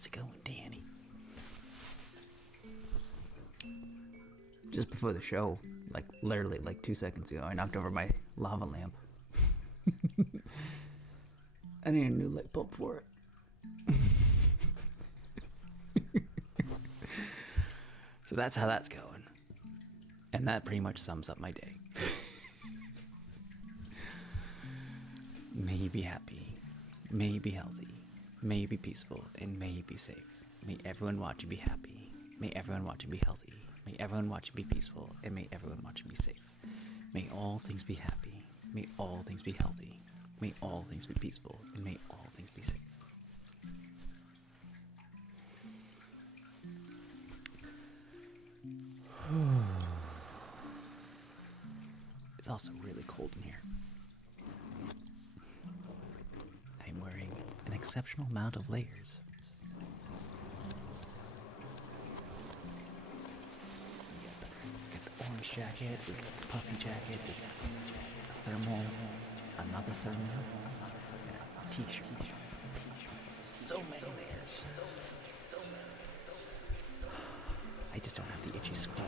How's it going, Danny? Just before the show, like literally like 2 seconds ago, I knocked over my lava lamp. I need a new light bulb for it. So that's how that's going. And that pretty much sums up my day. May you be happy. May you be healthy. May you be peaceful. And may you be safe. May everyone watch you be happy. May everyone watch you be healthy. May everyone watch you be peaceful. And may everyone watch you be safe. May all things be happy. May all things be healthy. May all things be peaceful. And may all things be safe. It's also really cold in here. I'm wearing an exceptional amount of layers. Got the orange jacket, we got the puffy jacket, a thermal, another thermal, and a t-shirt. So many layers. I just don't have the itchy scrub.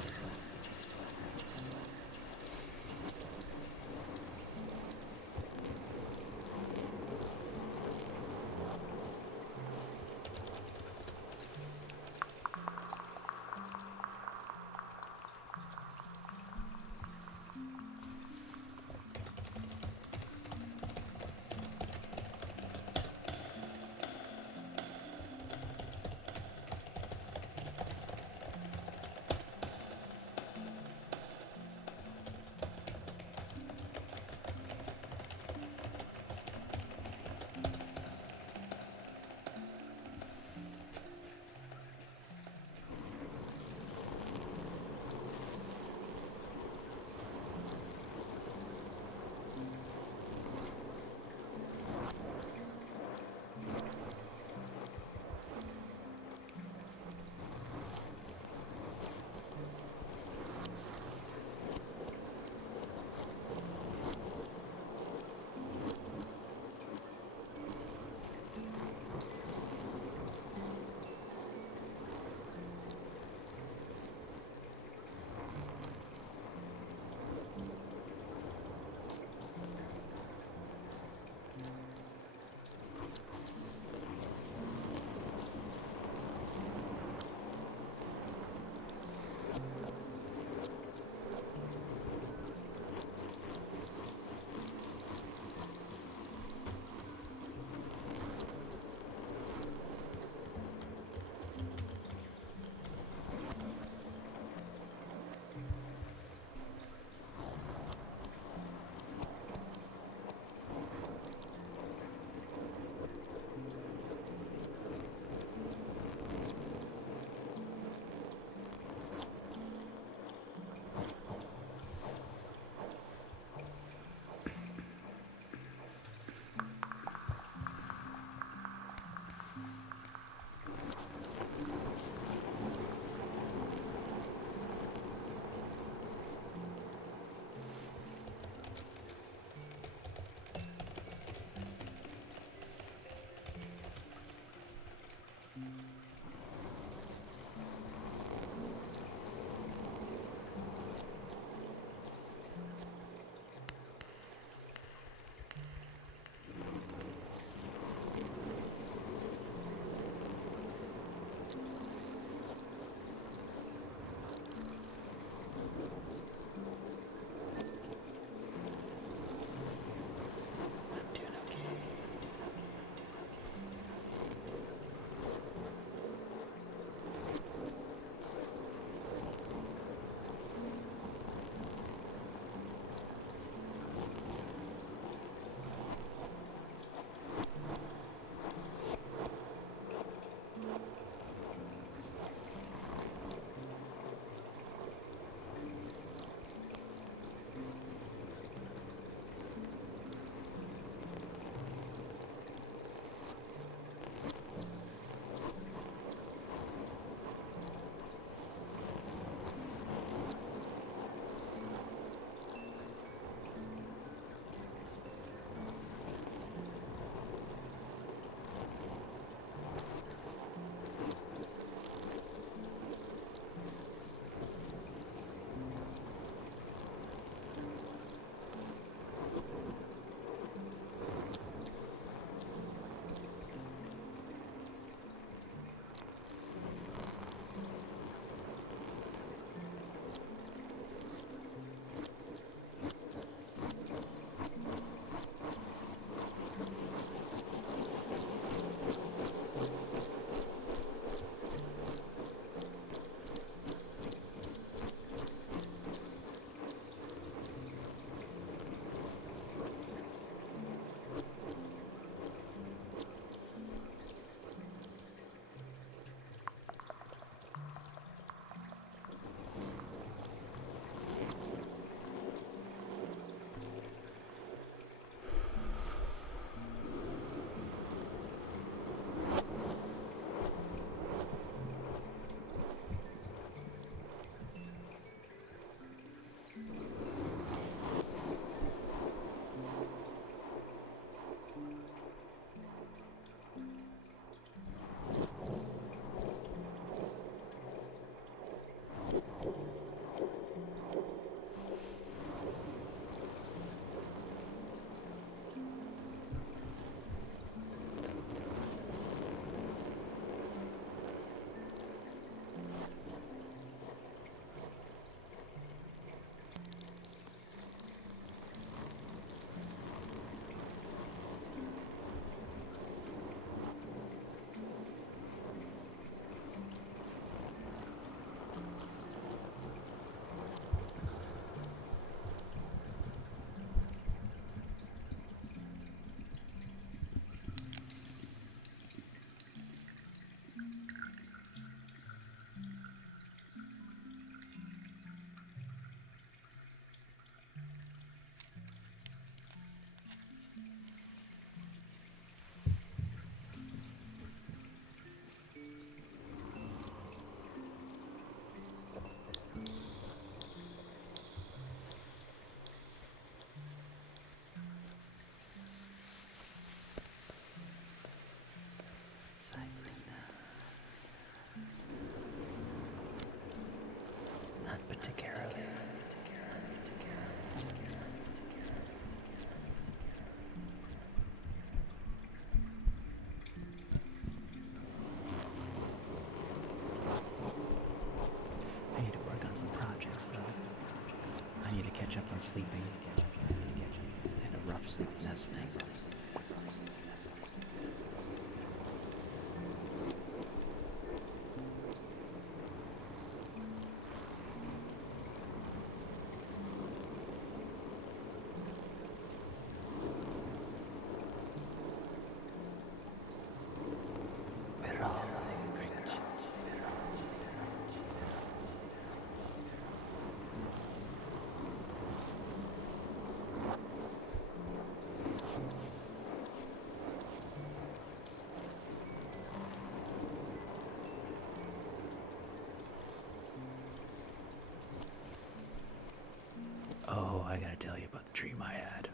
dream I had.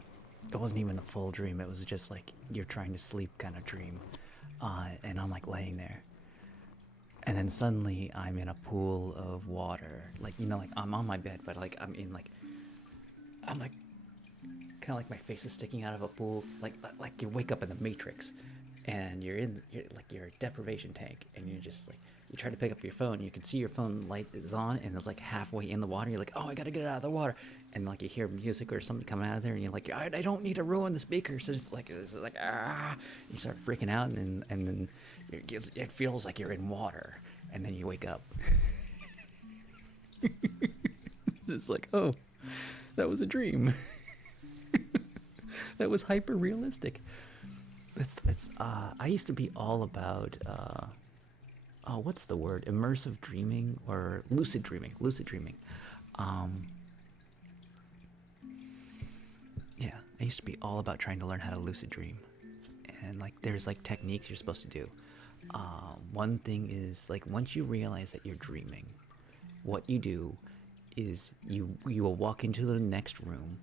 It wasn't even a full dream. It was just like you're trying to sleep kind of dream. And I'm like laying there. And then suddenly I'm in a pool of water. Like, you know, like I'm on my bed, but like I'm like kind of like my face is sticking out of a pool. Like you wake up in the Matrix and you're in you're a deprivation tank, and you're just like, you try to pick up your phone, you can see your phone light is on, and it's like halfway in the water. You're like, oh, I gotta get it out of the water, and like you hear music or something coming out of there, and you're like, I don't need to ruin the speaker. So it's like ah, you start freaking out, and then it feels like you're in water, and then you wake up. It's like, oh, that was a dream. That was hyper realistic. I used to be all about what's the word? Immersive dreaming or lucid dreaming. Lucid dreaming. Yeah, I used to be all about trying to learn how to lucid dream. And like there's like techniques you're supposed to do. One thing is like once you realize that you're dreaming, what you do is you will walk into the next room,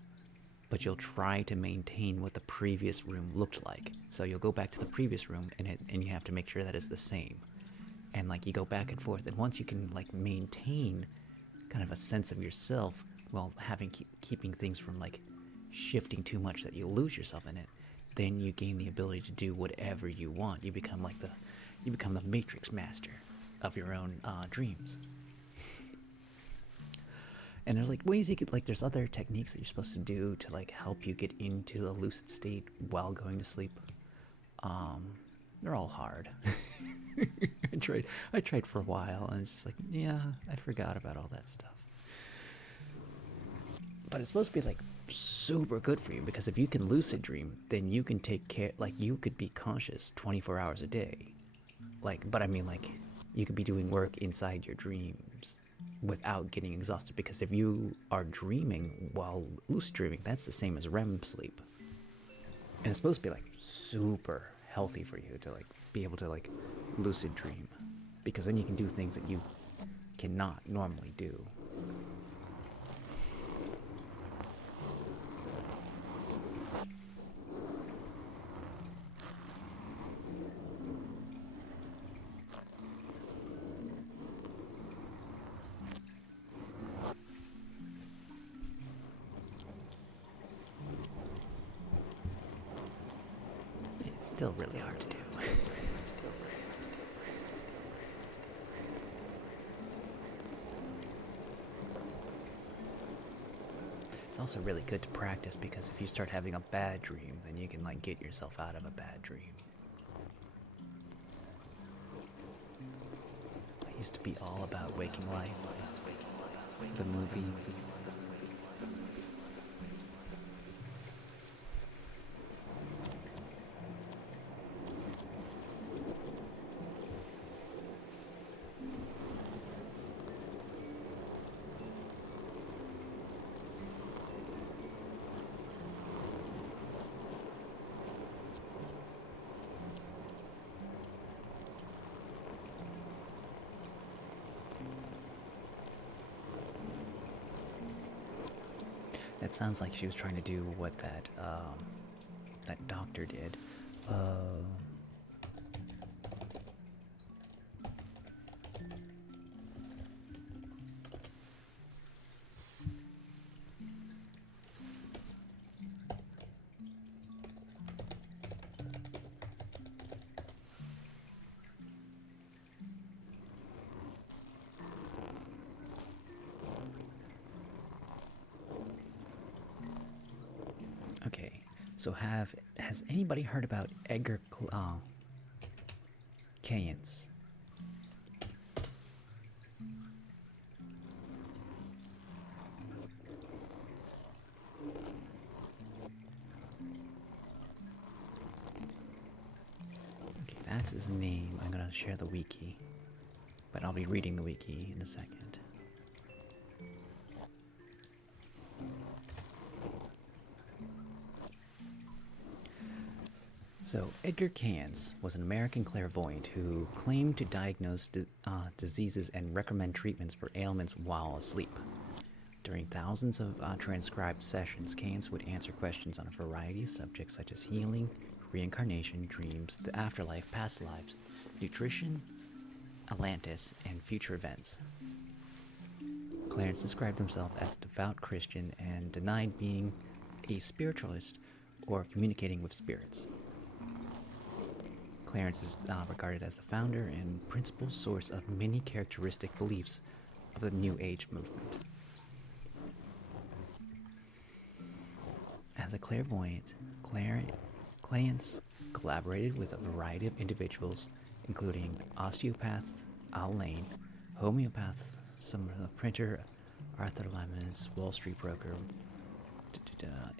but you'll try to maintain what the previous room looked like. So you'll go back to the previous room, and you have to make sure that it's the same. And like you go back and forth, and once you can like maintain kind of a sense of yourself while keeping things from like shifting too much that you lose yourself in it, then you gain the ability to do whatever you want. You become the Matrix master of your own dreams. And there's like ways you could, like, there's other techniques that you're supposed to do to like help you get into a lucid state while going to sleep. They're all hard. I tried for a while, and it's just like, yeah, I forgot about all that stuff. But it's supposed to be like super good for you, because if you can lucid dream, then you can take care, like you could be conscious 24 hours a day. Like, but I mean, like, you could be doing work inside your dreams without getting exhausted, because if you are dreaming while lucid dreaming, that's the same as REM sleep. And it's supposed to be like super healthy for you to like be able to like lucid dream, because then you can do things that you cannot normally do. It's still really hard to do. It's also really good to practice, because if you start having a bad dream, then you can like get yourself out of a bad dream. I used to be all about Waking Life, the movie. It sounds like she was trying to do what that doctor did. Okay, so has anybody heard about Edgar Cayence? Okay, that's his name. I'm gonna share the wiki, but I'll be reading the wiki in a second. So, Edgar Cayence was an American clairvoyant who claimed to diagnose diseases and recommend treatments for ailments while asleep. During thousands of transcribed sessions, Keynes would answer questions on a variety of subjects such as healing, reincarnation, dreams, the afterlife, past lives, nutrition, Atlantis, and future events. Clarence described himself as a devout Christian and denied being a spiritualist or communicating with spirits. Clarence is regarded as the founder and principal source of many characteristic beliefs of the New Age movement. As a clairvoyant, Clarence collaborated with a variety of individuals, including osteopath Al Lane, homeopath, some printer Arthur Lemons, Wall Street broker.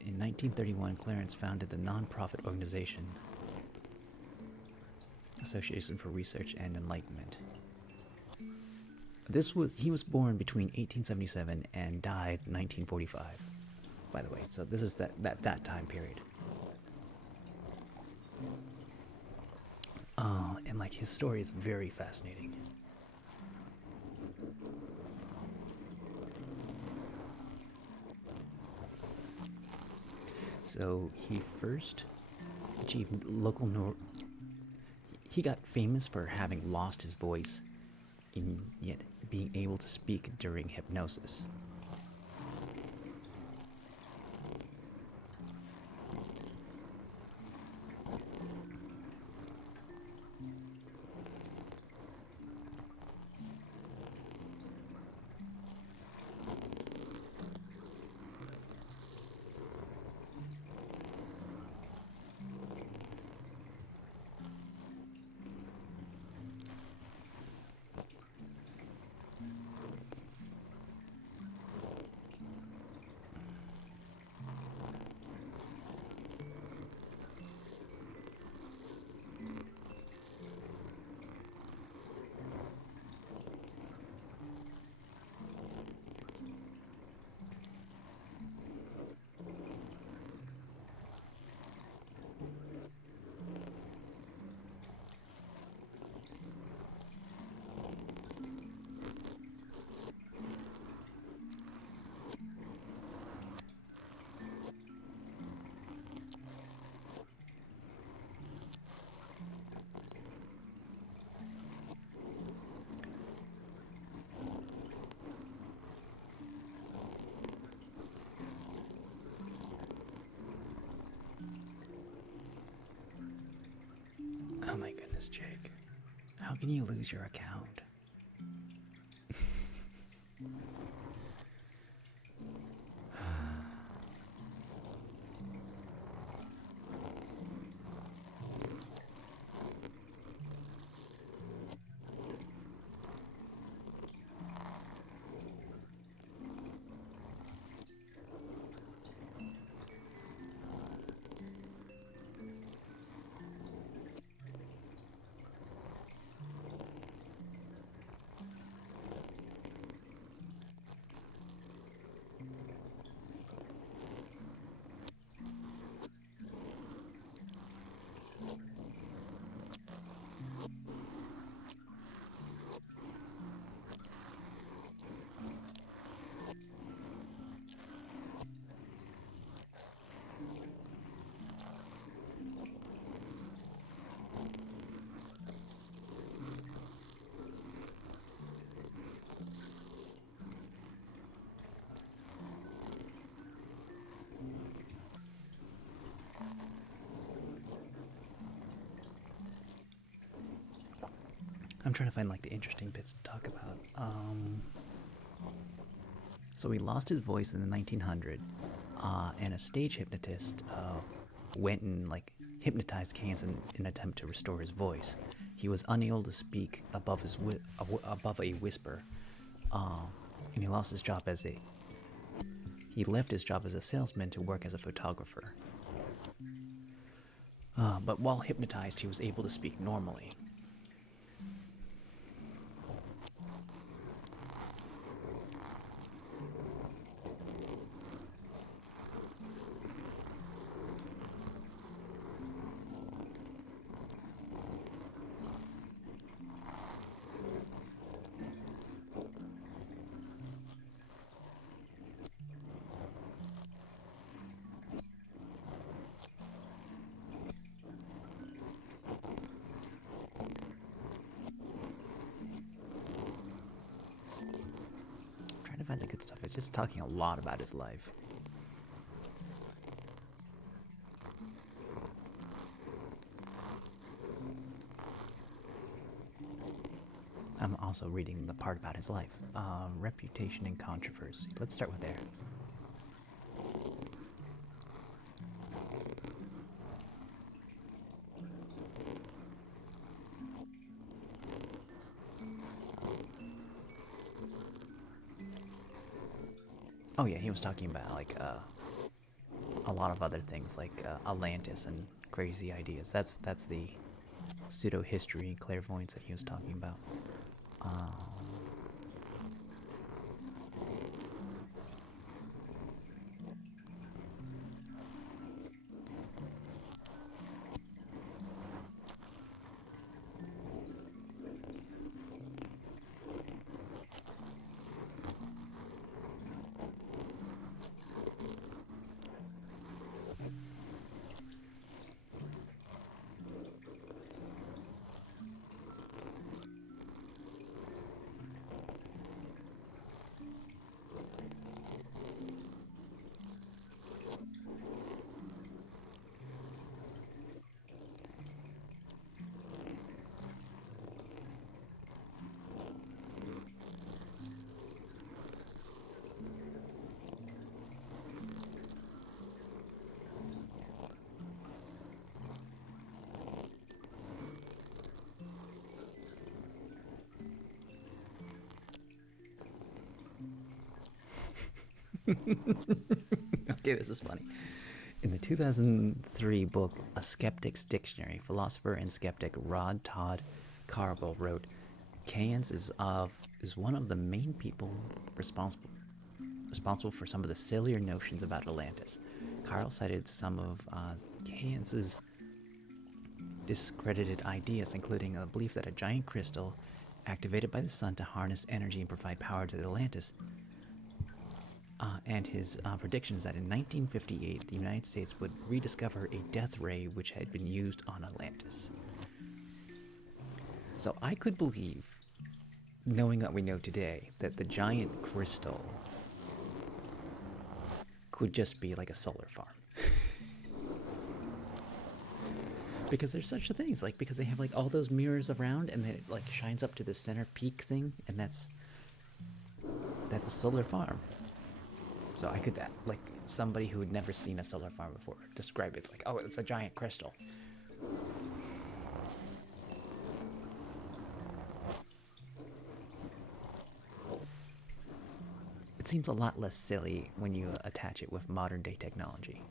In 1931, Clarence founded the non-profit organization Association for Research and Enlightenment. He was born between 1877 and died in 1945. By the way, so this is that time period. And like his story is very fascinating. So he first achieved he got famous for having lost his voice, and yet being able to speak during hypnosis. Oh my goodness, Jake. How can you lose your account? I'm trying to find like the interesting bits to talk about. So he lost his voice in the 1900s, and a stage hypnotist went and like hypnotized Keynes in an attempt to restore his voice. He was unable to speak above a whisper, and he lost his job He left his job as a salesman to work as a photographer. But while hypnotized, he was able to speak normally. find the good stuff. It's just talking a lot about his life. I'm also reading the part about his life. Reputation and controversy. Let's start with there. Oh yeah, he was talking about like a lot of other things like Atlantis and crazy ideas. That's the pseudo history clairvoyance that he was talking about. Um, okay, this is funny. In the 2003 book, A Skeptic's Dictionary, philosopher and skeptic Rod Todd Carble wrote, Cayence is one of the main people responsible for some of the sillier notions about Atlantis. Carl cited some of Cayence's discredited ideas, including a belief that a giant crystal activated by the sun to harness energy and provide power to Atlantis, and his predictions that in 1958 the United States would rediscover a death ray which had been used on Atlantis. So I could believe, knowing what we know today, that the giant crystal could just be like a solar farm. Because there's such a thing, it's like because they have like all those mirrors around and then it like shines up to the center peak thing, and that's a solar farm. So I could, like, somebody who had never seen a solar farm before, describe it. It's like, oh, it's a giant crystal. It seems a lot less silly when you attach it with modern day technology.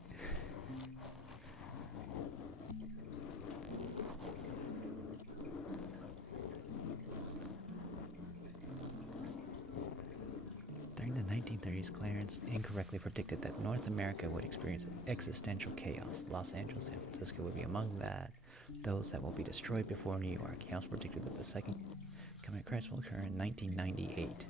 During the 1930s, Clarence incorrectly predicted that North America would experience existential chaos. Los Angeles, San Francisco would be among those that will be destroyed before New York. He also predicted that the second coming of Christ will occur in 1998.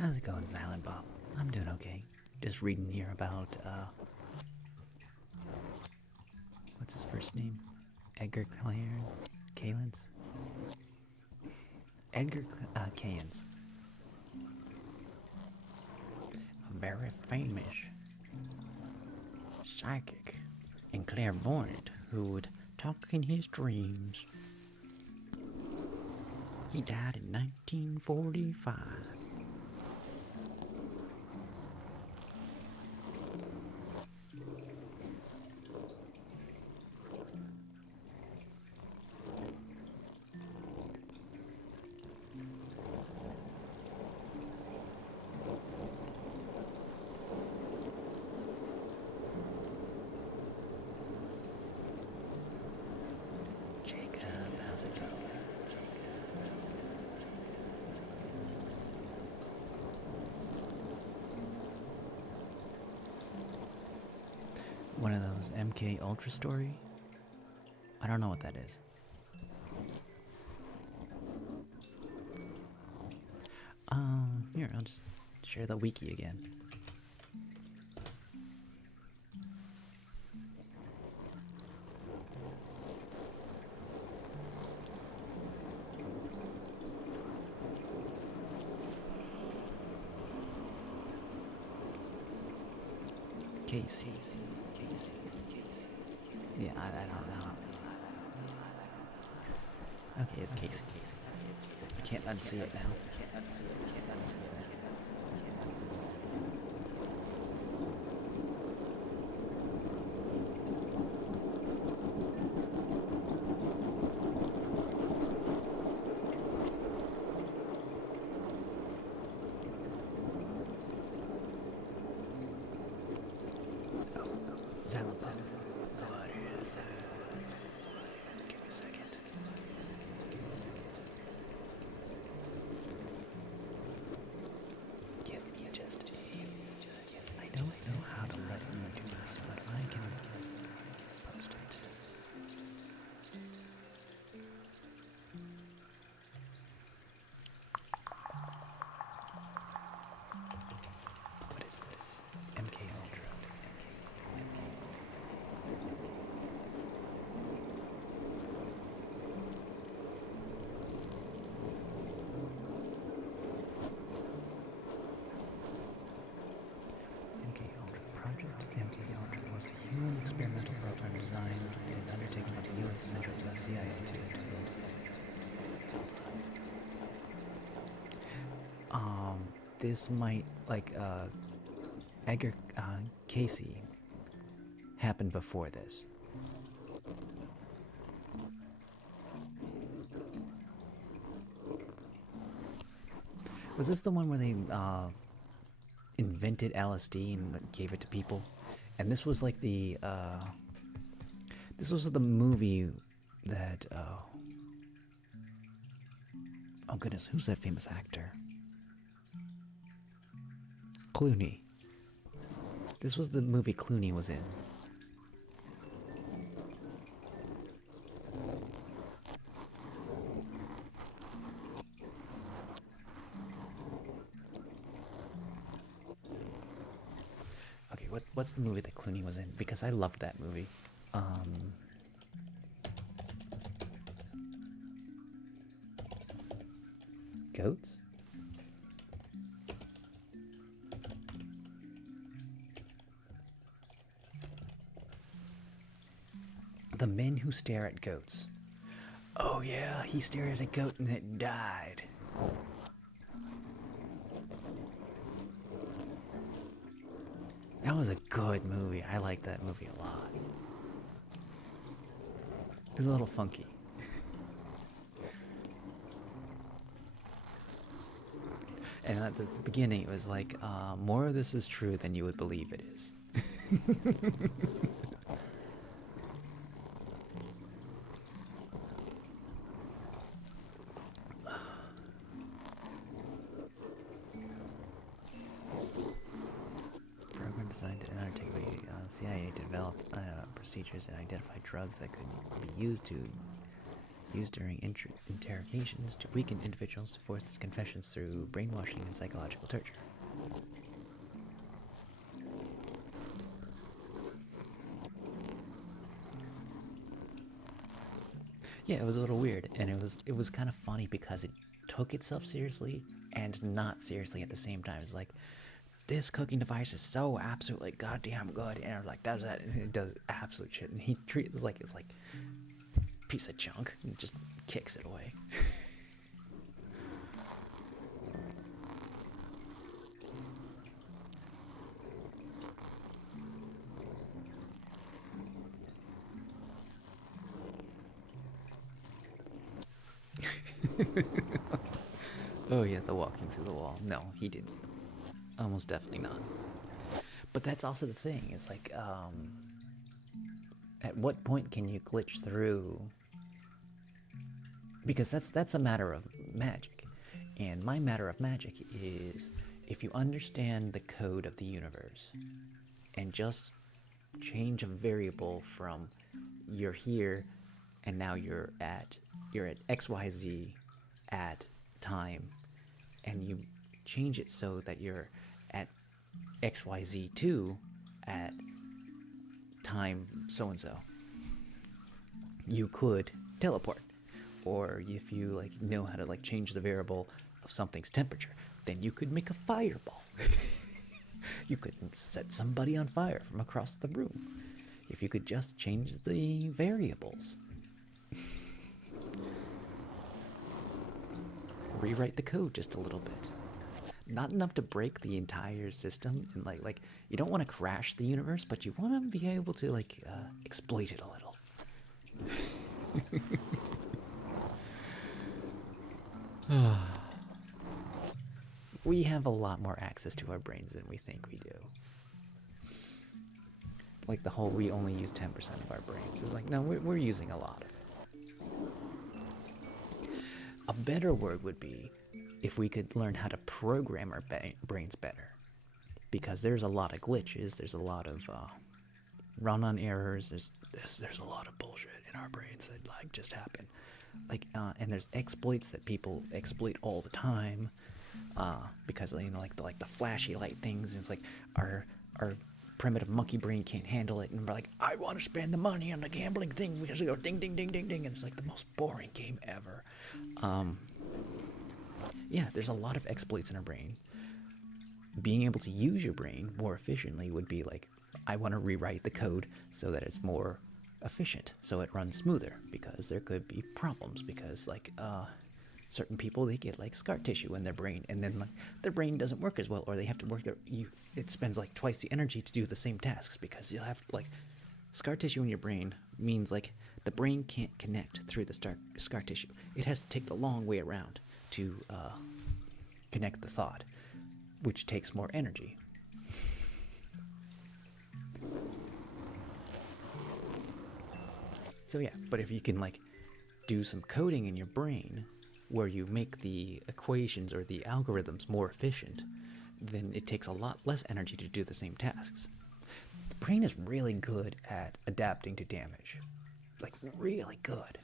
How's it going, Silent Bob? I'm doing okay. Just reading here about, what's his first name? Edgar Caylan's? Edgar Cayans. A very famous psychic and clairvoyant who would talk in his dreams. He died in 1945. Jacob, how's it going? One of those MK Ultra story? I don't know what that is. Here, I'll just share the wiki again. Casey. Yeah, I don't know. Okay, it's Casey. I can't unsee it now. Silent. Give me a second. Give me just a second. I don't know how to let you do this, but I can post it. What is this? MK Ultra. Was a human experimental program designed and undertaken by the U.S. Central CIA this might, like, Edgar Casey happened before this. Was this the one where they invented LSD and gave it to people? And this was like the this was the movie that oh goodness, who's that famous actor? Clooney. This was the movie Clooney was in. What's the movie that Clooney was in? Because I loved that movie. Goats? The Men Who Stare at Goats. Oh yeah, he stared at a goat and it died. That was a good movie. I liked that movie a lot. It was a little funky. And at the beginning, it was like, more of this is true than you would believe it is. Designed to undertake the CIA to develop procedures and identify drugs that could be used to used during interrogations to weaken individuals to force their confessions through brainwashing and psychological torture. Yeah, it was a little weird, and it was kind of funny because it took itself seriously and not seriously at the same time. It's like this cooking device is so absolutely goddamn good, and I'm like does that, and it does absolute shit, and he treats it like it's like a piece of junk and just kicks it away. Oh yeah, the walking through the wall. No, he didn't. Almost definitely not. But that's also the thing. It's like, at what point can you glitch through? Because that's a matter of magic, and my matter of magic is if you understand the code of the universe, and just change a variable from you're here, and now you're at XYZ at time, and you change it so that you're at XYZ2 at time so and so. You could teleport. Or if you like know how to like change the variable of something's temperature, then you could make a fireball. You could set somebody on fire from across the room. If you could just change the variables. Rewrite the code just a little bit. Not enough to break the entire system, and like you don't want to crash the universe, but you want to be able to like exploit it a little. We have a lot more access to our brains than we think we do. Like the whole we only use 10% of our brains is like, no, we're using a lot of it. A better word would be if we could learn how to program our brains better. Because there's a lot of glitches, there's a lot of run-on errors, there's a lot of bullshit in our brains that like just happen. Like and there's exploits that people exploit all the time. Because you know, like the flashy light things, and it's like our primitive monkey brain can't handle it, and we're like, I want to spend the money on the gambling thing because we go ding ding ding ding ding, and it's like the most boring game ever. Yeah, there's a lot of exploits in our brain. Being able to use your brain more efficiently would be like, I want to rewrite the code so that it's more efficient, so it runs smoother, because there could be problems, because like certain people, they get like scar tissue in their brain, and then like their brain doesn't work as well, or they have to work it spends like twice the energy to do the same tasks, because you'll have like scar tissue in your brain means like the brain can't connect through the scar tissue. It has to take the long way around to connect the thought, which takes more energy. So yeah, but if you can like do some coding in your brain where you make the equations or the algorithms more efficient, then it takes a lot less energy to do the same tasks. The brain is really good at adapting to damage. Like really good.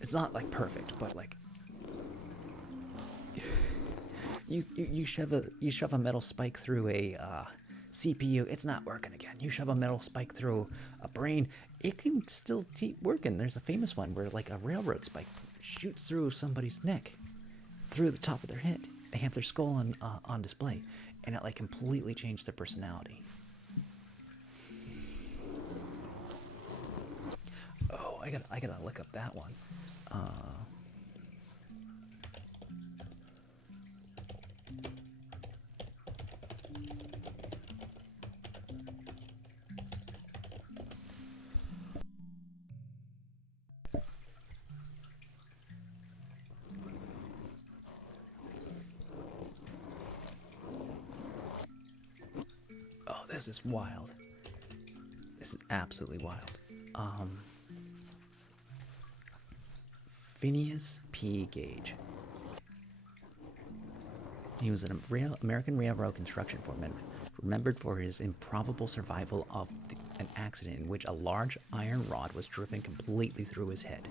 It's not like perfect, but like you shove a metal spike through a CPU, it's not working again. You shove a metal spike through a brain, it can still keep working. There's a famous one where like a railroad spike shoots through somebody's neck, through the top of their head. They have their skull on display, and it like completely changed their personality. Oh, I gotta look up that one. Oh, this is wild. This is absolutely wild. Phineas P. Gage. He was an American railroad construction foreman, remembered for his improbable survival of an accident in which a large iron rod was driven completely through his head.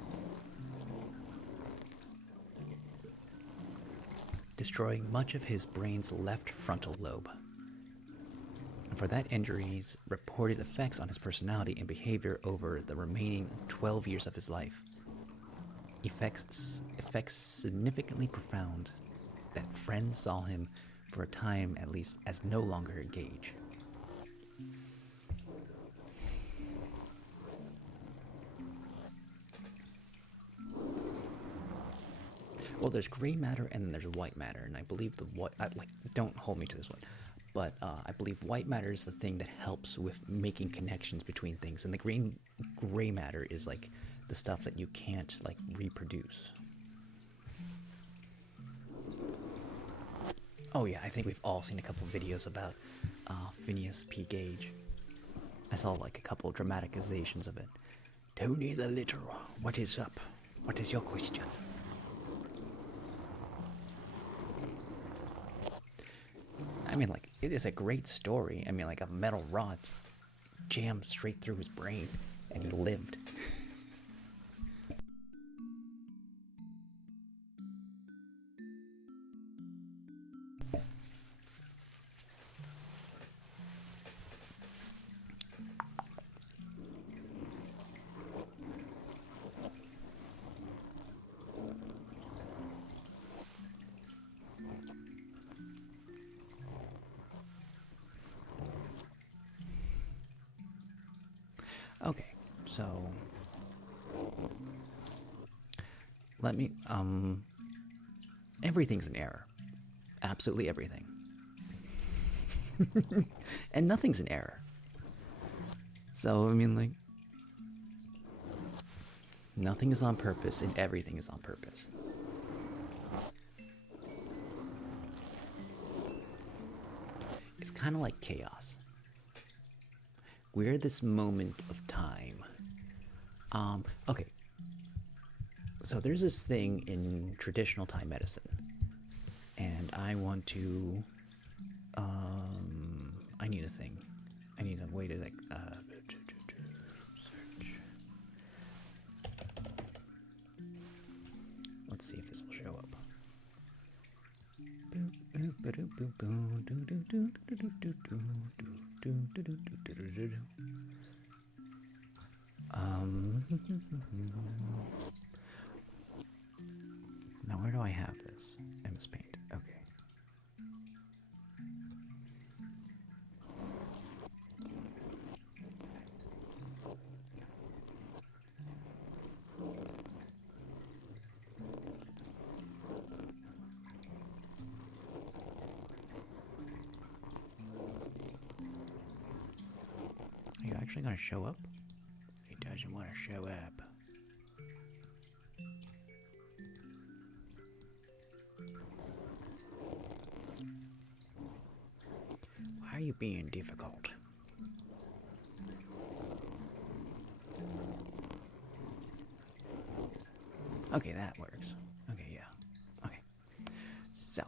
destroying much of his brain's left frontal lobe. And for that injury's reported effects on his personality and behavior over the remaining 12 years of his life. Effects significantly profound that friends saw him for a time at least as no longer engaged. Well, there's gray matter and then there's white matter, and I believe the white, don't hold me to this one, but I believe white matter is the thing that helps with making connections between things, and the gray matter is like the stuff that you can't like reproduce. Oh yeah, I think we've all seen a couple videos about Phineas P. Gage. I saw like a couple dramatizations of it. Tony the Little, what is up? What is your question? I mean, like, it is a great story. I mean, like, a metal rod jammed straight through his brain, and he lived. Okay, so let me, everything's an error. Absolutely everything. And nothing's an error. So, I mean, like, nothing is on purpose and everything is on purpose. It's kind of like chaos. We're this moment of time. Okay. So there's this thing in traditional Thai medicine, and I want to. I need a thing. I need a way to like search. Let's see if this will show up. Now where do I have this? MS Paint. Okay. Are you actually going to show up? He doesn't want to show up. Why are you being difficult? Okay, that works. Okay, yeah. Okay. So,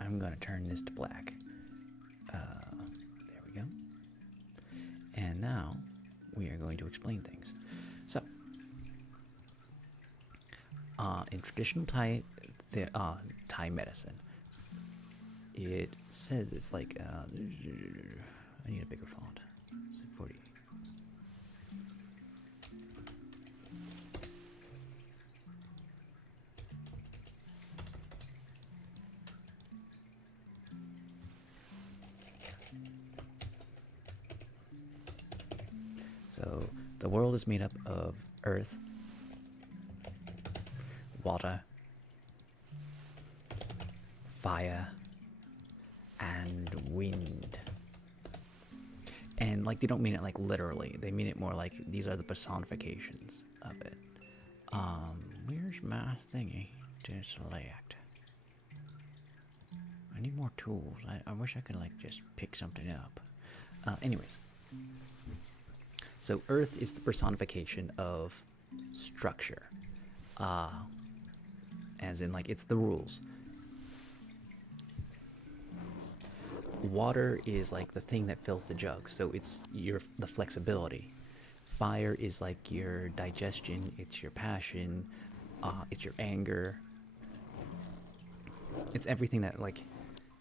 I'm going to turn this to black. There we go. And now, we are going to explain things. So, in traditional Thai medicine, it says it's like, I need a bigger font. 40. So, the world is made up of earth, water, fire, and wind. And like, they don't mean it like literally, they mean it more like these are the personifications of it. Where's my thingy to select? I need more tools. I wish I could like just pick something up. Anyways. So earth is the personification of structure. As in like, it's the rules. Water is like the thing that fills the jug, so it's the flexibility. Fire is like your digestion, it's your passion, it's your anger. It's everything that, like,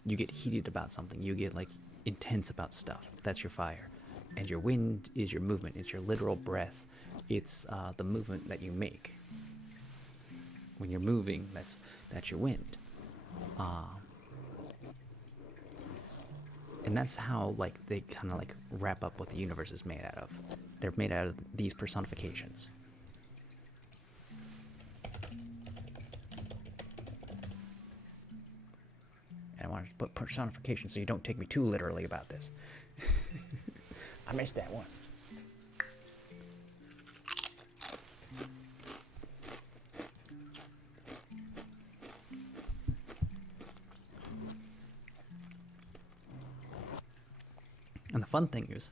you get heated about something, you get like intense about stuff. That's your fire. And your wind is your movement. It's your literal breath. It's the movement that you make. When you're moving, that's your wind. And that's how, like, they kind of like wrap up what the universe is made out of. They're made out of these personifications. And I want to put personification so you don't take me too literally about this. I missed that one. And the fun thing is,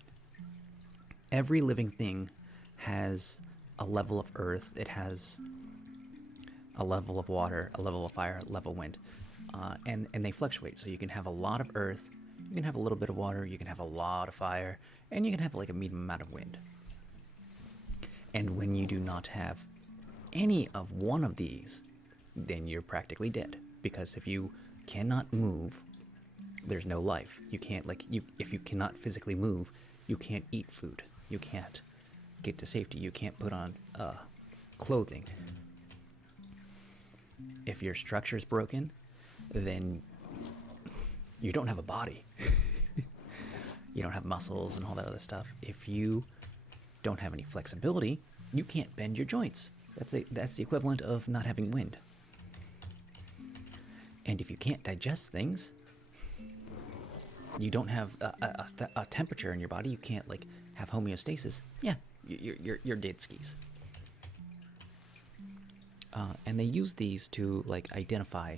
every living thing has a level of earth, it has a level of water, a level of fire, a level of wind. And they fluctuate. So you can have a lot of earth, you can have a little bit of water, you can have a lot of fire, and you can have like a medium amount of wind. And when you do not have any of one of these, then you're practically dead. Because if you cannot move, there's no life. You can't, like, if you cannot physically move, you can't eat food. You can't get to safety. You can't put on clothing. If your structure is broken, then you don't have a body. You don't have muscles and all that other stuff. If you don't have any flexibility, you can't bend your joints. That's the equivalent of not having wind. And if you can't digest things, you don't have a temperature in your body. You can't, like, have homeostasis. Yeah, you're dead skis. And they use these to, like, identify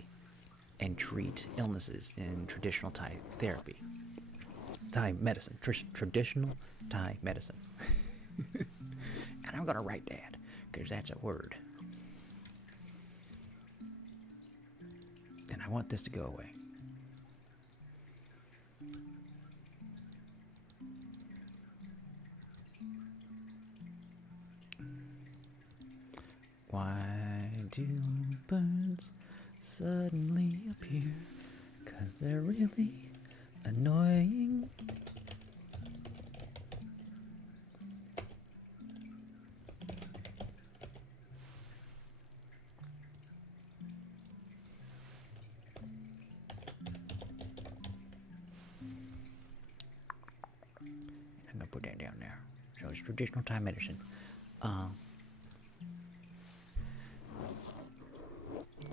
and treat illnesses in traditional Thai therapy. Thai medicine. Traditional Thai medicine. And I'm going to write that, because that's a word. And I want this to go away. Why do birds suddenly appear? 'Cause they're really annoying. I'm gonna put that down there. So it's traditional Thai medicine.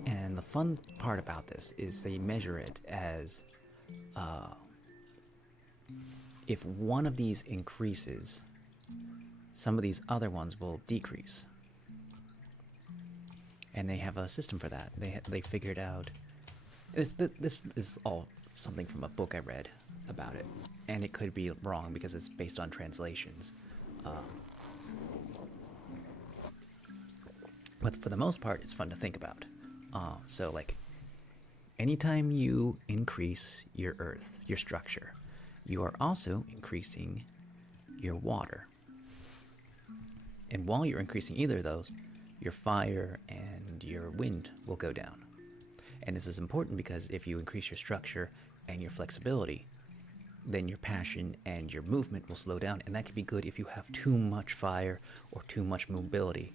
And the fun part about this is they measure it as if one of these increases, some of these other ones will decrease. And they have a system for that. They figured out. This is all something from a book I read about it, and it could be wrong because it's based on translations. But for the most part, it's fun to think about. So, like, anytime you increase your earth, your structure, you are also increasing your water. And while you're increasing either of those, your fire and your wind will go down. And this is important because if you increase your structure and your flexibility, then your passion and your movement will slow down. And that can be good if you have too much fire or too much mobility.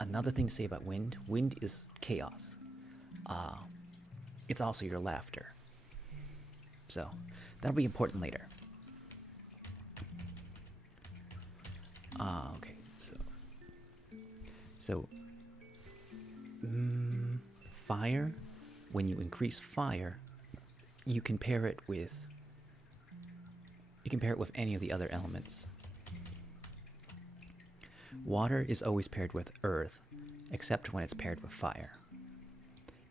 Another thing to say about wind is chaos. It's also your laughter. So that'll be important later. Okay, so fire, when you increase fire, you can pair it with any of the other elements. Water is always paired with earth, except when it's paired with fire.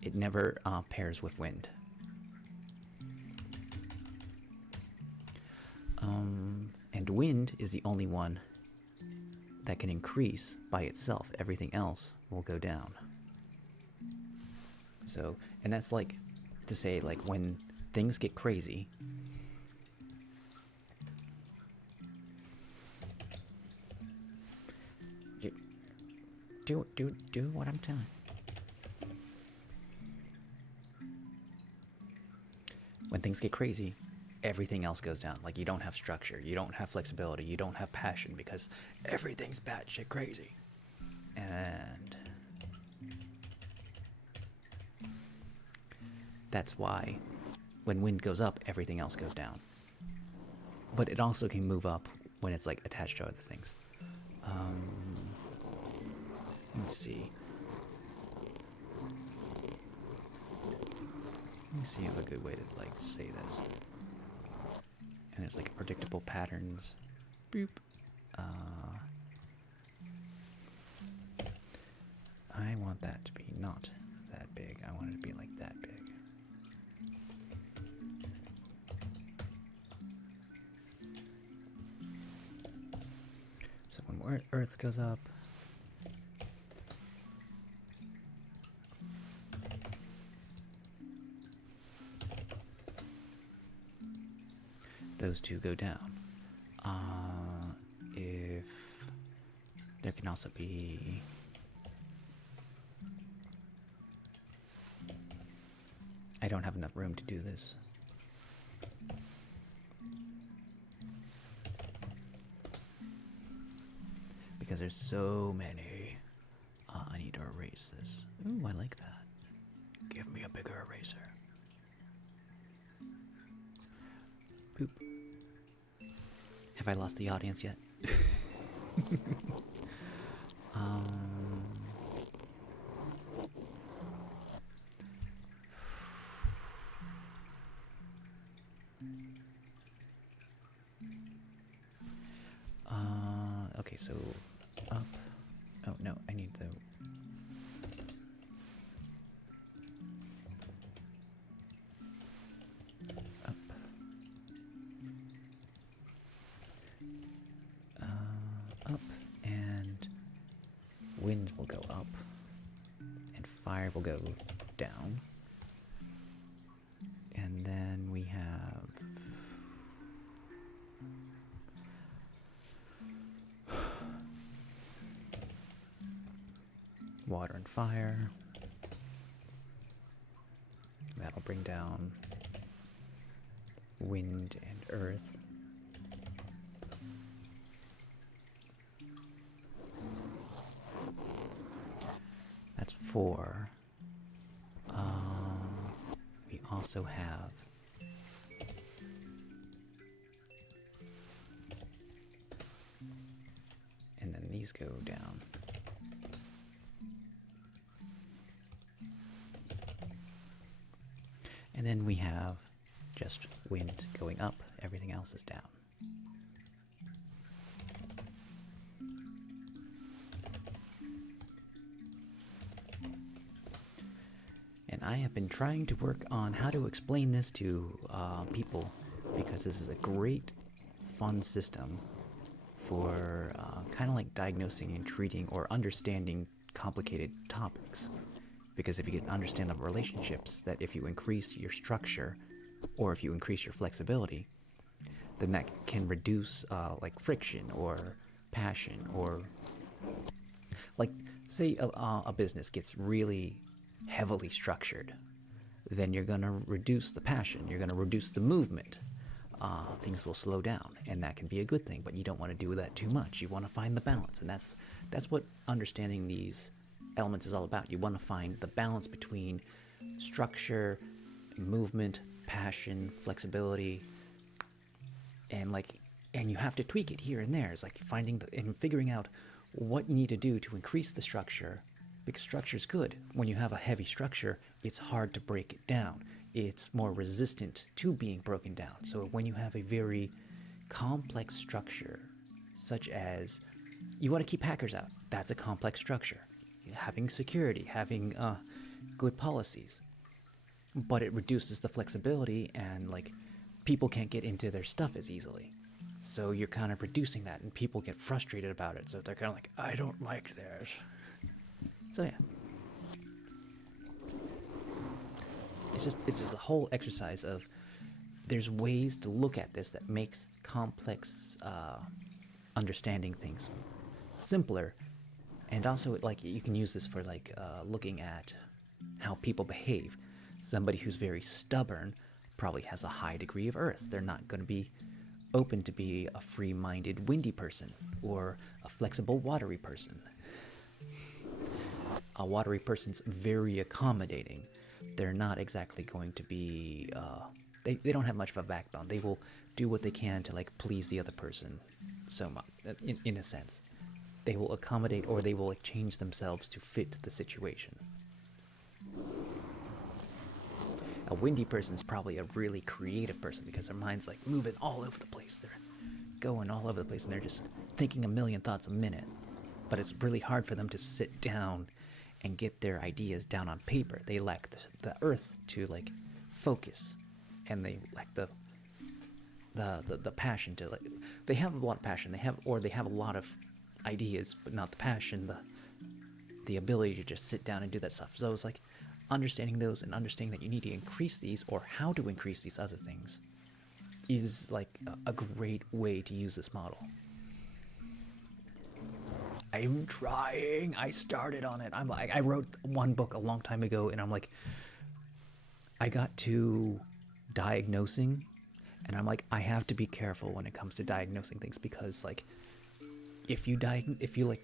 It never pairs with wind. And wind is the only one that can increase by itself. Everything else will go down. So, and that's like to say, like, when things get crazy, do what I'm telling. When things get crazy, everything else goes down. Like, you don't have structure, you don't have flexibility, you don't have passion because everything's batshit crazy. And that's why when wind goes up, everything else goes down. But it also can move up when it's like attached to other things. Let's see. Let me see if a good way to like say this. And there's like predictable patterns. Boop. I want that to be not that big. I want it to be like that big. So when Earth goes up, those two go down. If there can also be I don't have enough room to do this. Because there's so many. I need to erase this. Ooh, I like that. Give me a bigger eraser. Boop. Have I lost the audience yet? Okay, so up. Oh no, I need the. Up. Up, and wind will go up, and fire will go down, and then we have water and fire. That'll bring down wind and earth. That's 4. We also have and then these go down. And then we have just wind going up, everything else is down. And I have been trying to work on how to explain this to people, because this is a great, fun system for kind of like diagnosing and treating or understanding complicated topics. Because if you can understand the relationships, that if you increase your structure or if you increase your flexibility, then that can reduce like friction or passion, or like say a business gets really heavily structured, then you're going to reduce the passion, you're going to reduce the movement. Things will slow down, and that can be a good thing, but you don't want to do that too much. You want to find the balance, and that's what understanding these elements is all about. You want to find the balance between structure, movement, passion, flexibility, and you have to tweak it here and there. It's like finding and figuring out what you need to do to increase the structure, because structure is good. When you have a heavy structure, it's hard to break it down. It's more resistant to being broken down. So when you have a very complex structure, such as you want to keep hackers out, that's a complex structure. Having security, having good policies, but it reduces the flexibility, and like people can't get into their stuff as easily. So you're kind of reducing that, and people get frustrated about it. So they're kind of like, I don't like this. So yeah, it's just the whole exercise of there's ways to look at this that makes complex understanding things simpler. And also, like, you can use this for like looking at how people behave. Somebody who's very stubborn probably has a high degree of earth. They're not going to be open to be a free-minded windy person or a flexible watery person. A watery person's very accommodating. They're not exactly going to be they don't have much of a backbone. They will do what they can to like please the other person so much in a sense. They will accommodate, or they will like change themselves to fit the situation. A windy person's probably a really creative person because their mind's like moving all over the place. They're going all over the place and they're just thinking a million thoughts a minute. But it's really hard for them to sit down and get their ideas down on paper. They lack the earth to like focus, and they lack the passion to like. They have a lot of passion. They have a lot of ideas, but not the passion, the ability to just sit down and do that stuff. So it's like understanding those and understanding that you need to increase these, or how to increase these other things, is like a great way to use this model. I'm trying. I started on it. I wrote one book a long time ago, and I'm like, I got to diagnosing, and I'm like, I have to be careful when it comes to diagnosing things, because like, if you like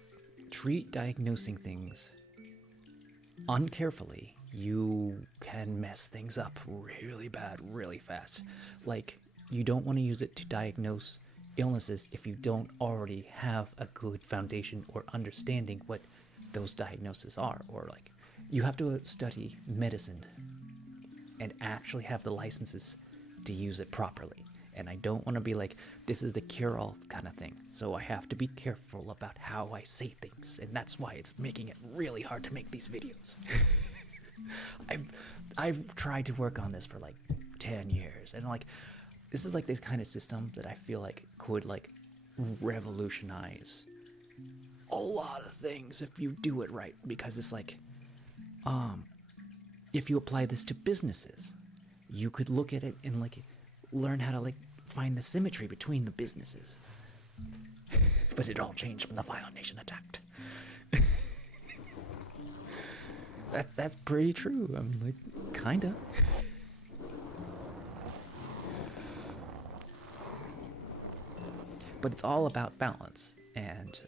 treat diagnosing things uncarefully, you can mess things up really bad, really fast. Like, you don't want to use it to diagnose illnesses if you don't already have a good foundation or understanding what those diagnoses are. Or like, you have to study medicine and actually have the licenses to use it properly. And I don't want to be like, this is the cure-all kind of thing. So I have to be careful about how I say things, and that's why it's making it really hard to make these videos. I've tried to work on this for like 10 years, and like, this is like the kind of system that I feel like could like revolutionize a lot of things if you do it right. Because it's like, if you apply this to businesses, you could look at it and like learn how to like find the symmetry between the businesses. But it all changed when the Violent Nation attacked. That's pretty true. I mean, like, kinda. But it's all about balance, and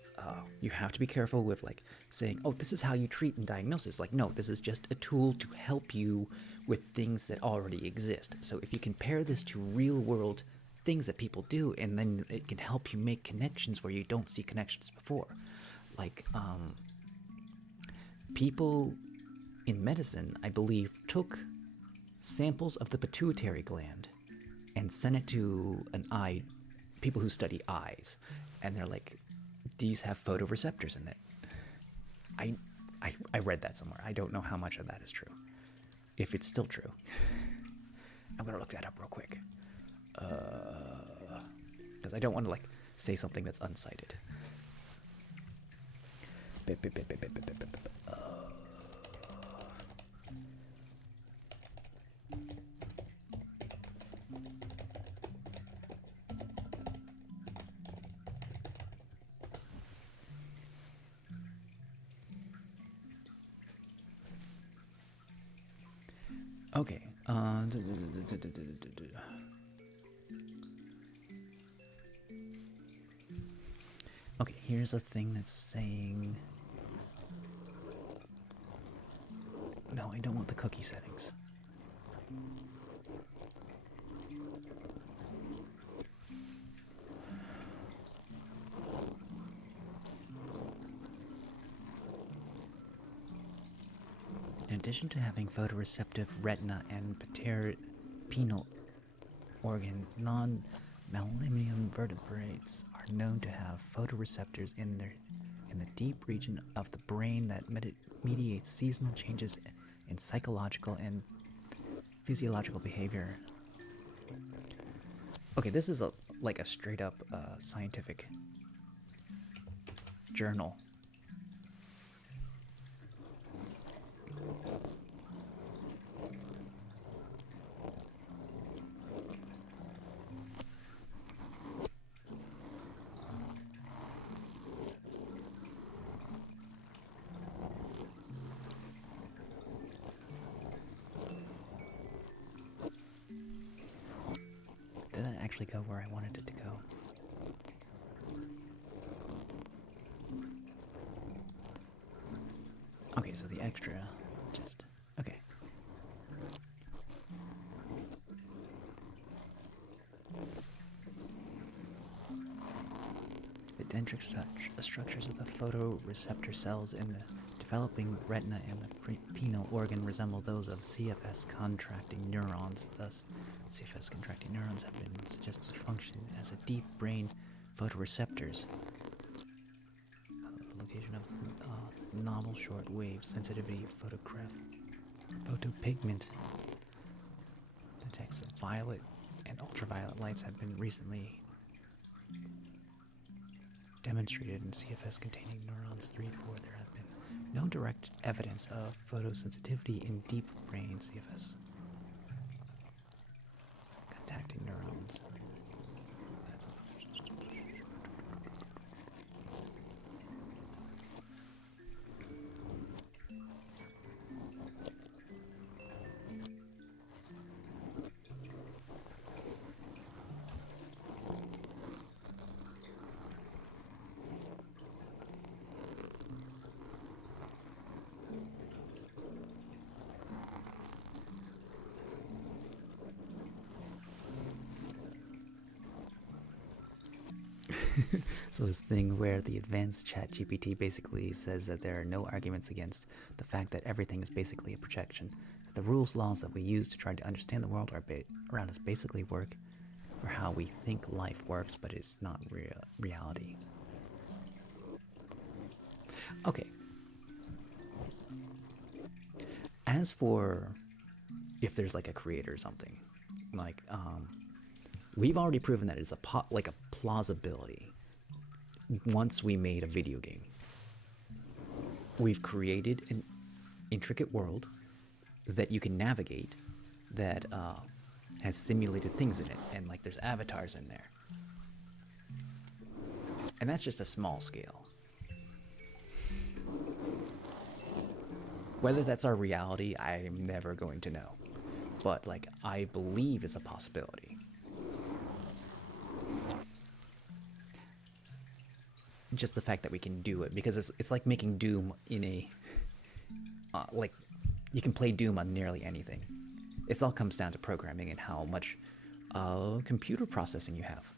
you have to be careful with like saying, oh, this is how you treat and diagnose this. Like, no, this is just a tool to help you with things that already exist. So if you compare this to real world things that people do, and then it can help you make connections where you don't see connections before. Like, people in medicine, I believe, took samples of the pituitary gland and sent it to people who study eyes, and they're like, these have photoreceptors in it. I read that somewhere. I don't know how much of that is true, if it's still true. I'm gonna look that up real quick, because I don't want to like say something that's uncited. Okay. Okay, here's a thing that's saying... No, I don't want the cookie settings. In addition to having photoreceptive retina and penile organ, non-mammalian vertebrates are known to have photoreceptors in the deep region of the brain that mediates seasonal changes in psychological and physiological behavior. Okay, this is like a straight up scientific journal. actually go where I wanted it to go. Okay, so the extra just okay. The dendritic structures of the photoreceptor cells in the developing retina and the pineal organ resemble those of CFS contracting neurons. Thus, CFS contracting neurons have been suggested to function as a deep brain photoreceptors. The location of novel short wave sensitivity photopigment detects that violet and ultraviolet lights have been recently demonstrated in CFS containing neurons 3 4. There have been no direct evidence of photosensitivity in deep brain CFS contacting neurons. So this thing where the advanced chat GPT basically says that there are no arguments against the fact that everything is basically a projection, that the rules, laws that we use to try to understand the world around us basically work for how we think life works, but it's not reality. Okay. As for if there's like a creator or something, like we've already proven that it's a plausibility. Once we made a video game, we've created an intricate world that you can navigate that has simulated things in it, and like there's avatars in there, and that's just a small scale. Whether that's our reality, I'm never going to know, but like I believe it's a possibility. Just the fact that we can do it, because it's like making Doom in a like you can play Doom on nearly anything. It all comes down to programming and how much computer processing you have.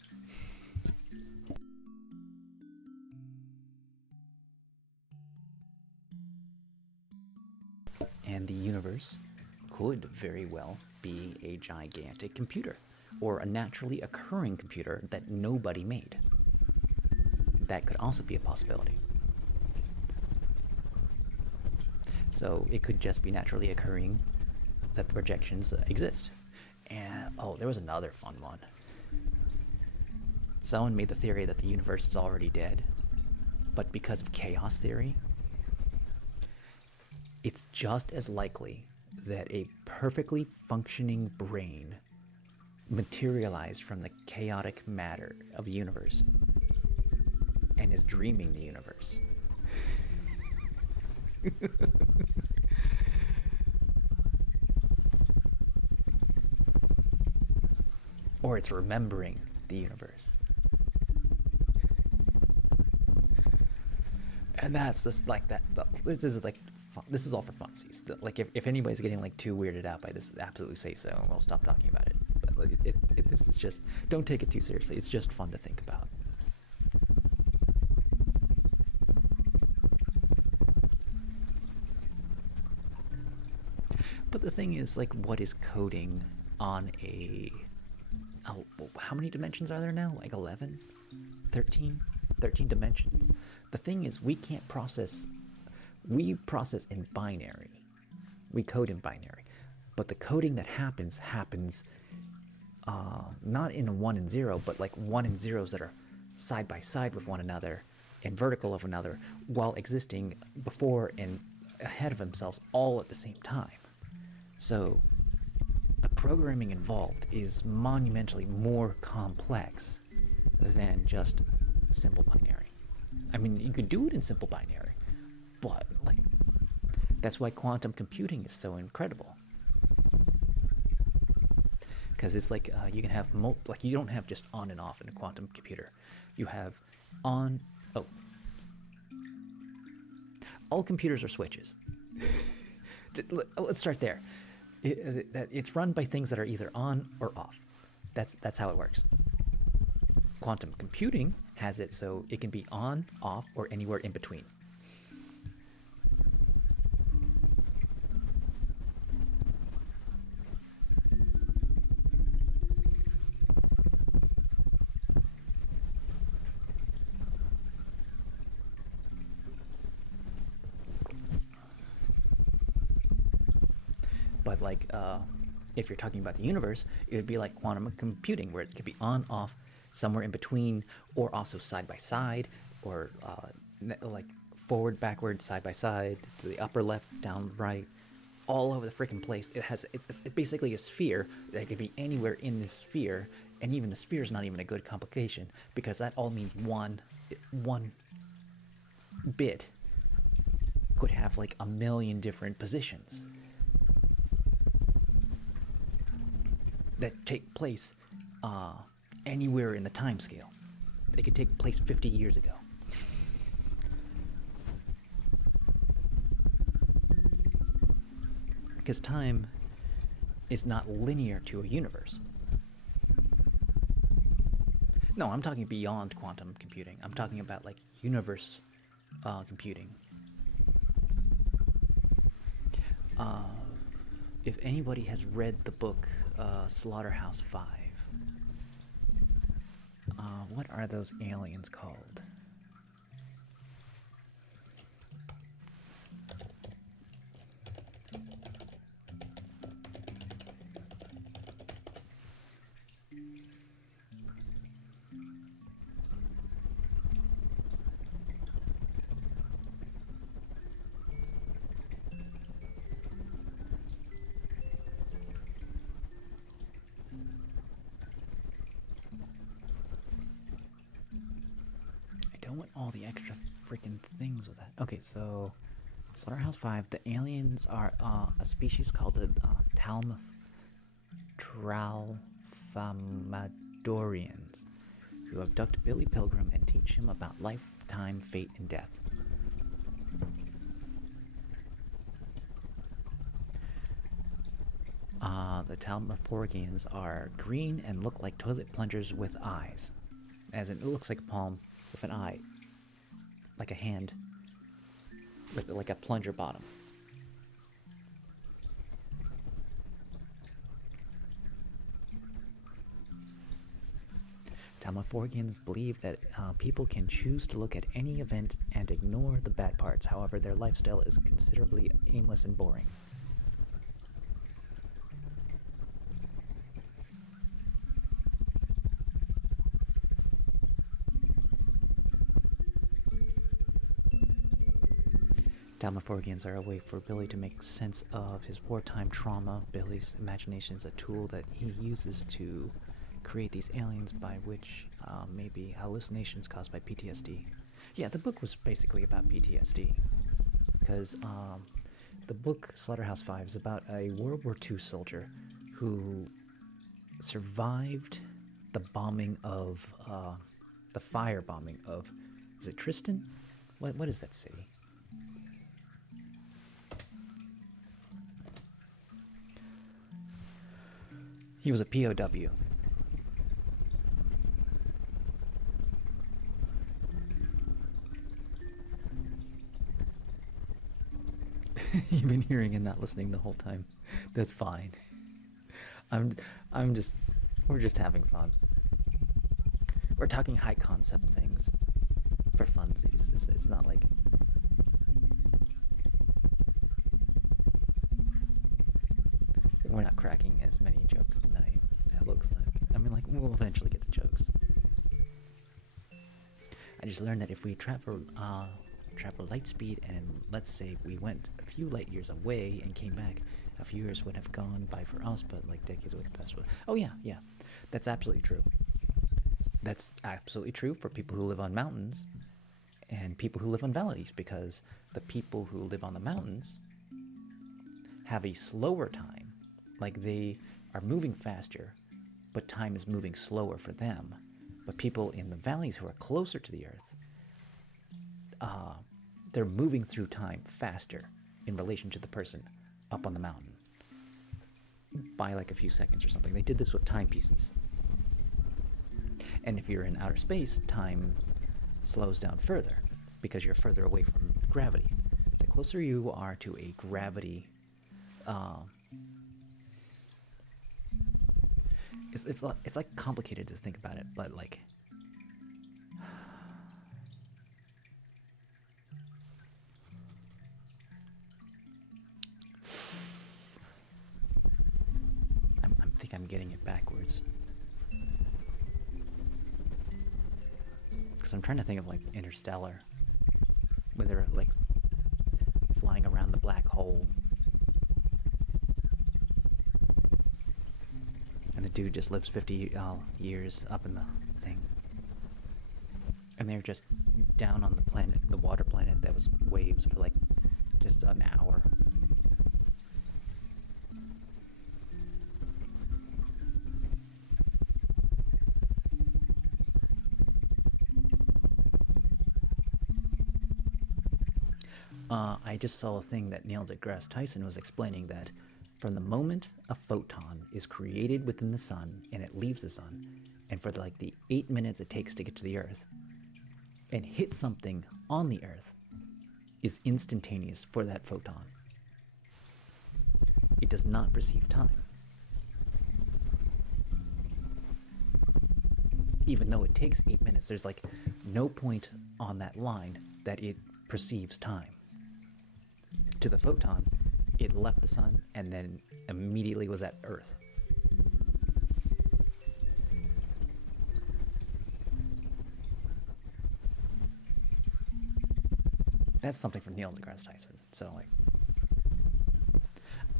And the universe could very well be a gigantic computer, or a naturally occurring computer that nobody made. That could also be a possibility. So it could just be naturally occurring that the projections exist. And oh, there was another fun one. Someone made the theory that the universe is already dead, but because of chaos theory, it's just as likely that a perfectly functioning brain materialized from the chaotic matter of the universe and is dreaming the universe. Or it's remembering the universe. And that's just like that. This is like fun. This is all for funsies. Like if anybody's getting like too weirded out by this, absolutely say so, and we'll stop talking about it. But like, this is just, don't take it too seriously. It's just fun to think about. But the thing is, like, what is coding on a... how many dimensions are there now? Like 11? 13? 13 dimensions. The thing is, we can't process... We process in binary. We code in binary. But the coding that happens not in a 1 and 0, but like 1 and 0s that are side by side with one another and vertical of another, while existing before and ahead of themselves all at the same time. So the programming involved is monumentally more complex than just simple binary. I mean, you could do it in simple binary, but like that's why quantum computing is so incredible. because it's like you can have like you don't have just on and off in a quantum computer. You have on. Oh, all computers are switches. Let's start there. It's run by things that are either on or off. That's how it works. Quantum computing has it so it can be on, off, or anywhere in between. But like, if you're talking about the universe, it would be like quantum computing, where it could be on, off, somewhere in between, or also side by side, or like forward, backward, side by side, to the upper left, down right, all over the freaking place. It's basically a sphere that could be anywhere in this sphere, and even the sphere is not even a good complication, because that all means one bit could have like a million different positions that take place anywhere in the time scale. They could take place 50 years ago. Because time is not linear to a universe. No, I'm talking beyond quantum computing. I'm talking about like universe computing. If anybody has read the book Slaughterhouse-Five, what are those aliens called? I don't want all the extra freaking things with that. Okay, so Slaughterhouse-Five, the aliens are a species called the Tralfamadorians, who abduct Billy Pilgrim and teach him about life, time, fate, and death. The Talmaforgians are green and look like toilet plungers with eyes. As in, it looks like a palm with an eye. Like a hand with like a plunger bottom. Talmaforgians believe that people can choose to look at any event and ignore the bad parts. However, their lifestyle is considerably aimless and boring. Talmaforgians are a way for Billy to make sense of his wartime trauma. Billy's imagination is a tool that he uses to create these aliens, by which maybe hallucinations caused by PTSD. Yeah, the book was basically about PTSD. Because the book Slaughterhouse-Five is about a World War II soldier who survived the bombing of, the fire bombing of, is it Tristan? What is that city? He was a POW. You've been hearing and not listening the whole time. That's fine. We're just having fun. We're talking high concept things for funsies. It's not like. We're not cracking as many jokes tonight, it looks like. I mean, like, we'll eventually get to jokes. I just learned that if we travel light speed, and let's say we went a few light years away and came back, a few years would have gone by for us, but like decades would have passed. Oh yeah, that's absolutely true. That's absolutely true for people who live on mountains and people who live on valleys, because the people who live on the mountains have a slower time. Like, they are moving faster but time is moving slower for them. But people in the valleys who are closer to the Earth, they're moving through time faster in relation to the person up on the mountain by like a few seconds or something. They did this with timepieces. And if you're in outer space, time slows down further because you're further away from gravity. The closer you are to a gravity, it's like complicated to think about it, but like I think I'm getting it backwards. Because I'm trying to think of like Interstellar, where they're like flying around the black hole, and the dude just lives 50 years up in the thing, and they're just down on the planet, the water planet that was waves for like just an hour. I just saw a thing that Neil deGrasse Tyson was explaining that from the moment a photon is created within the sun and it leaves the sun, and for like the 8 minutes it takes to get to the Earth and hit something on the Earth is instantaneous for that photon. It does not perceive time. Even though it takes 8 minutes, there's like no point on that line that it perceives time. To the photon, it left the sun and then immediately was at Earth. That's something from Neil deGrasse Tyson. So, like,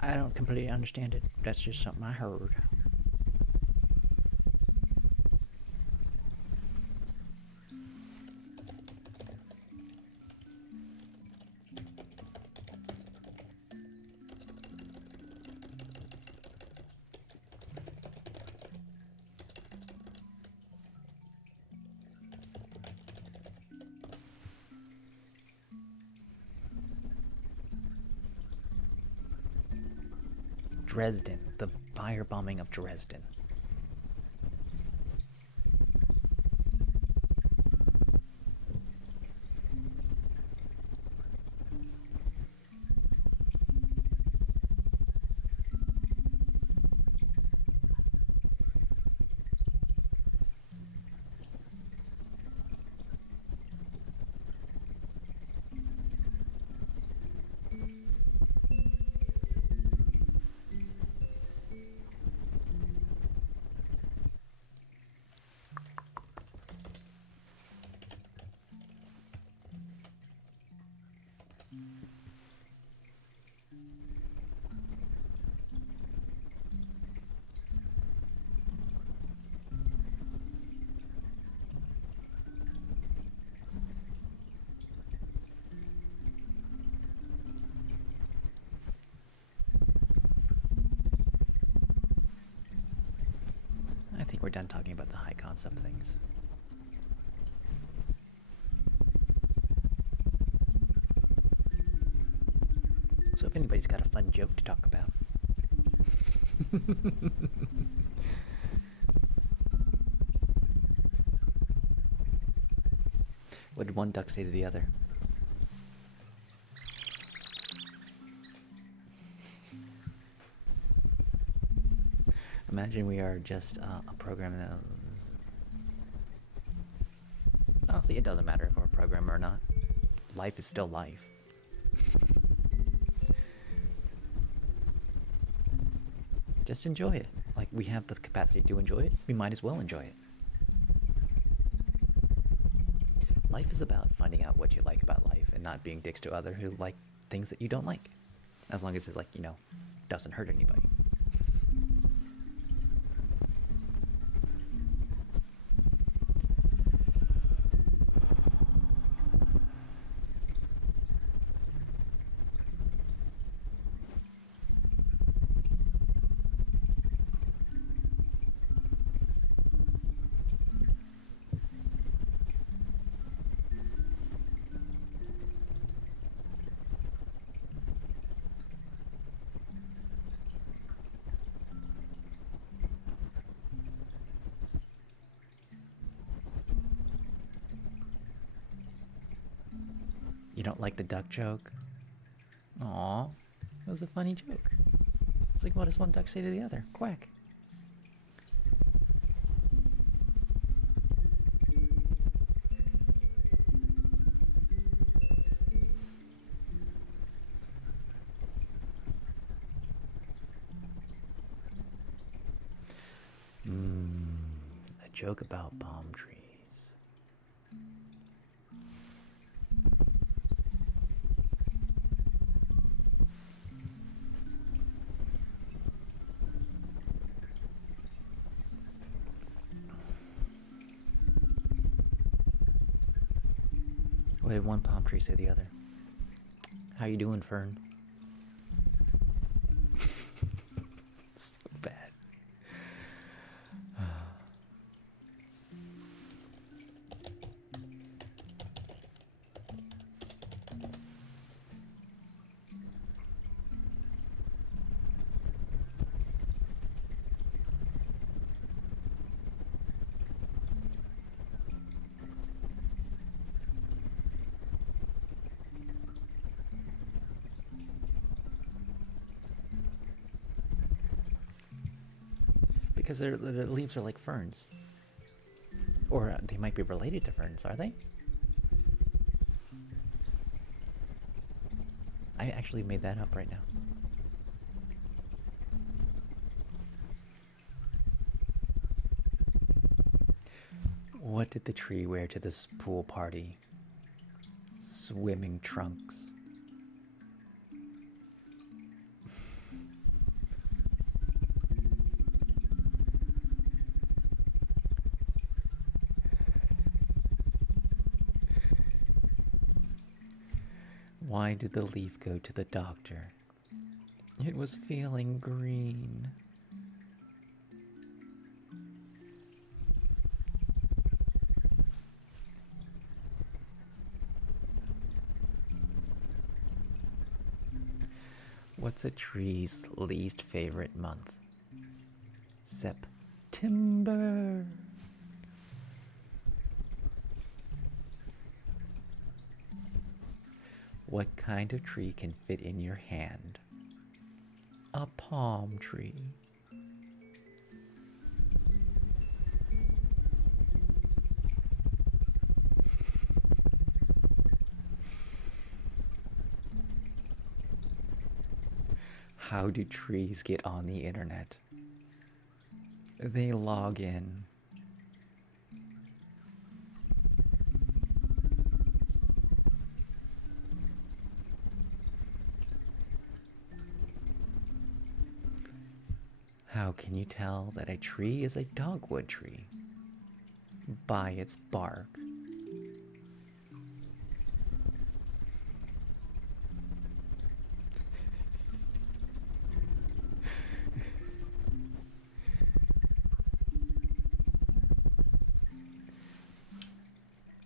I don't completely understand it. That's just something I heard. Dresden, the firebombing of Dresden. I think we're done talking about the high concept things. So if anybody's got a fun joke to talk about. What did one duck say to the other? Imagine we are just a program that... Honestly, it doesn't matter if we're a programmer or not. Life is still life. Just enjoy it. Like, we have the capacity to enjoy it. We might as well enjoy it. Life is about finding out what you like about life and not being dicks to others who like things that you don't like. As long as it, like, you know, doesn't hurt anybody. You don't like the duck joke? Aw, it was a funny joke. It's like, what does one duck say to the other? Quack. A joke about palm trees. What did one palm tree say to the other? How you doing, Fern? So bad. Because the leaves are like ferns. Or they might be related to ferns, are they? I actually made that up right now. What did the tree wear to this pool party? Swimming trunks. Why did the leaf go to the doctor? It was feeling green. What's a tree's least favorite month? September. What kind of tree can fit in your hand? A palm tree. How do trees get on the internet? They log in. How can you tell that a tree is a dogwood tree? By its bark.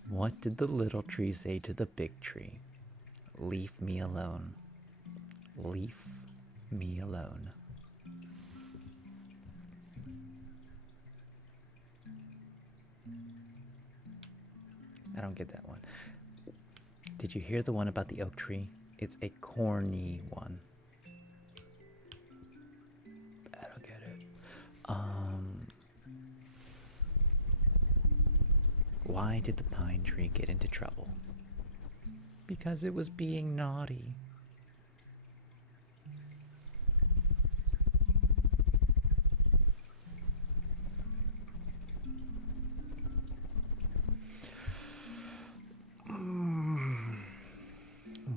What did the little tree say to the big tree? Leave me alone. Leave me alone. I don't get that one. Did you hear the one about the oak tree? It's a corny one. I don't get it. Why did the pine tree get into trouble? Because it was being naughty.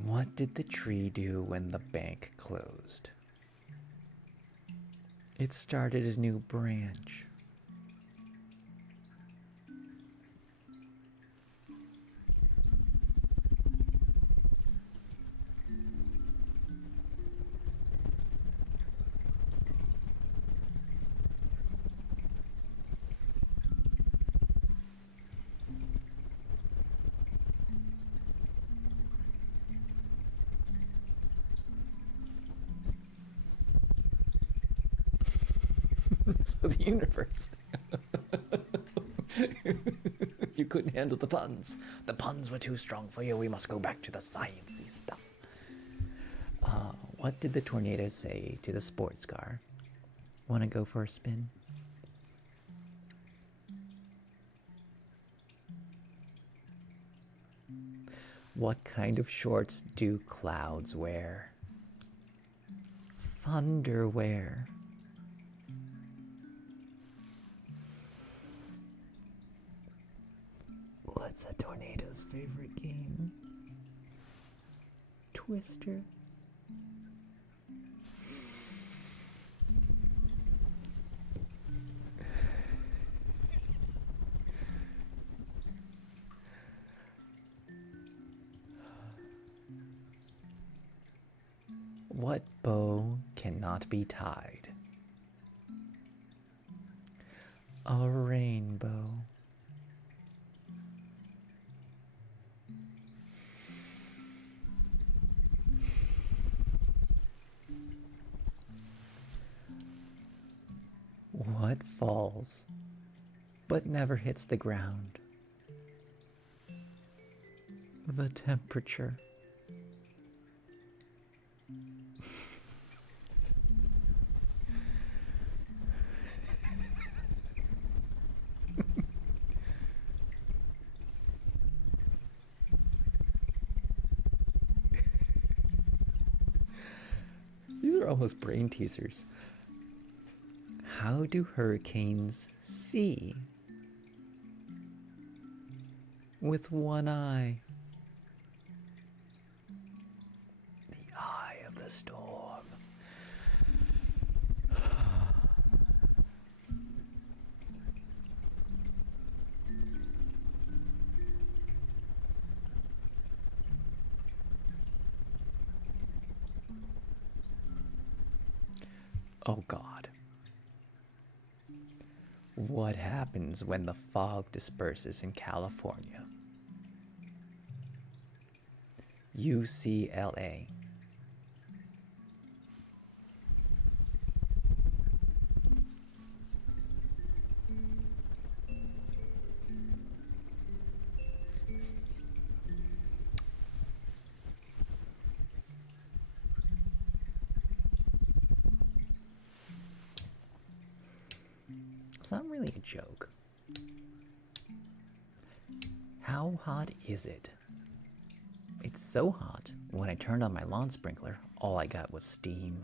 What did the tree do when the bank closed? It started a new branch. So the universe. You couldn't handle the puns. The puns were too strong for you. We must go back to the sciencey stuff. What did the tornado say to the sports car? Want to go for a spin? What kind of shorts do clouds wear? Thunderwear. What's a tornado's favorite game? Twister. What bow cannot be tied? A rainbow. What falls but never hits the ground? The temperature. These are almost brain teasers. How do hurricanes see? With one eye. The eye of the storm. Oh God. What happens when the fog disperses in California? UCLA. It's not really a joke. How hot is it? It's so hot, when I turned on my lawn sprinkler, all I got was steam.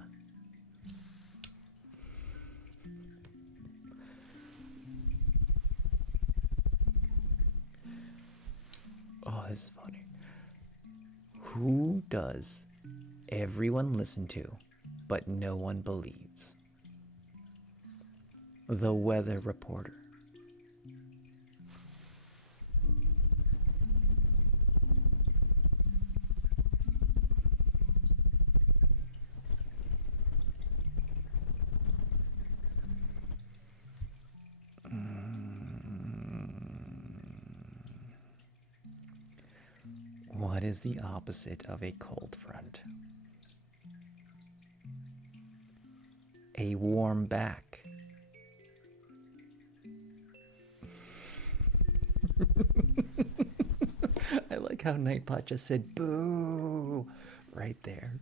Oh, this is funny. Who does everyone listen to, but no one believes? The weather reporter. What is the opposite of a cold front? A warm back. I like how Nightbot just said boo right there.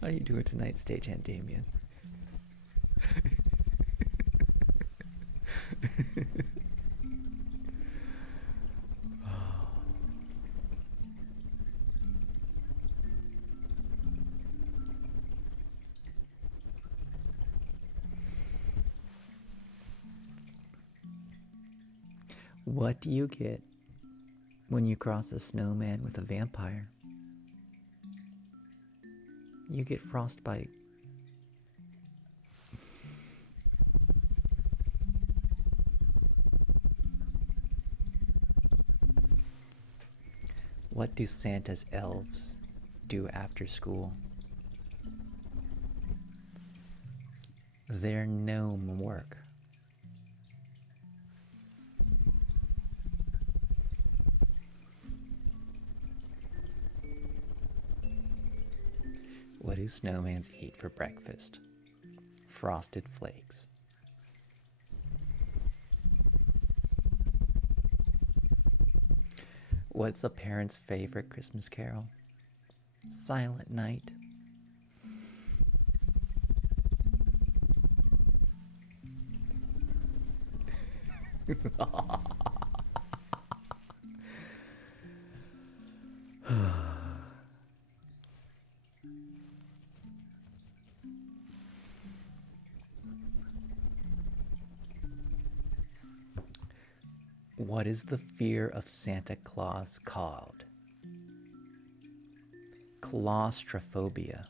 How you doing tonight, Stagehand Damien? What do you get when you cross a snowman with a vampire? You get frostbite. What do Santa's elves do after school? Their gnome work. What do snowmans eat for breakfast? Frosted flakes. What's a parent's favorite Christmas carol? Silent Night. What is the fear of Santa Claus called? Claustrophobia.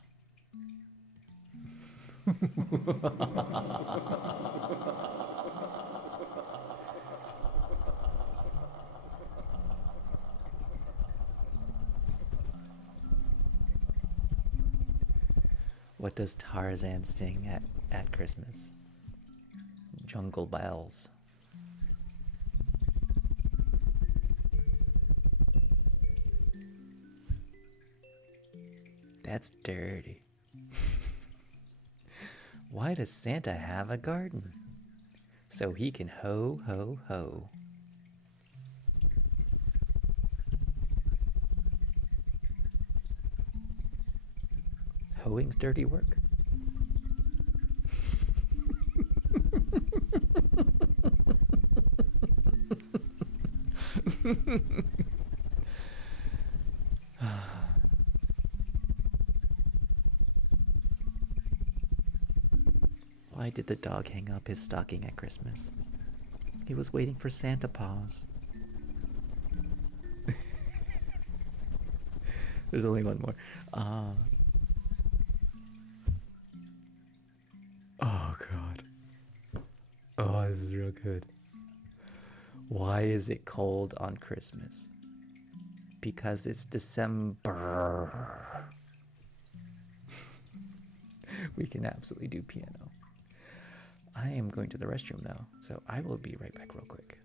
What does Tarzan sing at Christmas? Jungle bells. That's dirty. Why does Santa have a garden? So he can ho, ho, ho. Hoeing's dirty work. Why did the dog hang up his stocking at Christmas? He was waiting for Santa Paws. There's only one more. Oh, God. Oh, this is real good. Why is it cold on Christmas? Because it's December. We can absolutely do piano. I am going to the restroom though, so I will be right back real quick.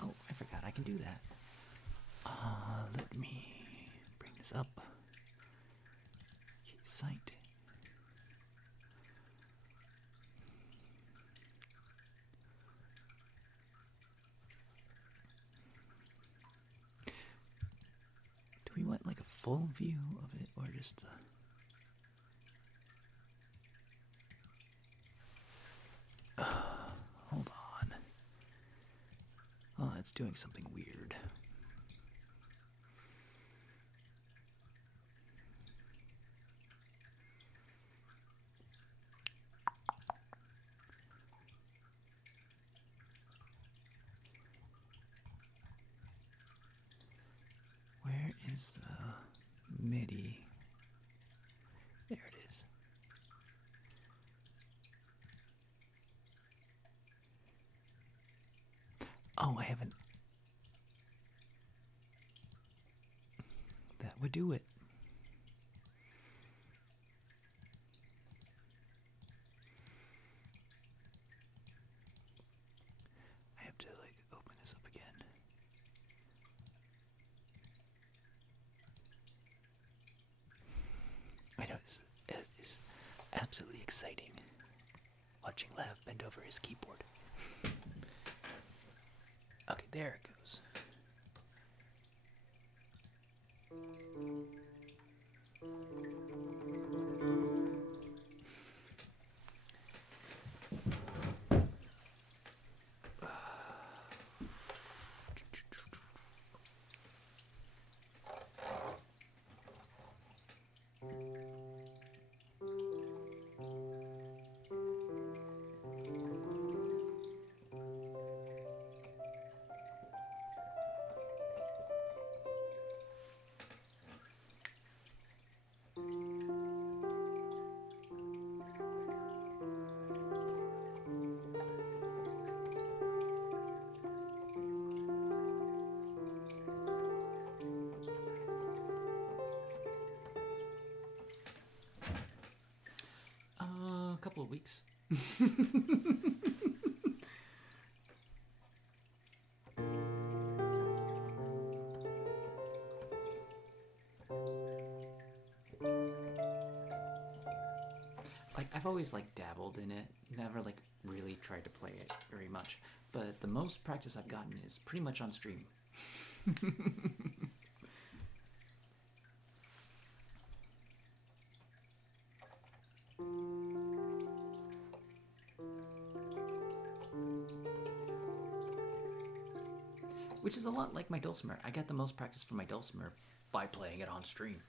Oh, I forgot I can do that. Let me bring this up. Sight. Do we want like a full view of it or just the... Hold on. Oh, it's doing something weird. Where is the MIDI? There it is. Oh, I haven't. That would do it. I have to like open this up again. I know this is absolutely exciting. Watching Lev bend over his keyboard. Okay, there it goes. A couple of weeks. Like, I've always like dabbled in it, never like really tried to play it very much, but the most practice I've gotten is pretty much on stream. Which is a lot like my dulcimer. I got the most practice from my dulcimer by playing it on stream.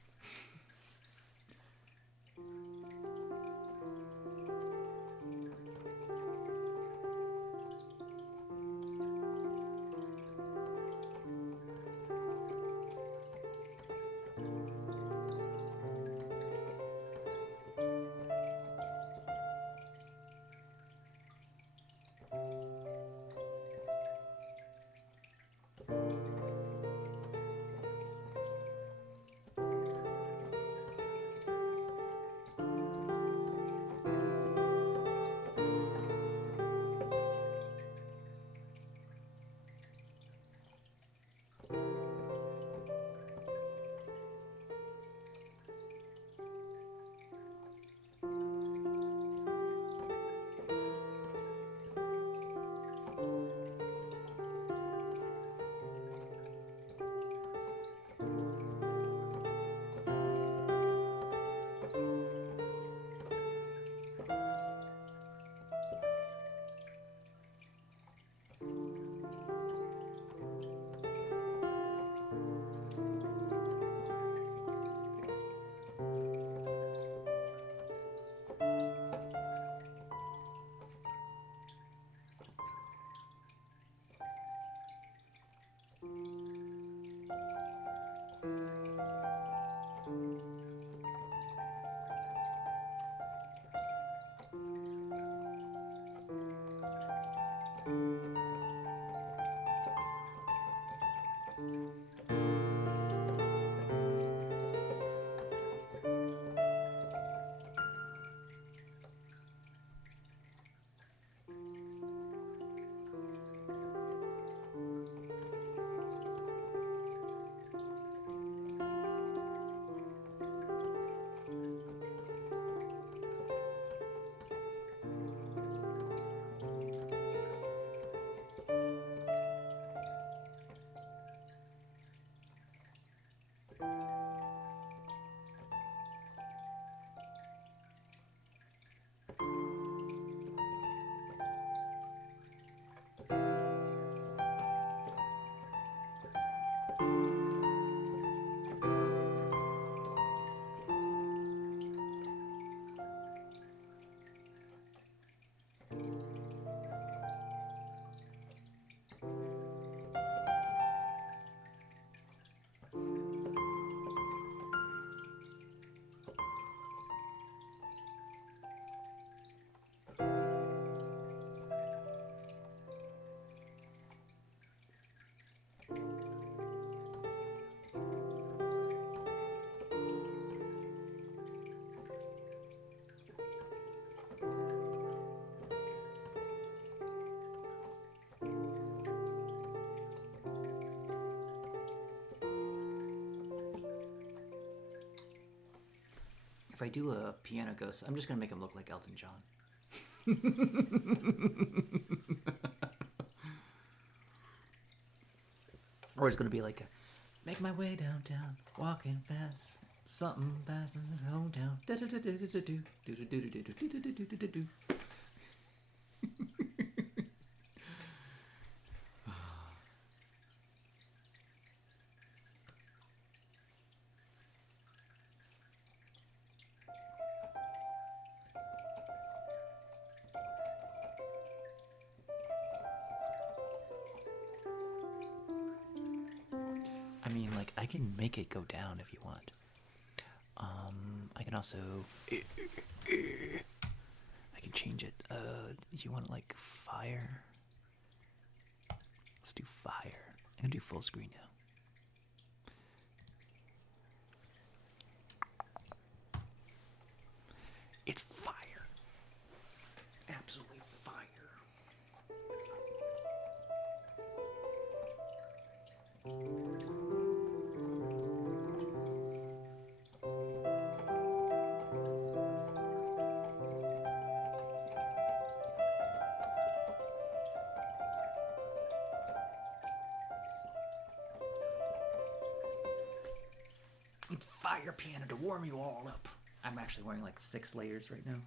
I do a piano ghost, I'm just gonna make him look like Elton John. Or it's gonna be like, make my way downtown, walking fast, something fast in the hometown. I mean, like, I can make it go down if you want. I can also... I can change it. Do you want, like, fire? Let's do fire. I'm gonna do full screen now. It's fire. Absolutely fire. It's fire piano to warm you all up. I'm actually wearing like 6 layers right now.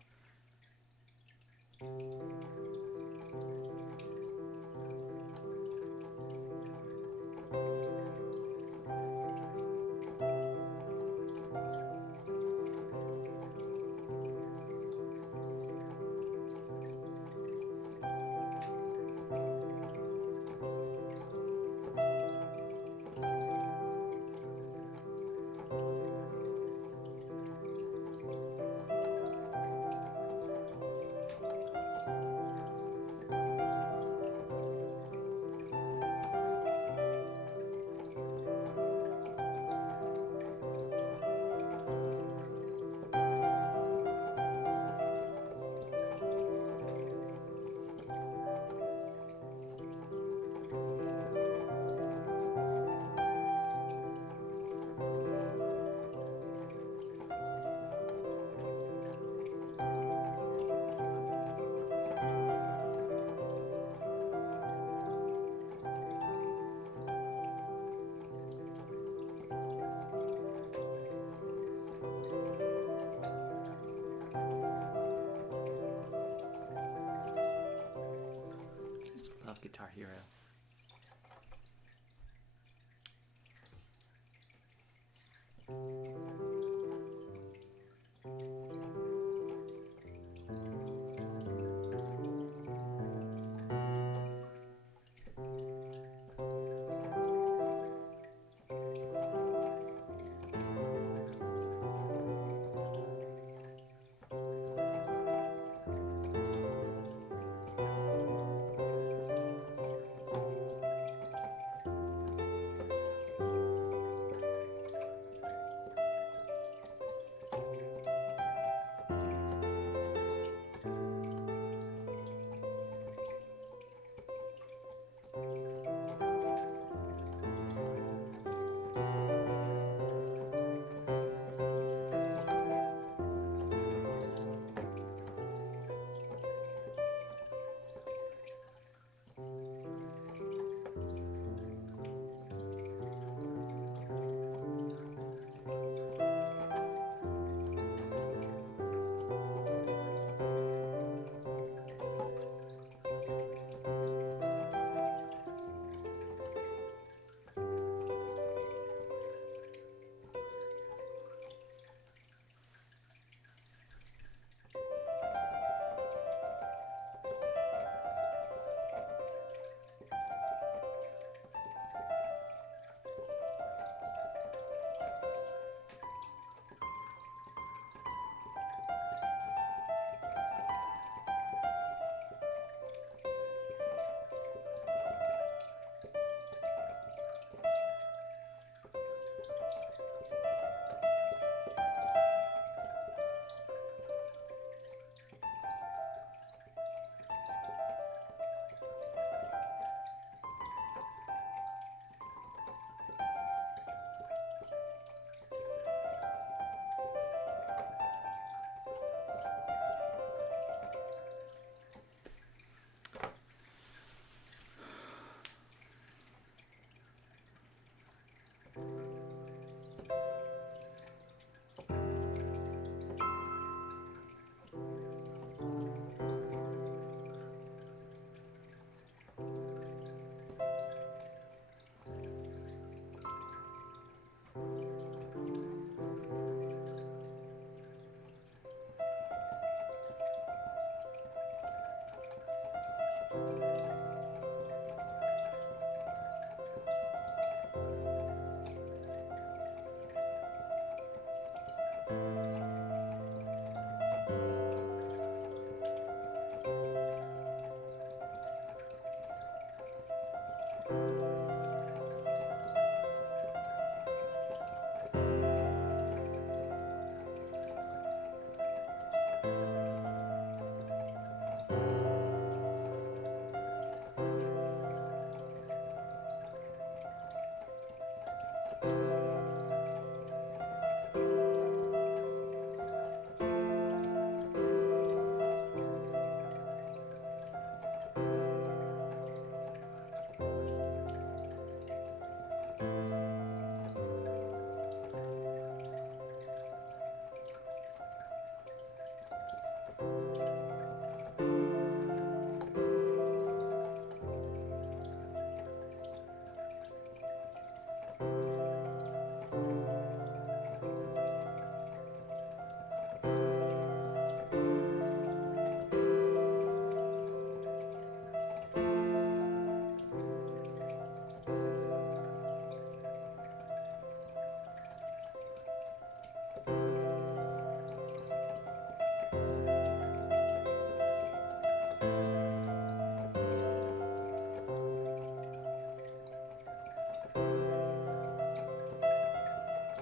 Guitar Hero.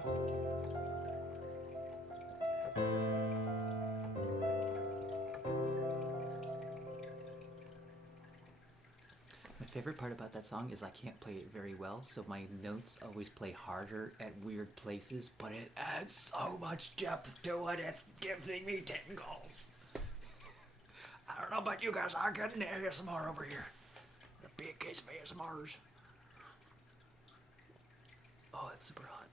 My favorite part about that song is I can't play it very well, so my notes always play harder at weird places, but it adds so much depth to it, it's giving me tingles. I don't know about you guys, I'm getting ASMR over here. A big case of ASMRs. Oh, it's super hot.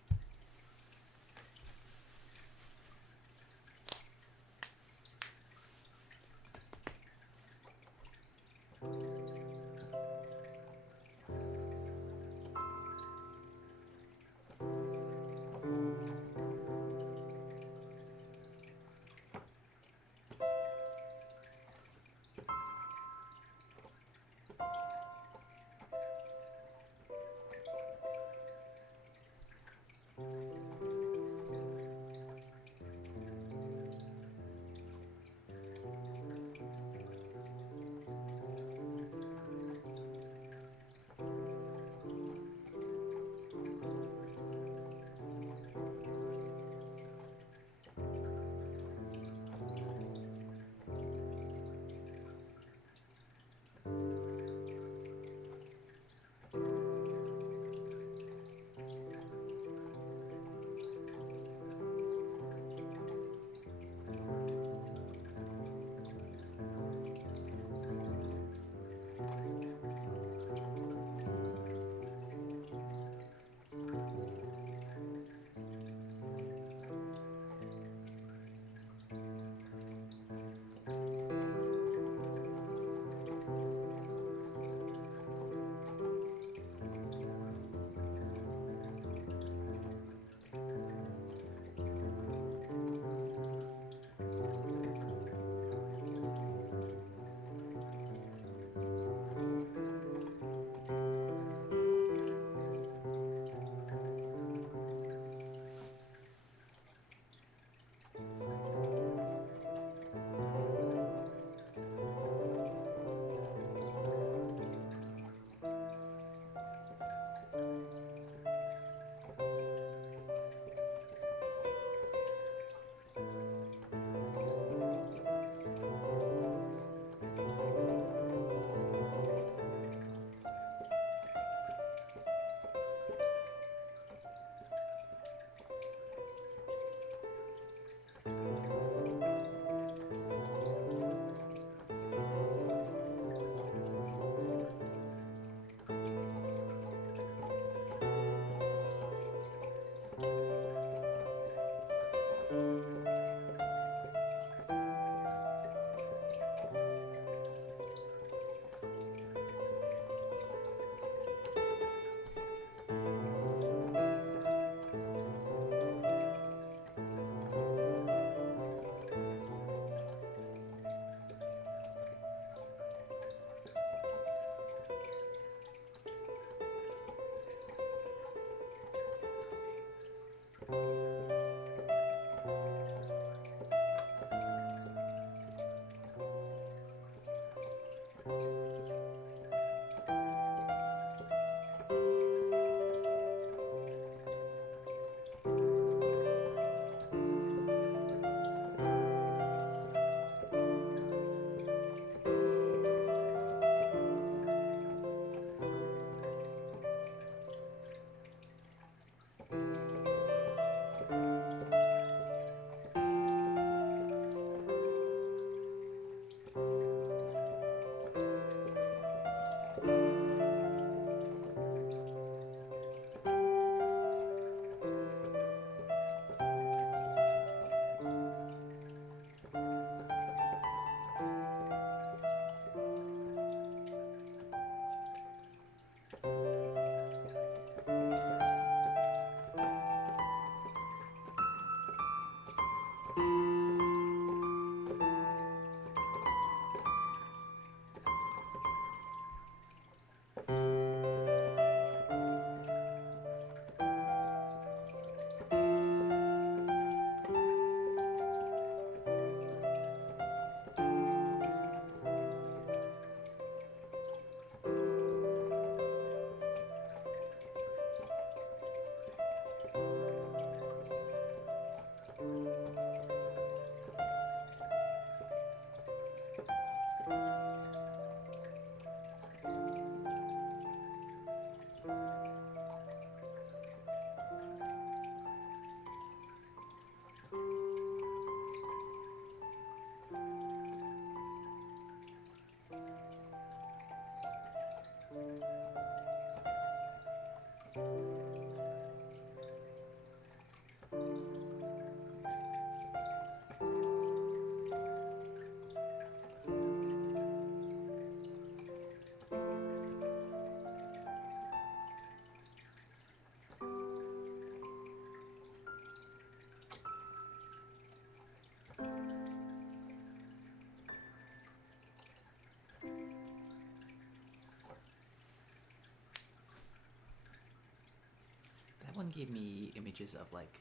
gave me images of like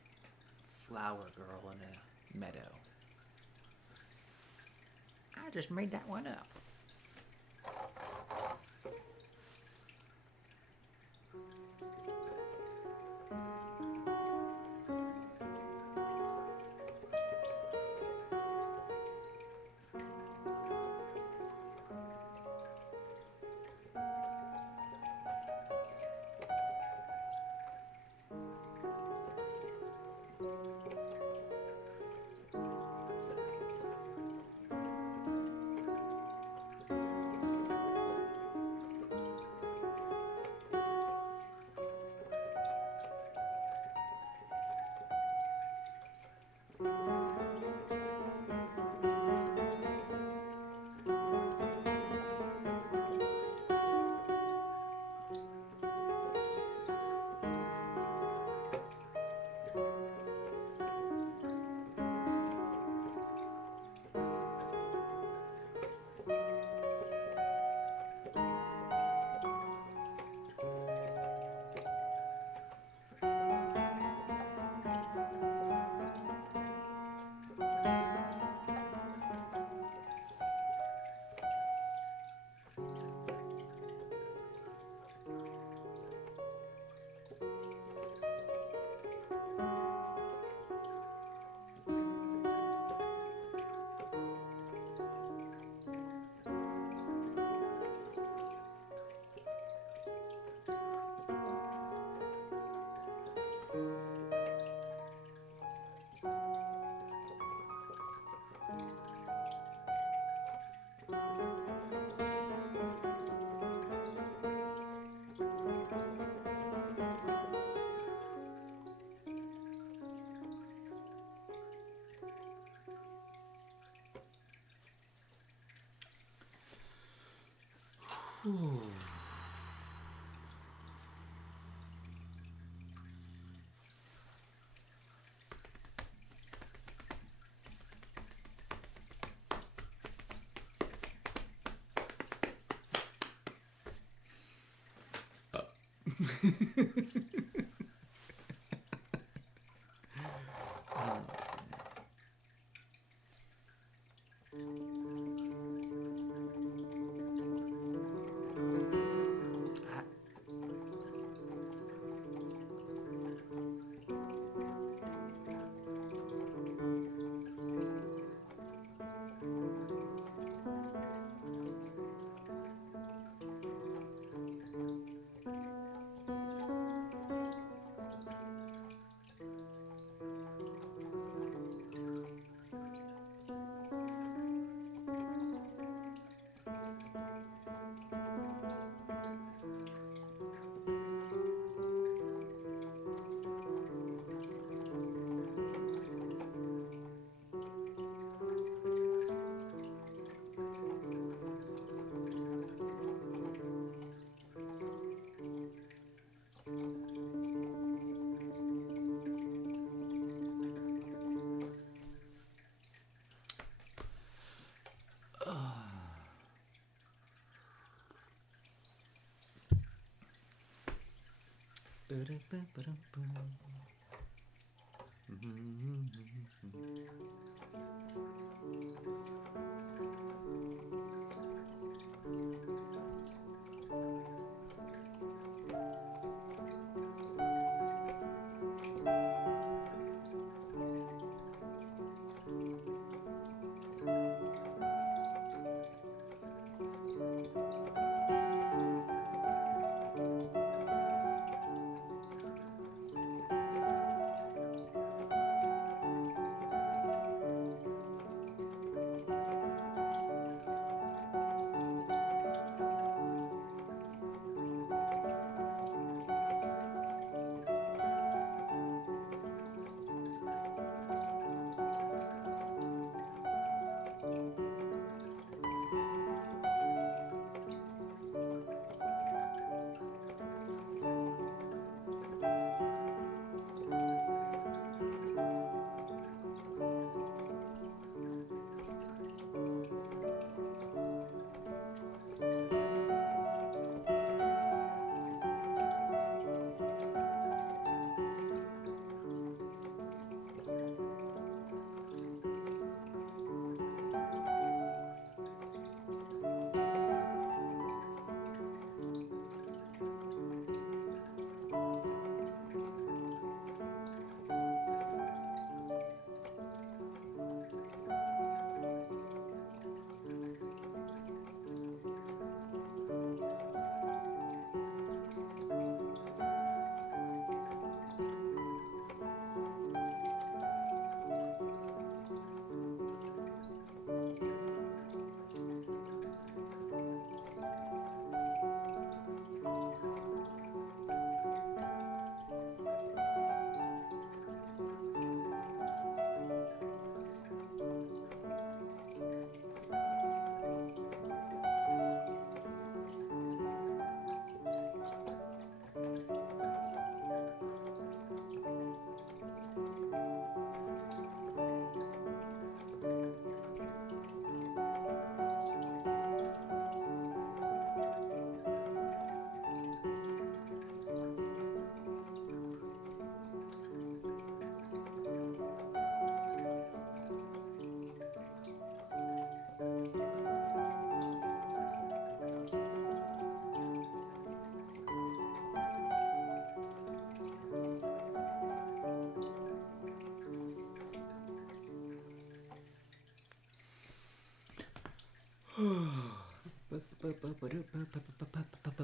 flower girl in a meadow. I just made that one up.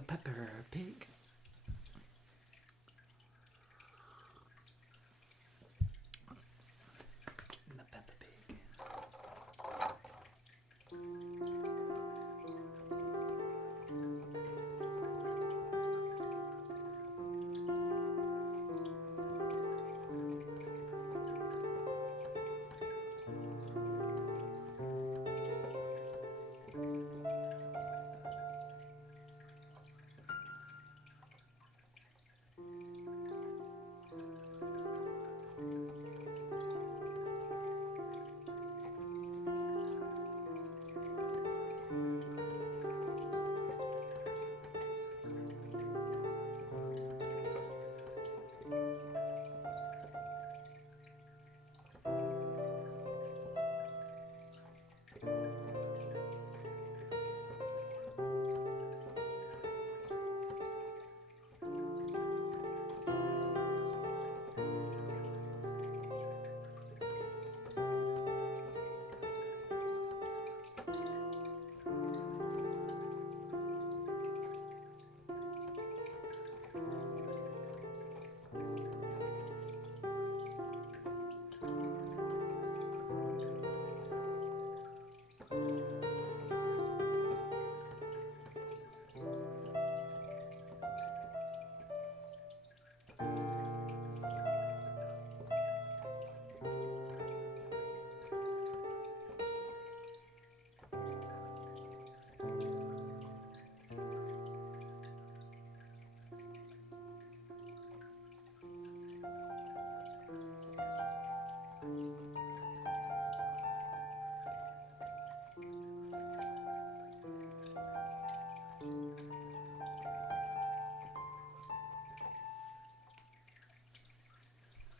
Pepper Pig. Getting the Peppa Pig.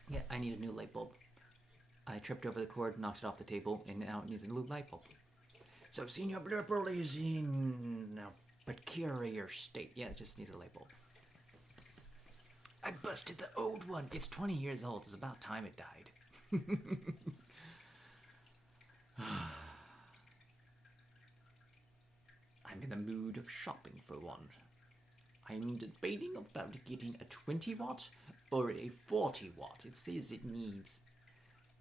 Yeah, I need a new light bulb. I tripped over the cord, knocked it off the table, and now it needs a new light bulb. So Senior Blurple is in a peculiar state. Yeah, it just needs a light bulb. I busted the old one. It's 20 years old. It's about time it died. I'm in the mood of shopping for one. I'm debating about getting a 20 watt or a 40 watt. It says it needs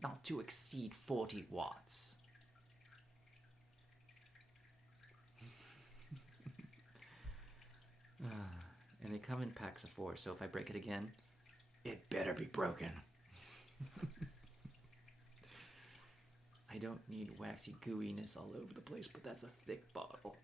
not to exceed 40 watts. And they come in packs of 4, so if I break it again, it better be broken. I don't need waxy gooiness all over the place, but that's a thick bottle.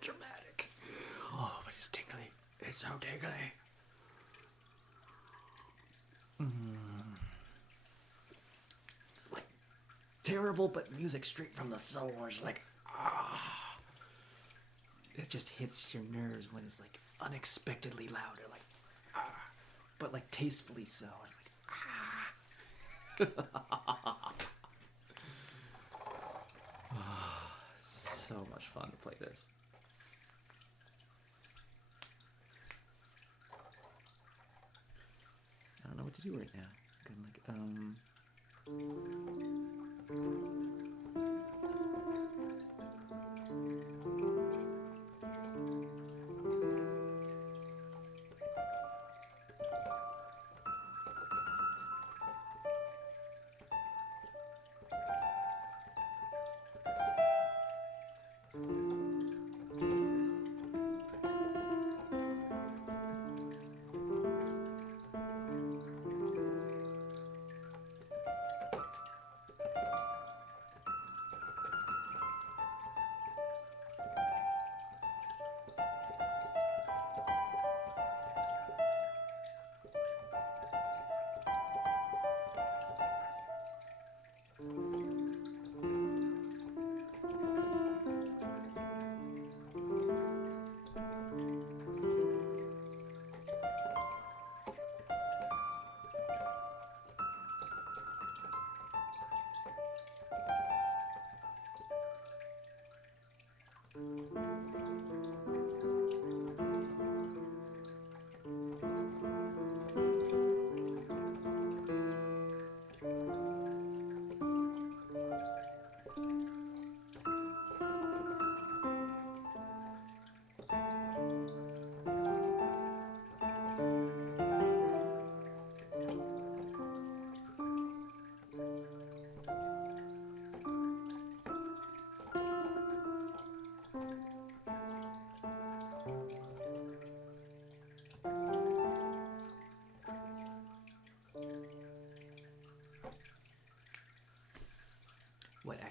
Dramatic. Oh, but it's tingly. It's so tingly. It's like terrible, but music straight from the soul. It's like, ah. It just hits your nerves when it's like unexpectedly loud. Or like, ah. But like tastefully so. It's like, ah. So much fun to play this. I don't know what to do right now. I'm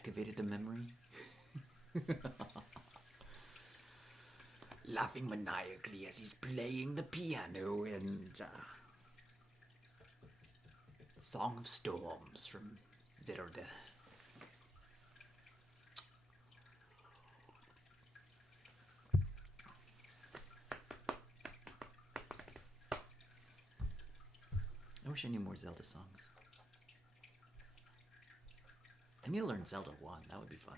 activated a memory. Laughing maniacally as he's playing the piano and Song of Storms from Zelda. I wish I knew more Zelda songs. I need to learn Zelda 1, that would be fun.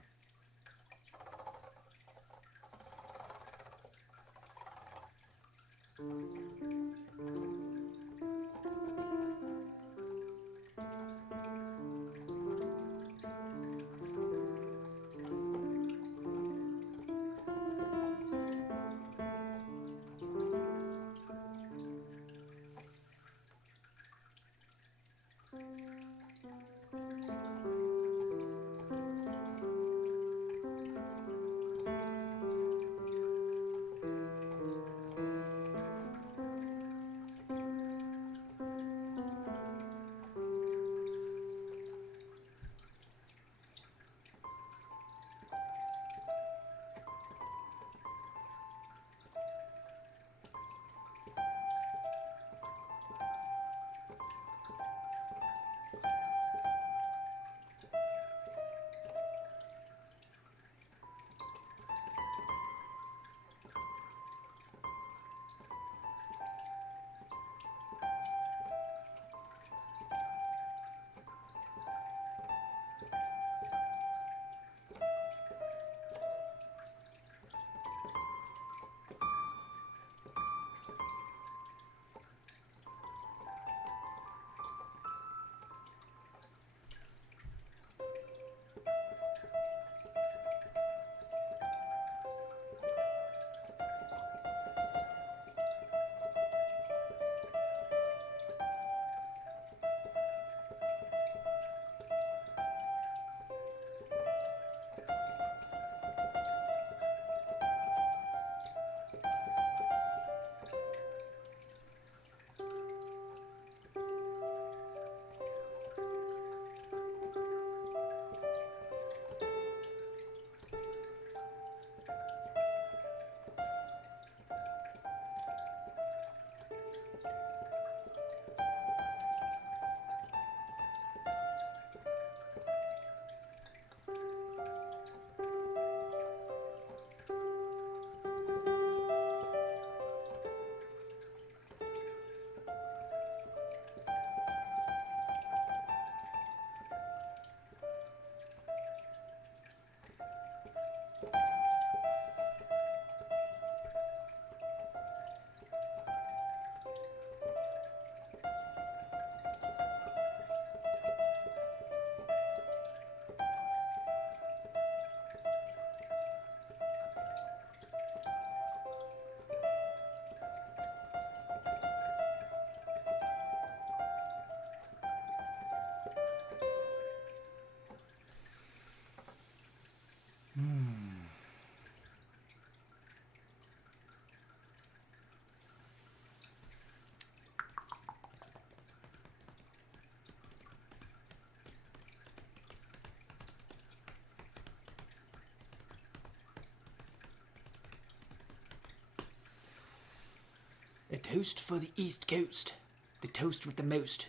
A toast for the East Coast. The toast with the most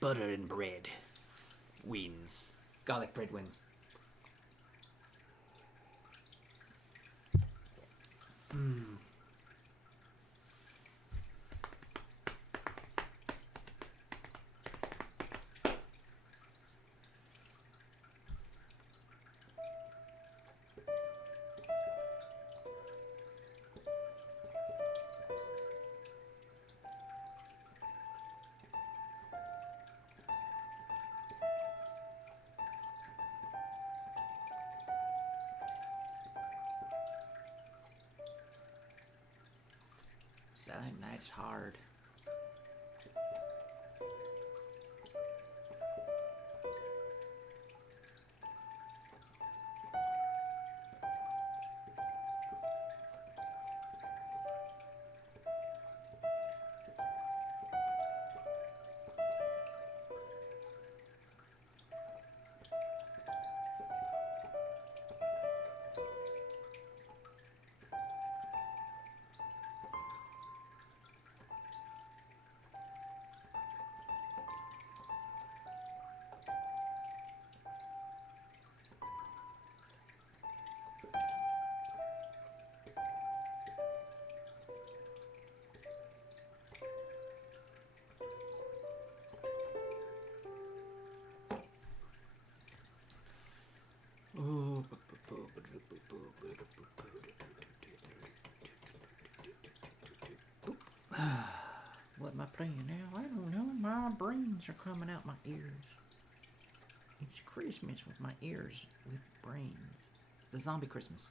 butter and bread wins. Garlic bread wins. Silent Night is hard. What am I playing now? I don't know. My brains are coming out my ears. It's Christmas with my ears with brains. The zombie Christmas.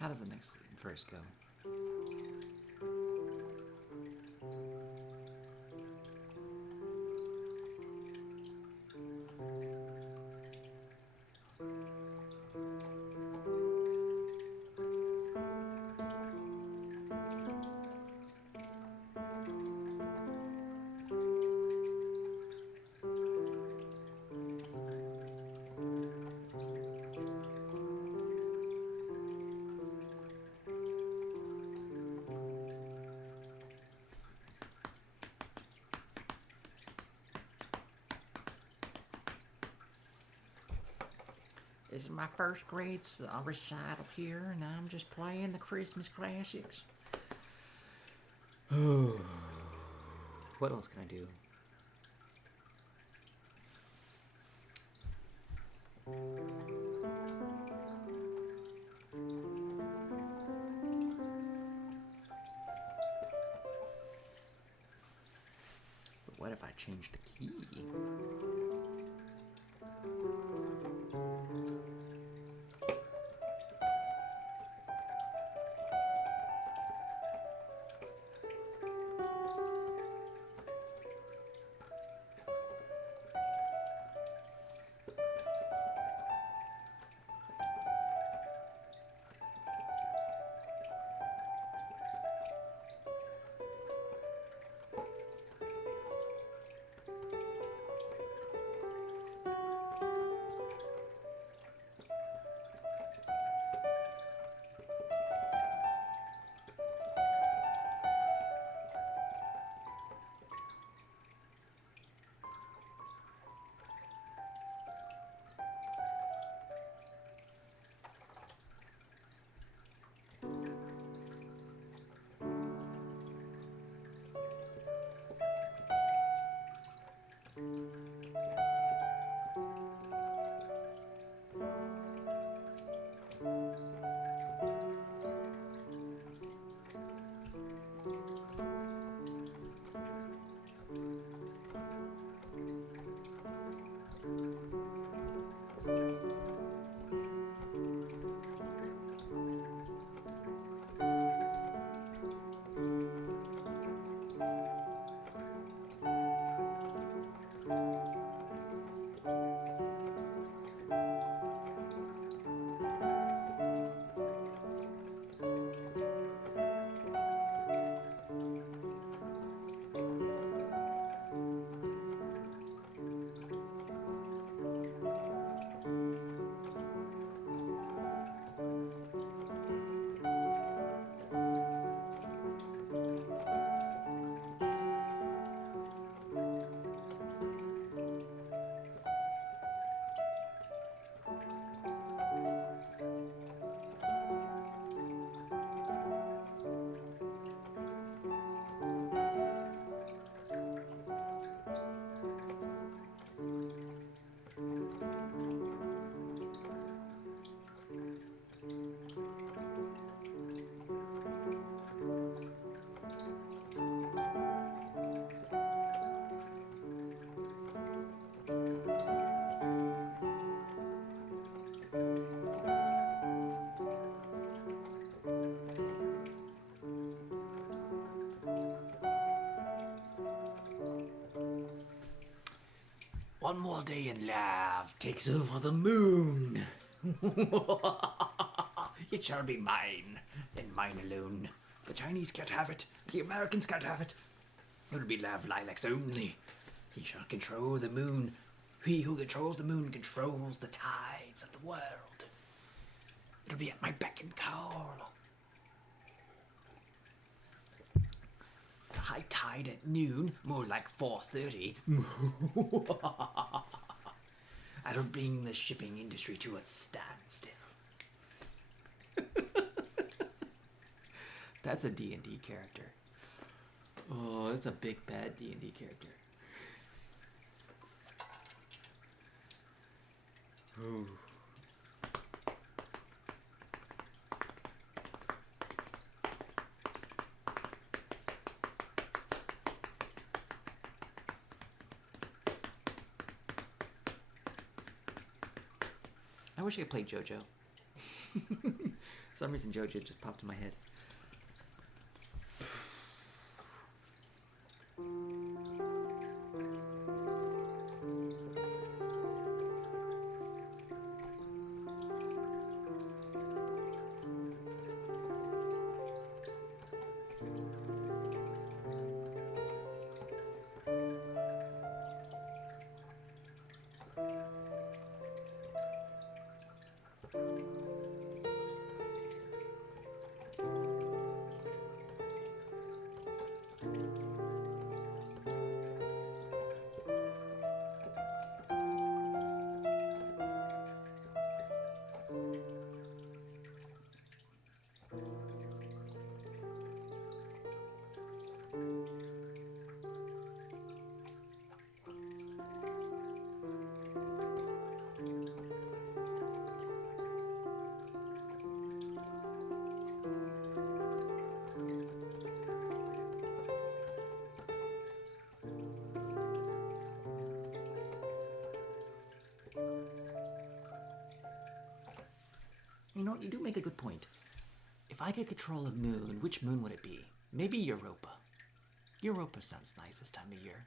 How does the next verse go? This is my first grade recital here, and I'm just playing the Christmas classics. What else can I do? But what if I change the key? One more day and love takes over the moon. It shall be mine, and mine alone. The Chinese can't have it. The Americans can't have it. It'll be love lilacs only. He shall control the moon. He who controls the moon controls the tides of the world. It'll be at my beck and call. The high tide at noon, more like 4:30. That'll bring the shipping industry to a standstill. That's a D&D character. Oh, that's a big bad D&D character. Ooh. I wish I could play JoJo. For some reason JoJo just popped in my head. You know, you do make a good point. If I could control a moon, which moon would it be? Maybe Europa. Europa sounds nice this time of year.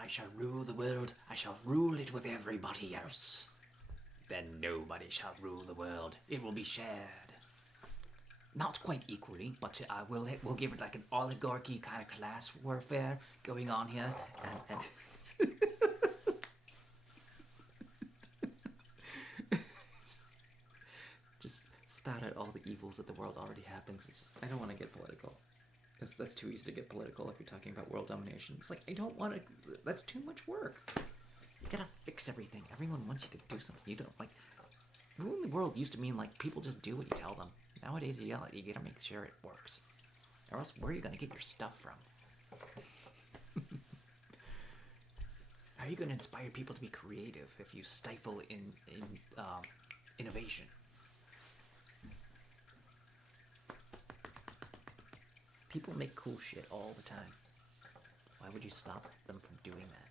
I shall rule the world, I shall rule it with everybody else. Then nobody shall rule the world. It will be shared. Not quite equally, but we'll give it like an oligarchy kind of class warfare going on here. And just spout out all the evils that the world already happens. I don't want to get political. That's too easy to get political if you're talking about world domination. It's like, I don't want to... That's too much work. You gotta fix everything. Everyone wants you to do something. You don't, like... Ruling the world used to mean, like, people just do what you tell them. Nowadays, you gotta make sure it works. Or else, where are you gonna get your stuff from? How are you gonna inspire people to be creative if you stifle in innovation? People make cool shit all the time. Why would you stop them from doing that?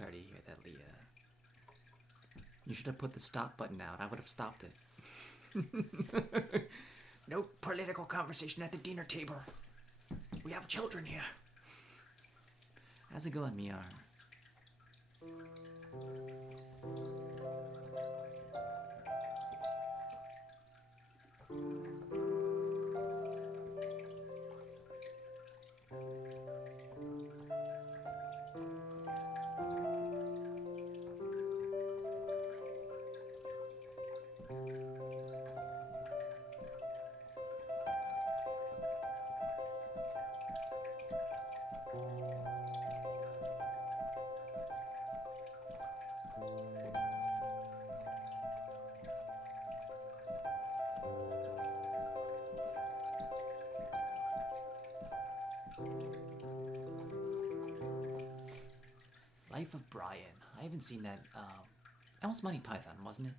sorry to hear that, Leah. You should have put the stop button out. I would have stopped it. No political conversation at the dinner table. We have children here. How's it going, Miar? Life of Brian. I haven't seen that. That was Monty Python, wasn't it?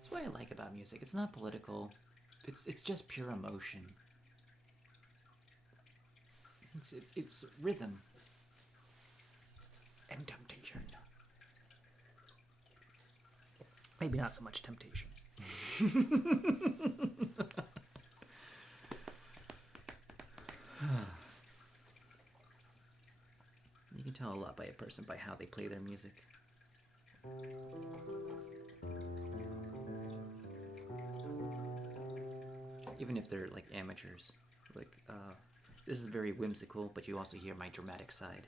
That's what I like about music. It's not political. It's just pure emotion. It's rhythm and temptation. Maybe not so much temptation. You can tell a lot by a person by how they play their music. Even if they're like amateurs. Like, this is very whimsical, but you also hear my dramatic side.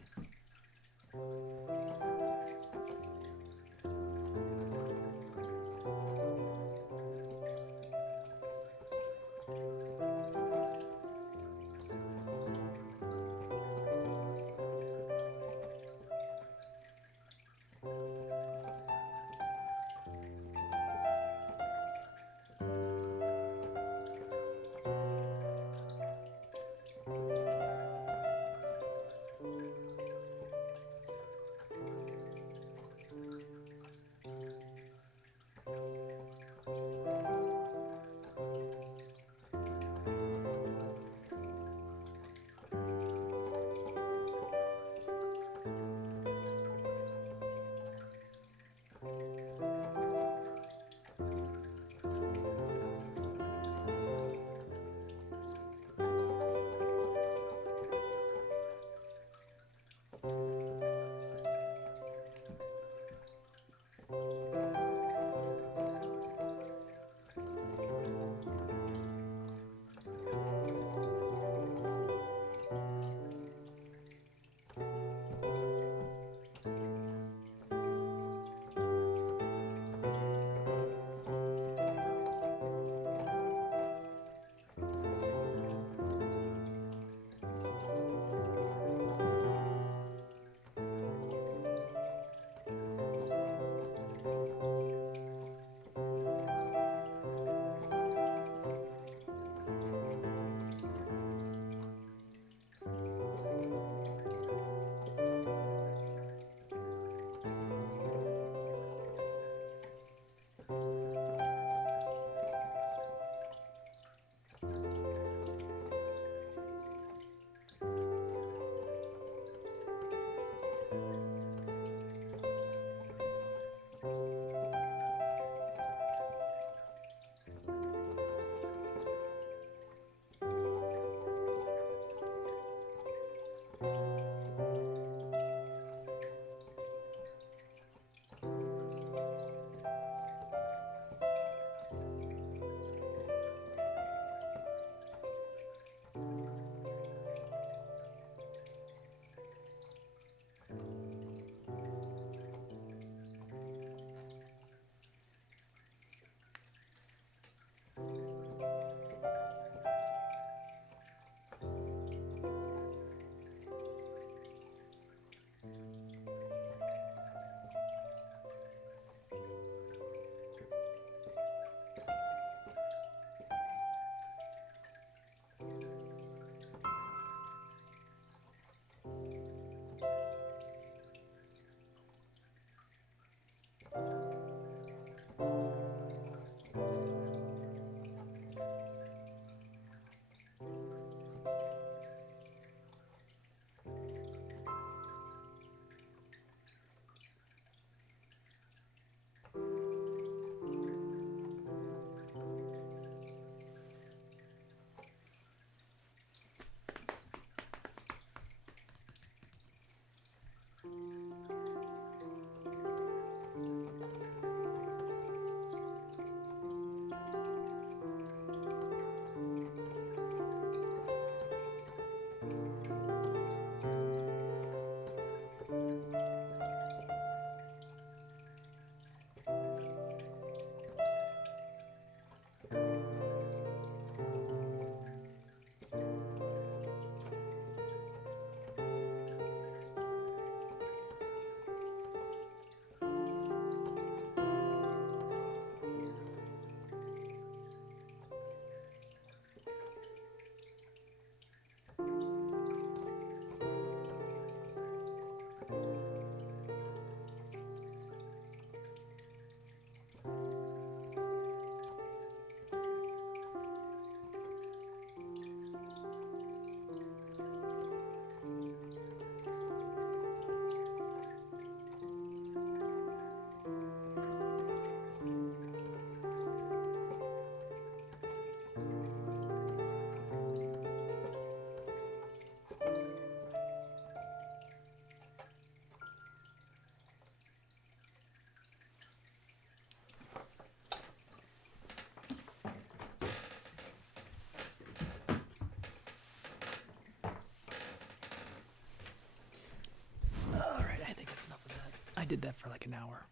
did that for like an hour.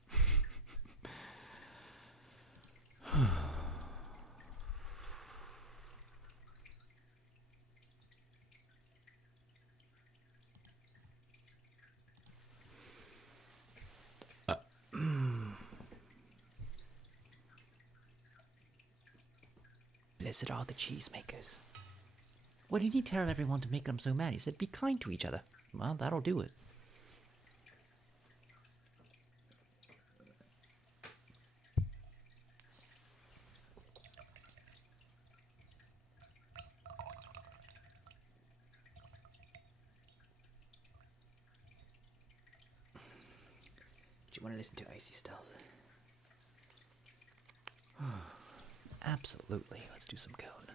Blessed are the cheesemakers. What did he tell everyone to make them so mad? He said, be kind to each other. Well, that'll do it. Do you want to listen to Icy Stealth? Absolutely. Let's do some code.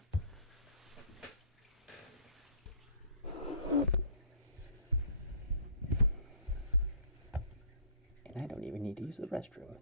And I don't even need to use the restroom.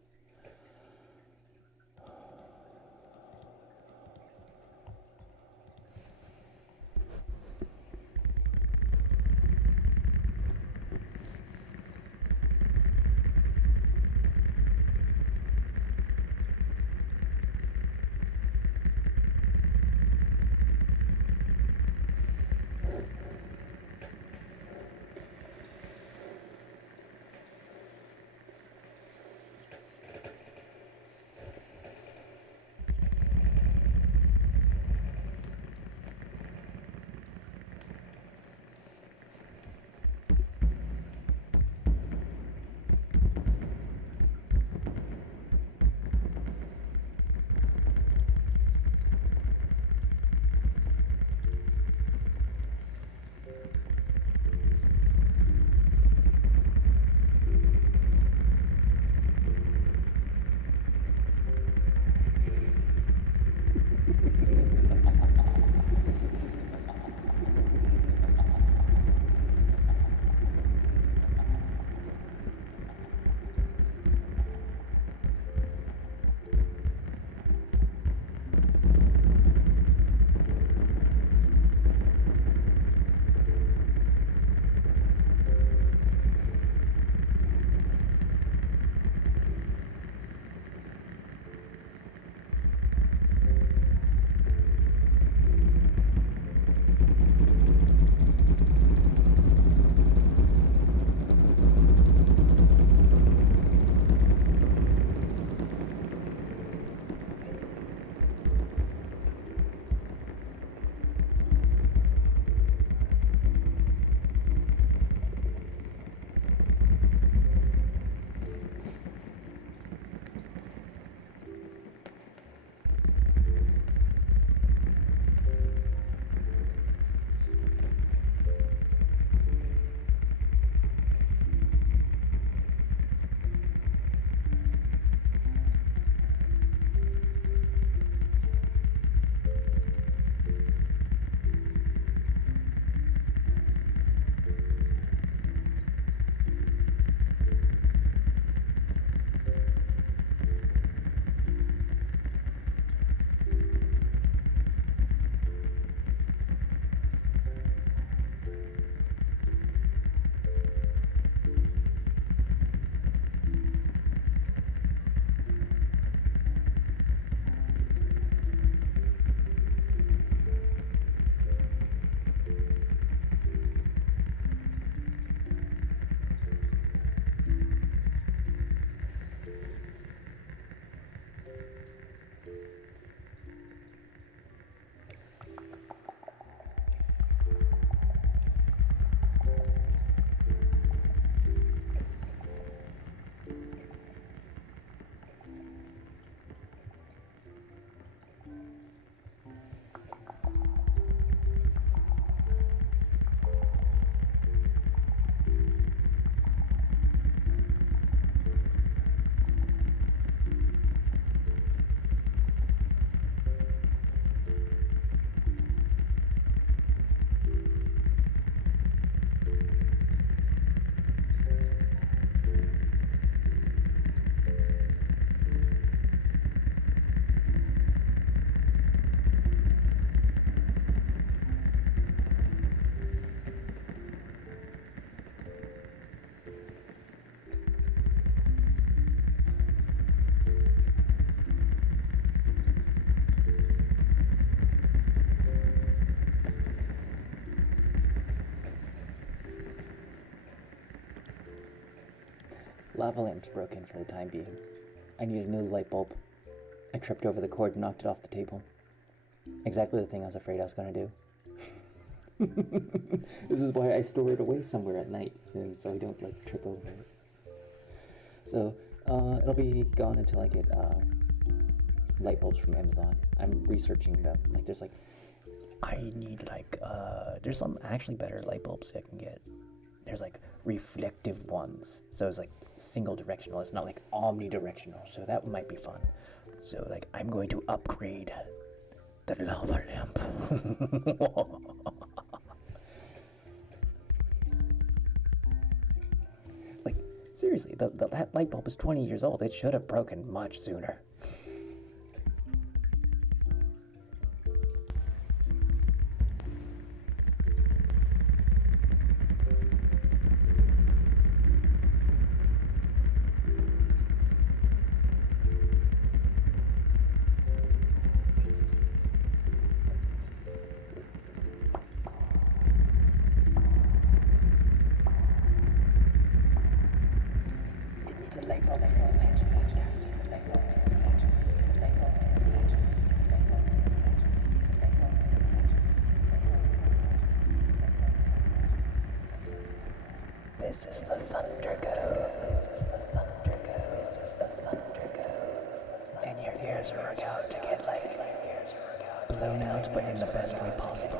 Lava lamp's broken for the time being. I need a new light bulb. I tripped over the cord and knocked it off the table. Exactly the thing I was afraid I was going to do. This is why I store it away somewhere at night, and so I don't like trip over it. So it'll be gone until I get light bulbs from Amazon. I'm researching them. Like there's like, I need like there's some actually better light bulbs I can get. There's like reflective ones, so it's like single directional. It's not like omnidirectional, so that might be fun. So like I'm going to upgrade the lava lamp. Like seriously, that light bulb is 20 years old. It should have broken much sooner. This is the Thunder and your ears are about to get like blown out, but in the best way possible.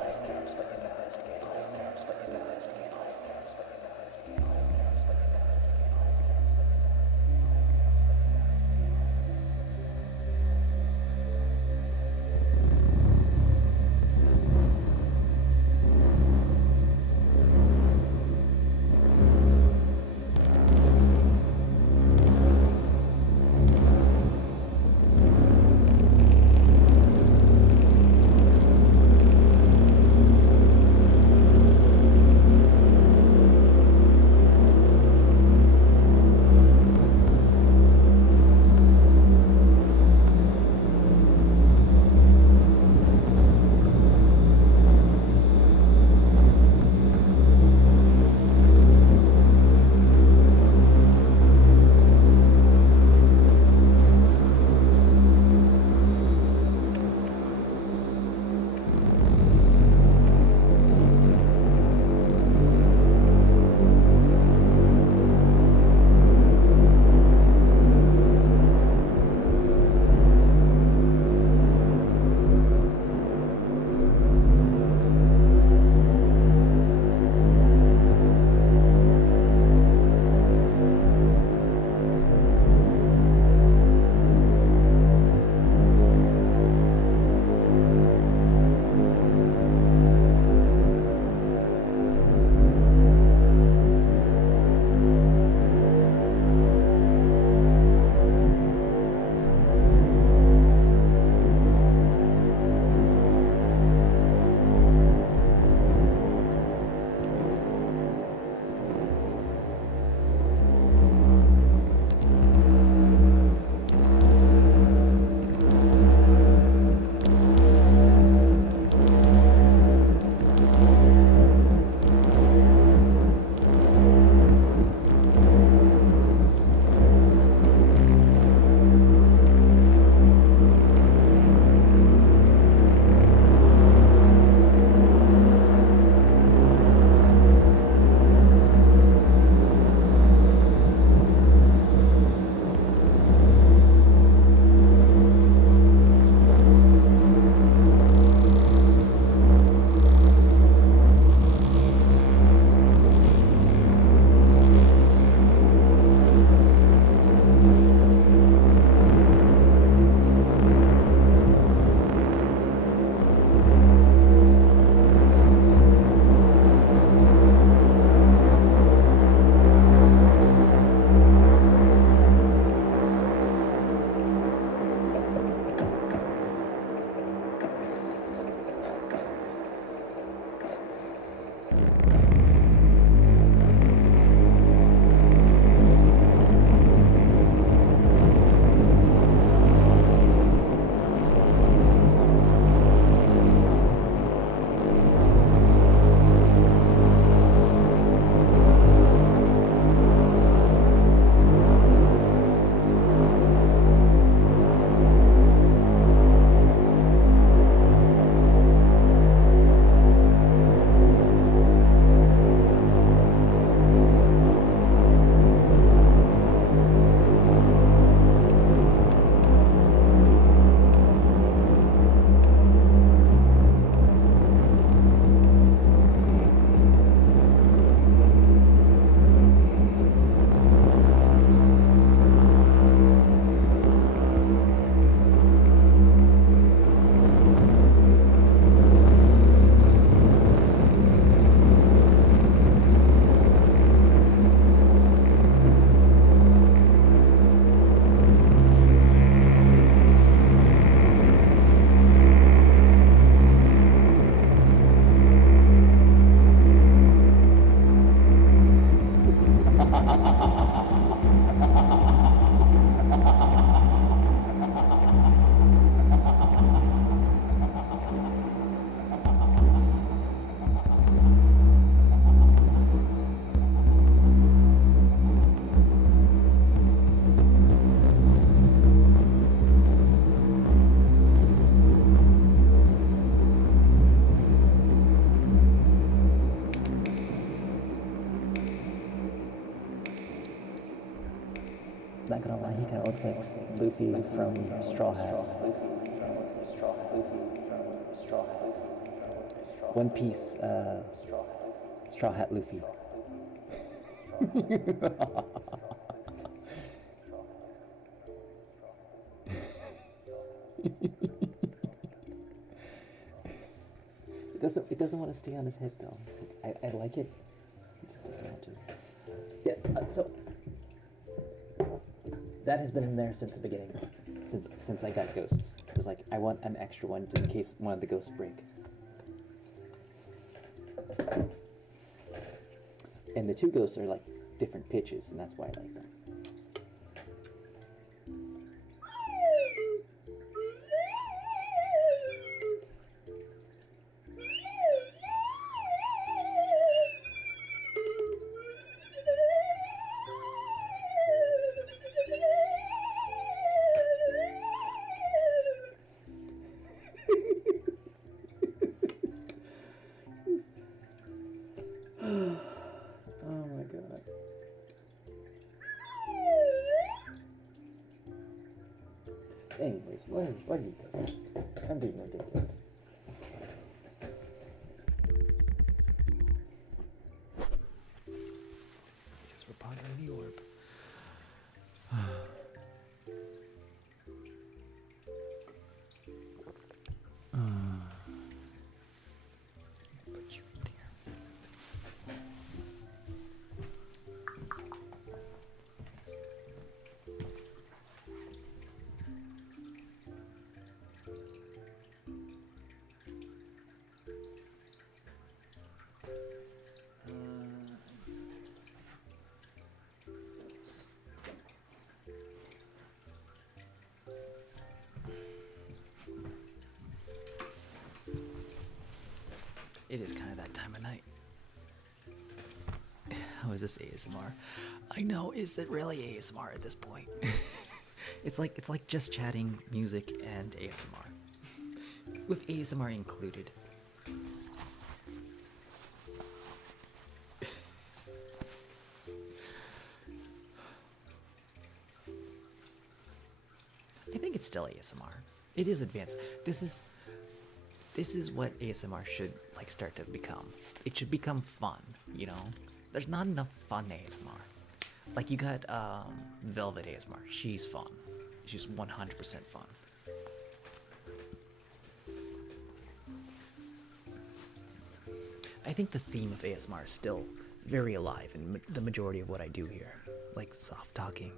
Not gonna lie, he kind of looks like Luffy from Straw Hats. One Piece, Straw Hat Luffy. It doesn't want to stay on his head though. I like it. It just doesn't want to. Yeah. So that has been there since the beginning, since I got ghosts. It was like I want an extra one in case one of the ghosts break. And the two ghosts are like different pitches, and that's why I like them. Oh my god. Anyways, what are you guys? I'm being ridiculous. Because we're pondering the orb. Put you there. It is kind of that time of night. How is this ASMR? I know, is it really ASMR at this point? It's like just chatting, music, and ASMR. With ASMR included. I think it's still ASMR. It is advanced. This is what ASMR should like start to become. It should become fun, you know? There's not enough fun ASMR. Like you got Velvet ASMR. She's fun. She's 100% fun. I think the theme of ASMR is still very alive in the majority of what I do here. Like soft talking,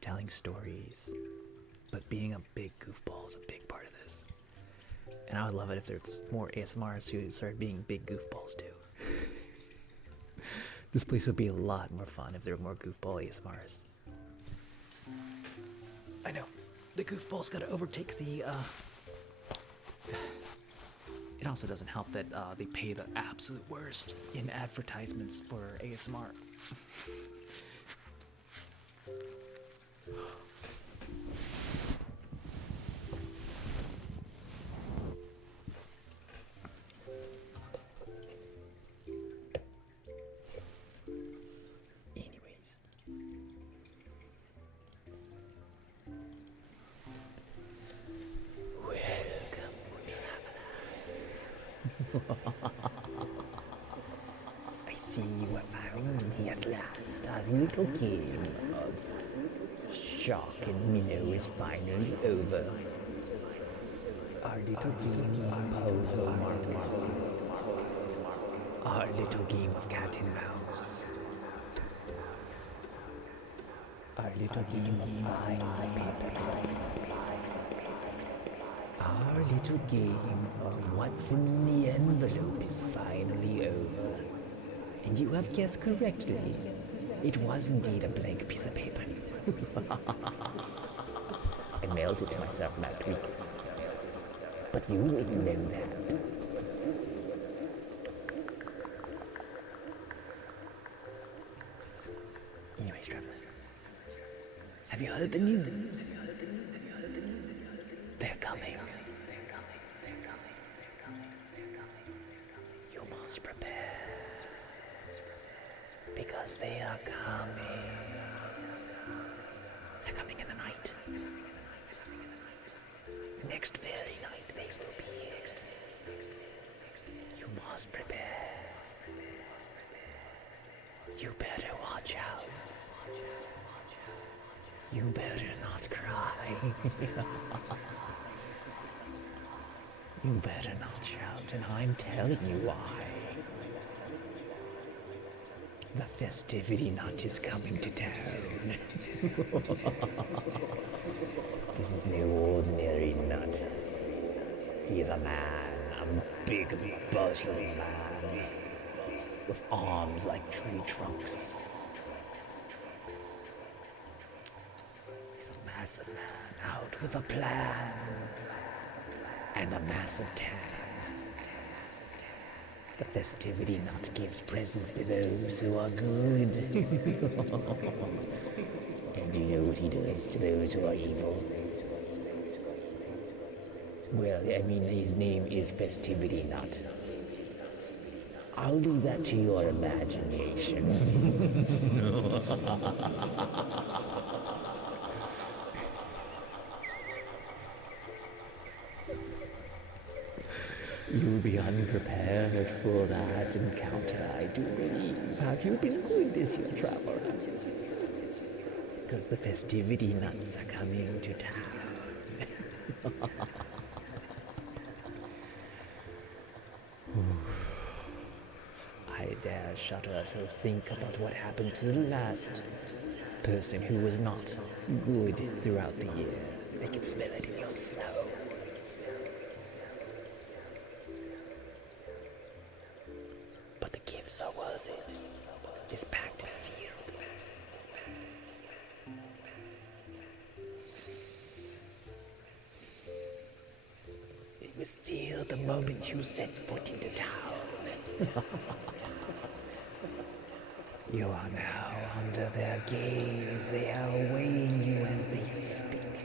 telling stories, but being a big goofball is a big part of this. And I would love it if there's more ASMRs who started being big goofballs too. This place would be a lot more fun if there were more goofball ASMRs. I know, the goofballs gotta overtake the, It also doesn't help that they pay the absolute worst in advertisements for ASMR. Anyways. I see you have found me at last. Our little game of Shark and Minnow is finally over. Our little game of Ho-Ho Mark. Our little game of Cat and Mouse. Our little game of Find Paper. Our little game of what's in the envelope is finally over. And you have guessed correctly. It was indeed a blank piece of paper. I mailed it to myself last week. But you wouldn't know that. Anyways, travelers, have you heard the news? They're coming. You must prepare. Because they are coming. They're coming in the night. Next very night they will be here. You must prepare. You better watch out. You better not cry. You better not shout, and I'm telling you why. The festivity nut is coming to town. This is no ordinary nut. He is a man, a big, bustling man, with arms like tree trunks. He's a massive man out with a plan and a massive tan. The festivity nut gives presents to those who are good. And do you know what he does to those who are evil? Well, I mean, his name is Festivity Nut. I'll leave that to your imagination. You'll be unprepared for that encounter, I do believe. Have you been good this year, traveler? Because the festivity nuts are coming to town. I dare shudder to think about what happened to the last person who was not good throughout the year. They can smell it in your soul. But the gifts are worth it. This pact is sealed. It was sealed the moment you set foot into town. You are now under their gaze. They are weighing you as they speak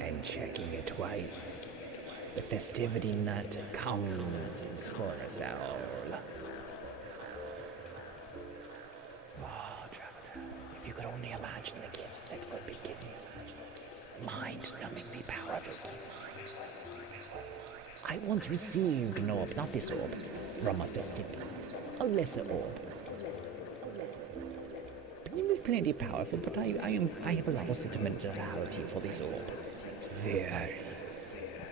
and checking it twice. The festivity nut comes for us all. Oh, traveler, if you could only imagine the gifts that will be given. Mind-numbingly powerful gifts. I once received an orb, not this orb, from a festivity nut. A lesser orb. It was plenty powerful, but I have a lot of sentimentality for this orb. It's very,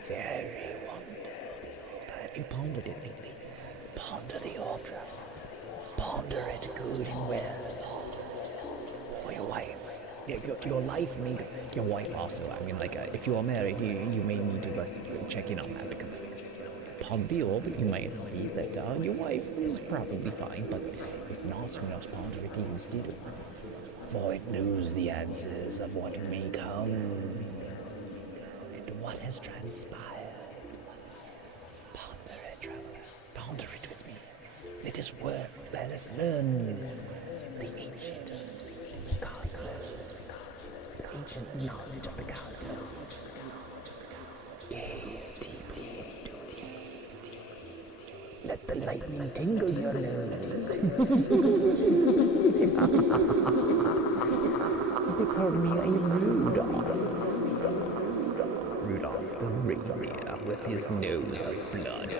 very wonderful. But have you pondered it lately? Ponder the orb, traveler. Ponder it good and well. For your wife. Yeah, your life may, your wife also. I mean, like, if you are married, you may need to check in on that, because upon the orb, you might see that your wife is probably fine, but if not, who knows, ponder it even still. For it knows the answers of what may come and what has transpired. Ponder it, traveler. Ponder it with me. Let us work. Let us learn the ancient cosmos. Ancient knowledge of the cosmos. Gaze deeply into it. Let the lightning tingle your nose. They call me a Rudolph. Rudolph the reindeer with his nose of blood.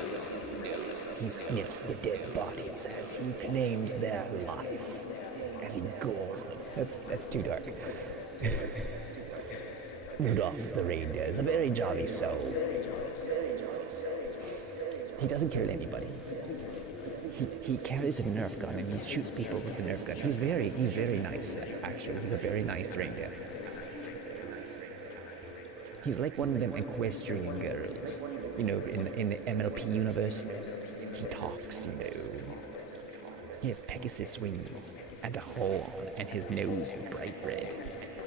He sniffs the dead bodies as he claims their life. As he gores them. That's too dark. Rudolph the reindeer is a very jolly soul. He doesn't kill anybody. He carries a Nerf gun and he shoots people with the Nerf gun. He's very nice, actually. He's a very nice reindeer. He's like one of them equestrian girls, in the MLP universe. He talks, He has Pegasus wings and a horn, and his nose is bright red.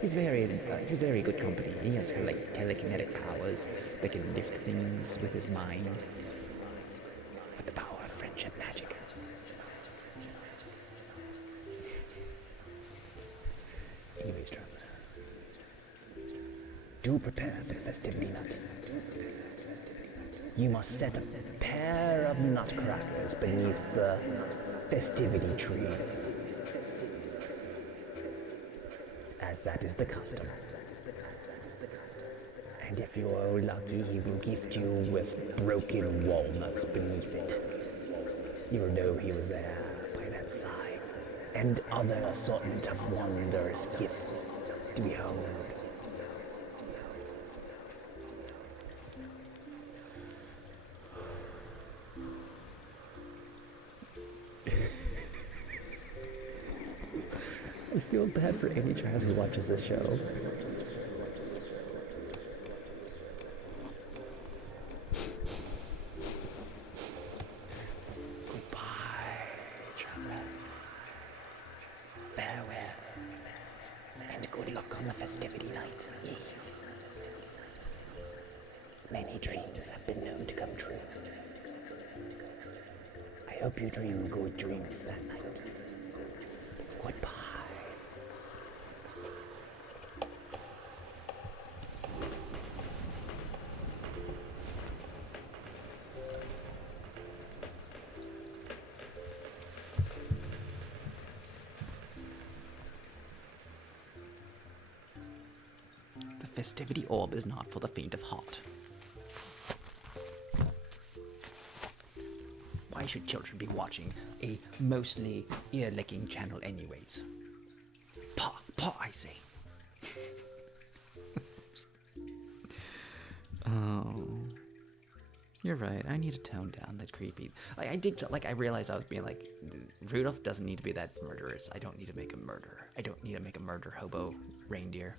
He's very good company. He has like telekinetic powers that can lift things with his mind, with the power of friendship magic. Anyways, traveler, do prepare for the festivity night. You must set a pair of nutcrackers beneath the festivity tree, as that is the custom. And if you're lucky, he will gift you with broken walnuts beneath it. You will know he was there by that sign, and other assortment of wondrous gifts to behold. I feel bad for any child who watches this show. Goodbye, traveler. Farewell, and good luck on the festivity night, Eve. Many dreams have been known to come true. I hope you dream good dreams that night. Goodbye. The festivity orb is not for the faint of heart. Why should children be watching a mostly ear-licking channel anyways? Paw, I say. Oh, you're right. I need to tone down that creepy. I realized I was being like, Rudolph doesn't need to be that murderous. I don't need to make a murder. I don't need to make a murder hobo reindeer.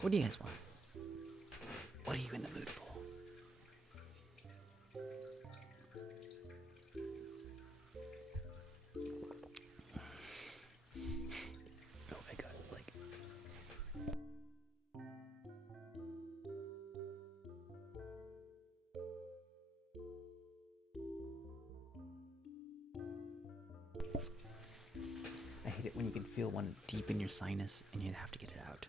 What do you guys want? What are you in the mood for? Oh my god, like... I hate it when you can feel one deep in your sinus and you have to get it out.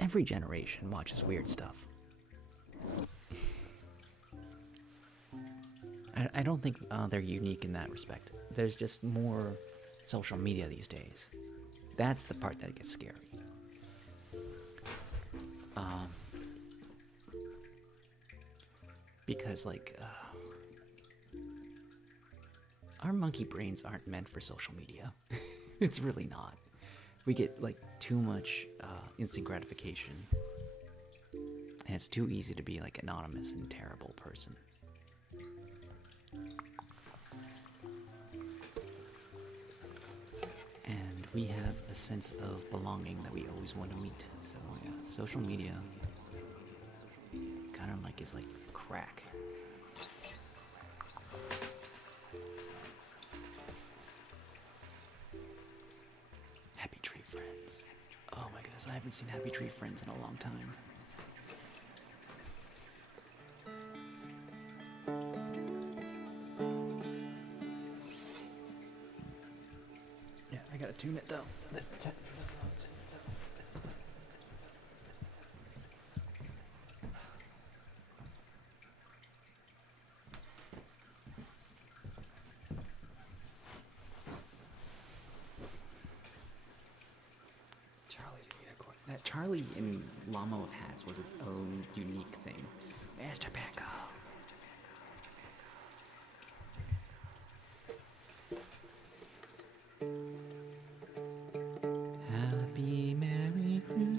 Every generation watches weird stuff. I don't think they're unique in that respect. There's just more social media these days. That's the part that gets scary. Because, our monkey brains aren't meant for social media. It's really not. We get, too much instant gratification. And it's too easy to be, anonymous and terrible person. And we have a sense of belonging that we always want to meet. So, yeah, social media kind of is like crack. Happy Tree Friends. Oh my goodness, I haven't seen Happy Tree Friends in a long time. Yeah, I gotta tune it though. Charlie in Llama with Hats was its own unique thing. Mr. Pickle.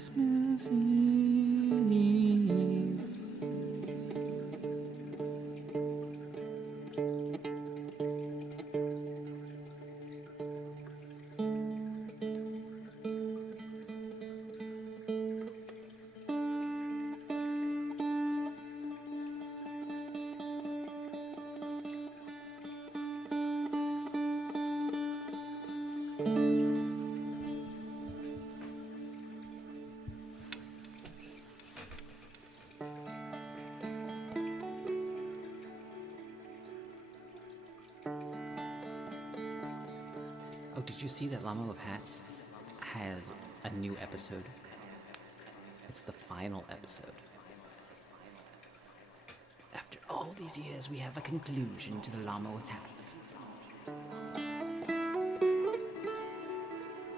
Christmas Eve. Oh, did you see that Llama with Hats has a new episode? It's the final episode. After all these years, we have a conclusion to the Llama with Hats.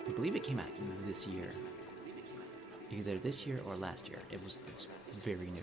I believe it came out this year. Either this year or last year. It's very new.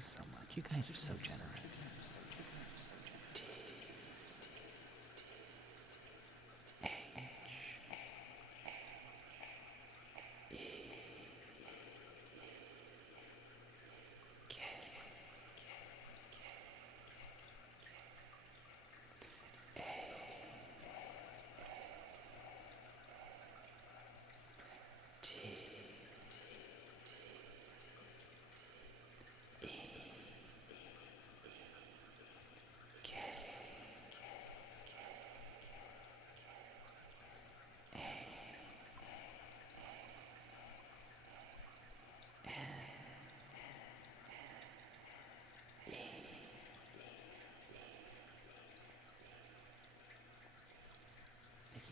So much. You guys are so generous.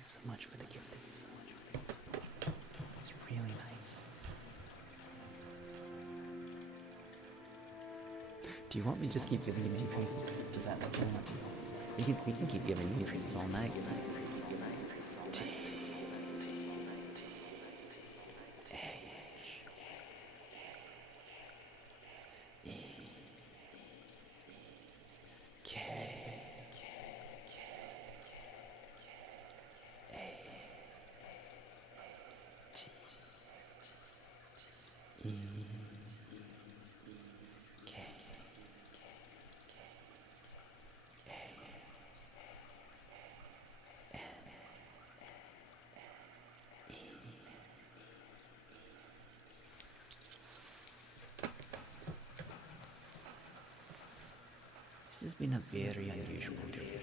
So much for the gift. It's really nice. Do you want me to just keep giving you mini traces? Does that look good? We can keep giving mini traces all night. This has been a very unusual day.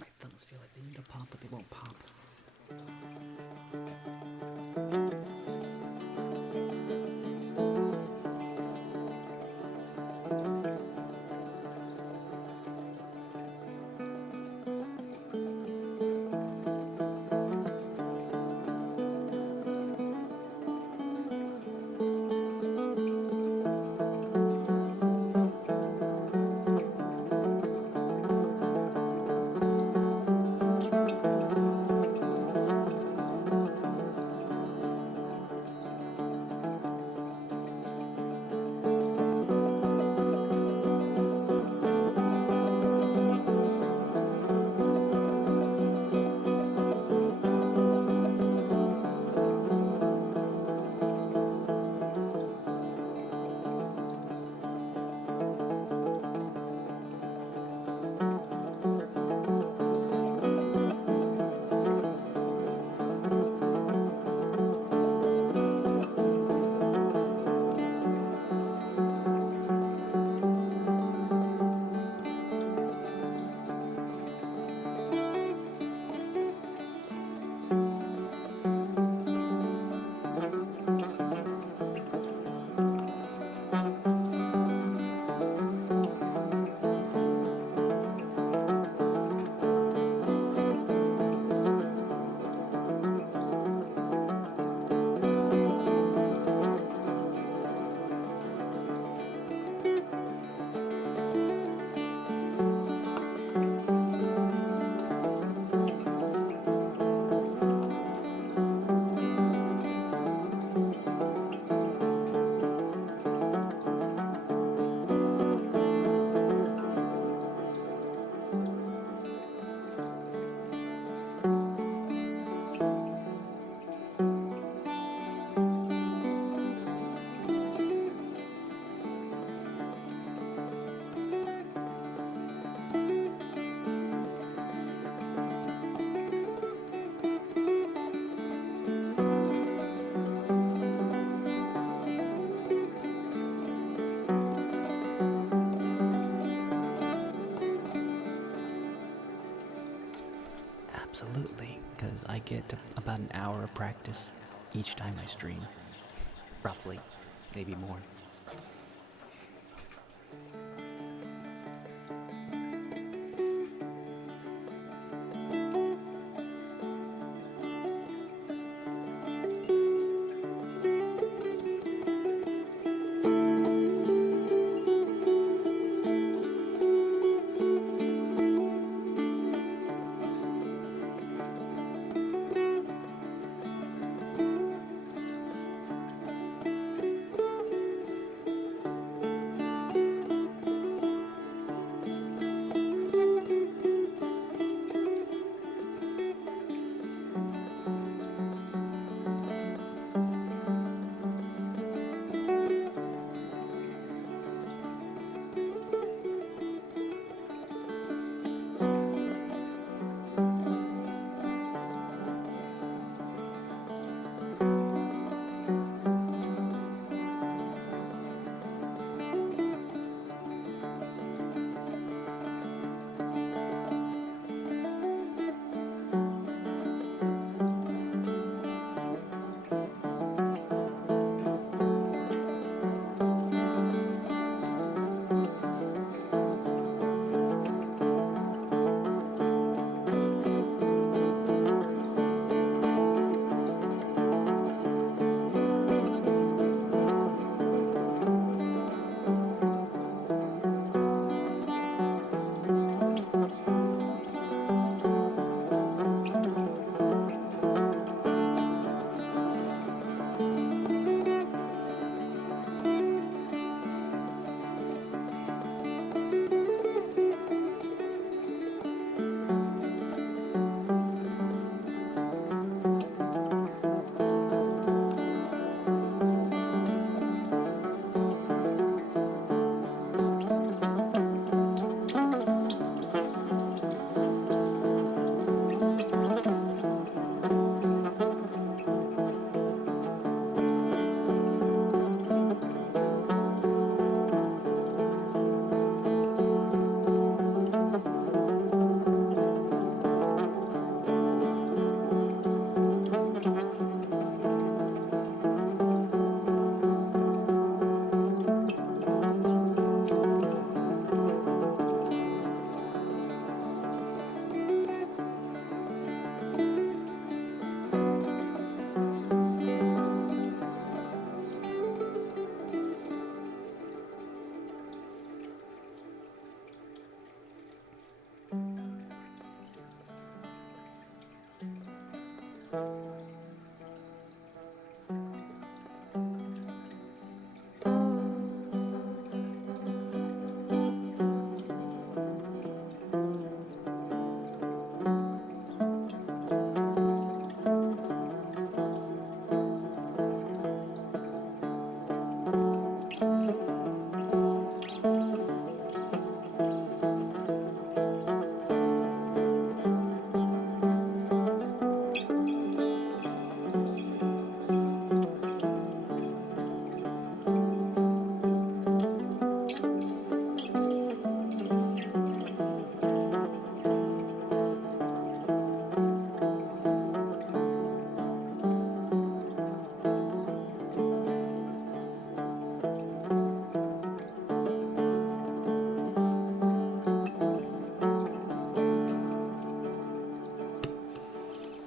My thumbs feel like they need to pop, but they won't pop. Absolutely, because I get about an hour of practice each time I stream. Roughly, maybe more.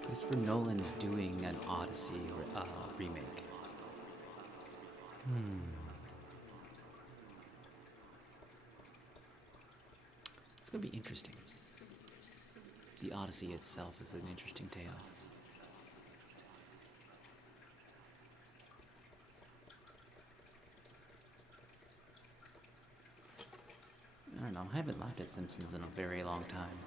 Christopher Nolan is doing an Odyssey remake. It's going to be interesting. The Odyssey itself is an interesting tale. I don't know, I haven't laughed at Simpsons in a very long time.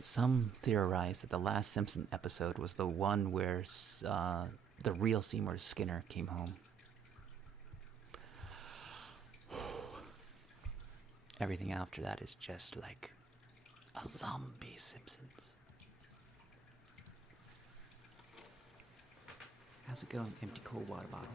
Some theorize that the last Simpson episode was the one where the real Seymour Skinner came home. Everything after that is just like a zombie Simpsons. How's it going? Empty cold water bottle.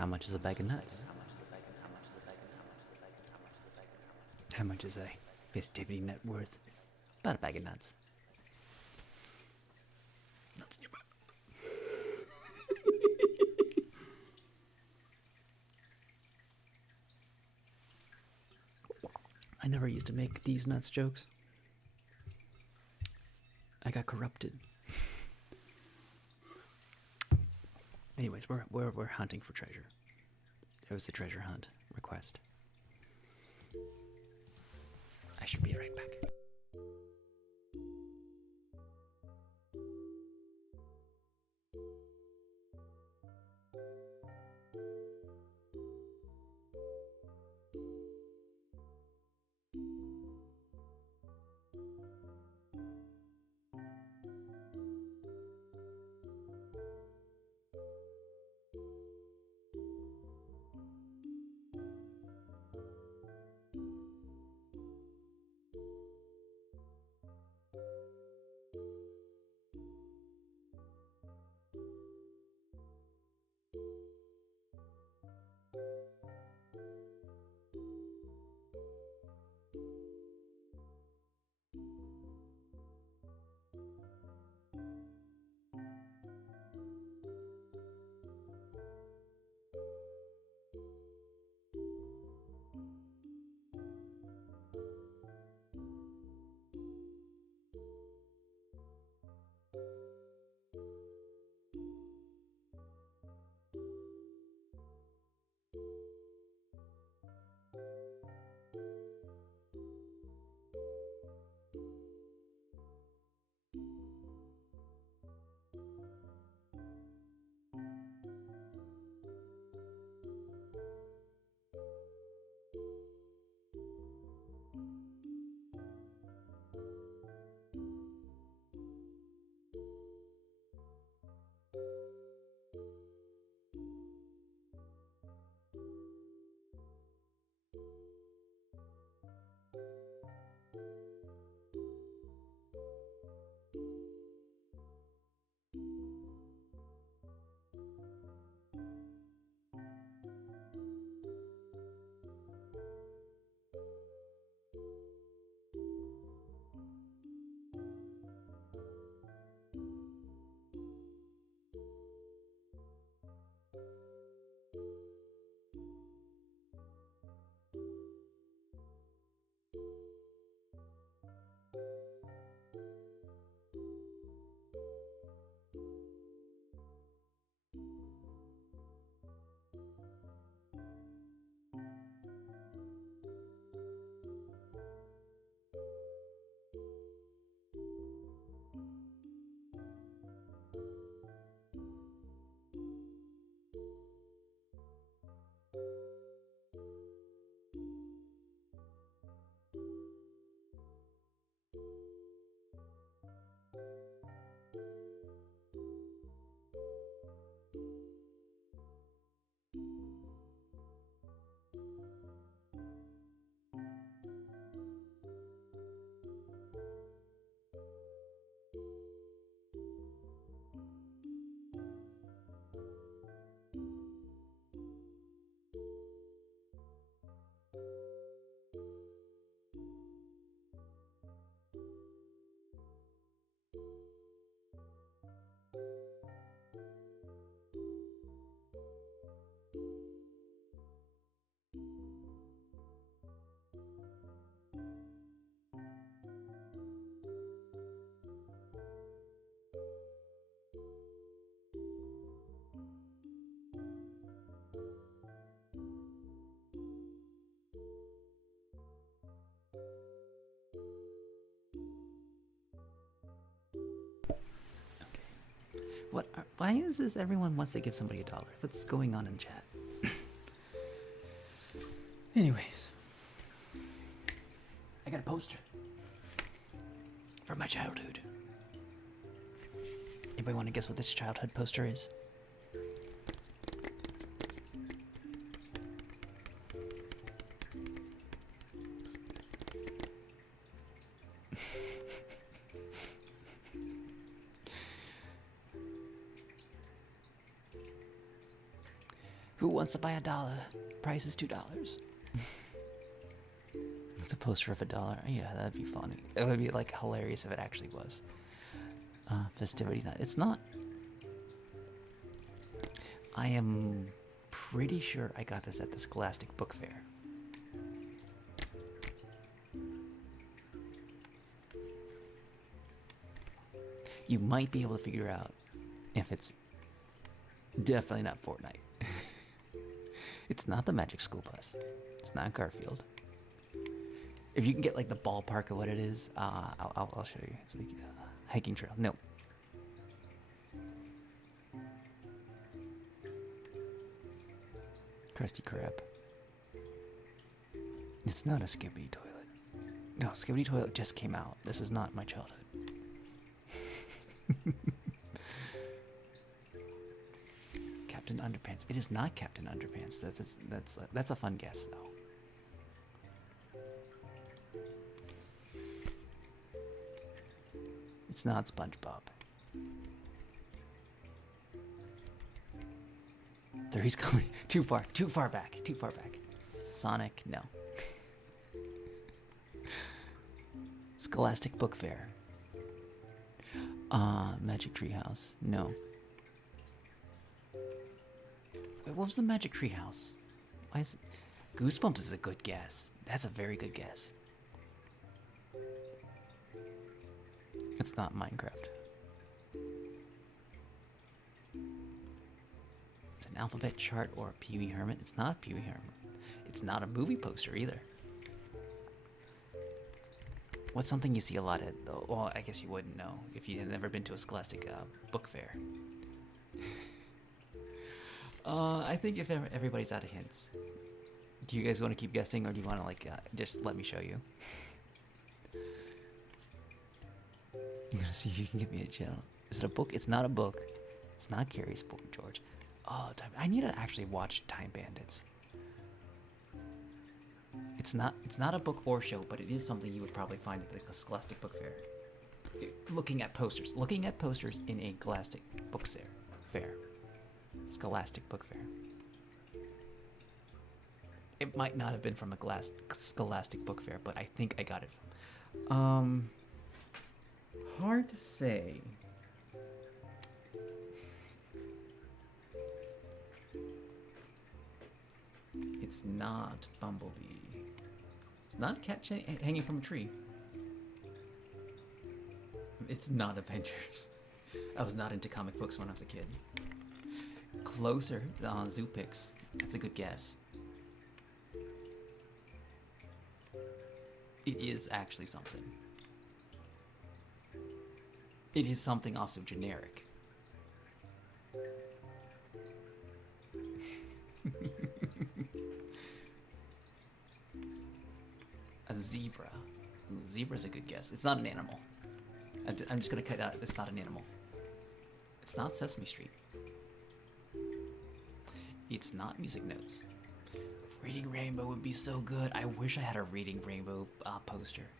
How much is a bag of nuts? How much is a festivity nut worth? About a bag of nuts. Nuts in your mouth. I never used to make these nuts jokes. I got corrupted. Anyways, we're hunting for treasure. There was a treasure hunt request. I should be right back. Why is this everyone wants to give somebody $1? What's going on in chat? Anyways, I got a poster from my childhood. Anybody want to guess what this childhood poster is? Who wants to buy $1? Price is $2. It's a poster of $1. Yeah, that'd be funny. It would be like hilarious if it actually was. Festivity night. It's not. I am pretty sure I got this at the Scholastic Book Fair. You might be able to figure out if it's definitely not Fortnite. It's not the Magic School Bus. It's not Garfield. If you can get like the ballpark of what it is, I'll show you. It's like hiking trail. No. Krusty Krab. It's not a Skibbity Toilet. No, Skibbity Toilet just came out. This is not my childhood. Captain Underpants. It is not Captain Underpants. That's a fun guess though. It's not SpongeBob. He's coming too far back. Sonic, no. Scholastic Book Fair. Magic Treehouse, no. Wait, what was the Magic Treehouse? Why is it? Goosebumps is a good guess. That's a very good guess. It's not Minecraft. It's an alphabet chart or a Pee Wee Herman. It's not a Pee Wee Herman. It's not a movie poster either. What's something you see a lot at? Well, I guess you wouldn't know if you had never been to a Scholastic Book Fair. I think if everybody's out of hints, do you guys want to keep guessing, or do you want to like just let me show you? I'm gonna see if you can get me a channel. Is it a book? It's not a book. It's not Carrie's book, George. Oh, I need to actually watch Time Bandits. It's not a book or show, but it is something you would probably find at the Scholastic Book Fair. Looking at posters in a Scholastic Book Fair. Scholastic Book Fair. It might not have been from a Scholastic Book Fair, but I think I got it from. Hard to say. It's not Bumblebee. It's not a cat hanging from a tree. It's not Avengers. I was not into comic books when I was a kid. Closer, Zoo Picks. That's a good guess. It is actually something. It is something also generic. A zebra. Ooh, zebra's a good guess. It's not an animal. I'm just gonna cut out. It's not an animal. It's not Sesame Street. It's not Music Notes. Reading Rainbow would be so good. I wish I had a Reading Rainbow poster.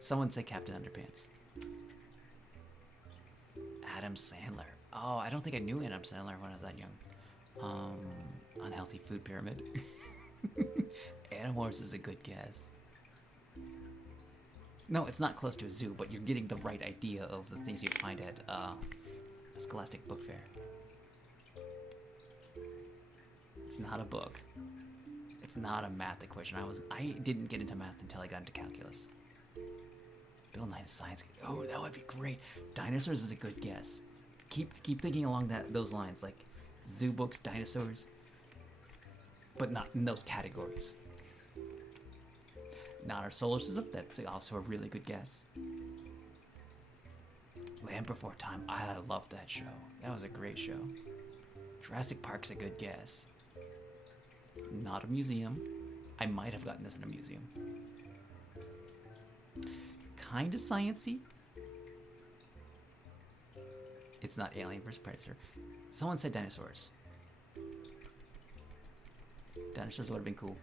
Someone said Captain Underpants. Adam Sandler. Oh, I don't think I knew Adam Sandler when I was that young. Unhealthy Food Pyramid. Animorphs is a good guess. No, it's not close to a zoo, but you're getting the right idea of the things you'd find at a Scholastic Book Fair. It's not a book. It's not a math equation. I didn't get into math until I got into calculus. Bill Nye's Science. Oh, that would be great. Dinosaurs is a good guess. Keep thinking along those lines, like zoo books, dinosaurs, but not in those categories. Not our solar system. That's also a really good guess. Land Before Time. I love that show. That was a great show. Jurassic Park's a good guess. Not a museum. I might have gotten this in a museum. Kinda sciencey. It's not Alien vs Predator. Someone said dinosaurs. Dinosaurs would have been cool.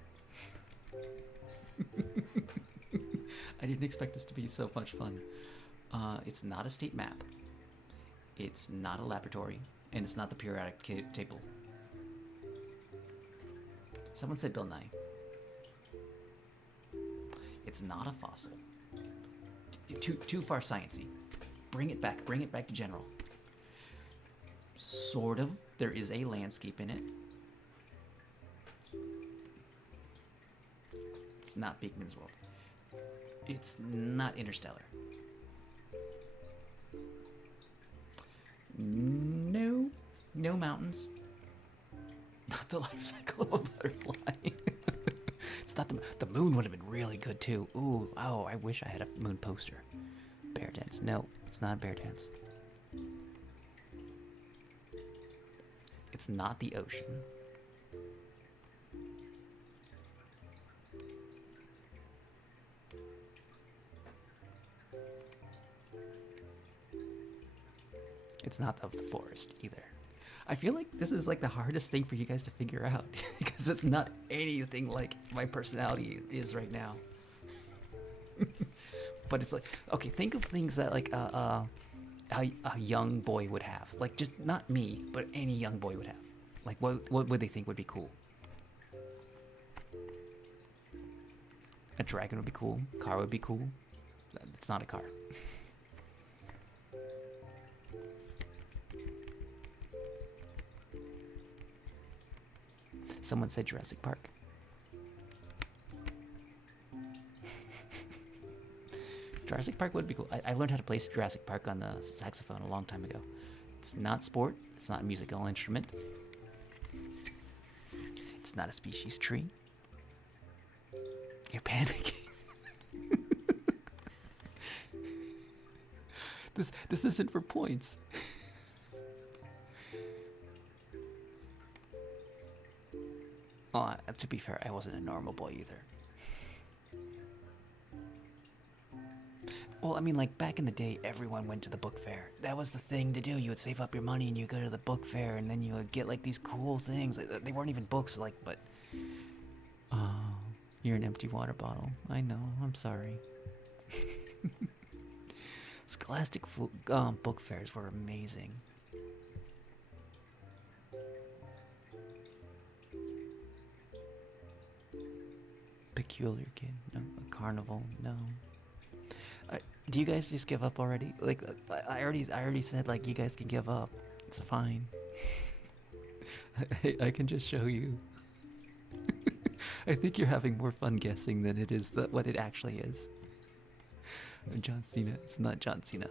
I didn't expect this to be so much fun. It's not a state map. It's not a laboratory, and it's not the periodic table. Someone said Bill Nye. It's not a fossil. Too far sciencey. Bring it back to general. Sort of. There is a landscape in it. It's not Beekman's World. It's not Interstellar. No. No mountains. Not the life cycle of a butterfly. It's not the moon would have been really good too. Ooh, oh, I wish I had a moon poster. Bear dance. No, it's not bear dance. It's not the ocean. It's not of the forest either. I feel like this is like the hardest thing for you guys to figure out because it's not anything like my personality is right now. But it's like, okay, think of things that like a young boy would have. Like just not me, but any young boy would have. Like what would they think would be cool? A dragon would be cool. Car would be cool. It's not a car. Someone said Jurassic Park. Jurassic Park would be cool. I learned how to play Jurassic Park on the saxophone a long time ago. It's not sport. It's not a musical instrument. It's not a species tree. You're panicking. This isn't for points. Oh, to be fair, I wasn't a normal boy either. Well, I mean, like, back in the day, everyone went to the book fair. That was the thing to do. You would save up your money and you go to the book fair, and then you would get, like, these cool things. They weren't even books, like, but... Oh, you're an empty water bottle. I know, I'm sorry. Scholastic book fairs were amazing. Peculiar kid, no. A carnival, no. Do you guys just give up already? Like, I already said, like, you guys can give up. It's fine. I can just show you. I think you're having more fun guessing than it is what it actually is. John Cena. It's not John Cena.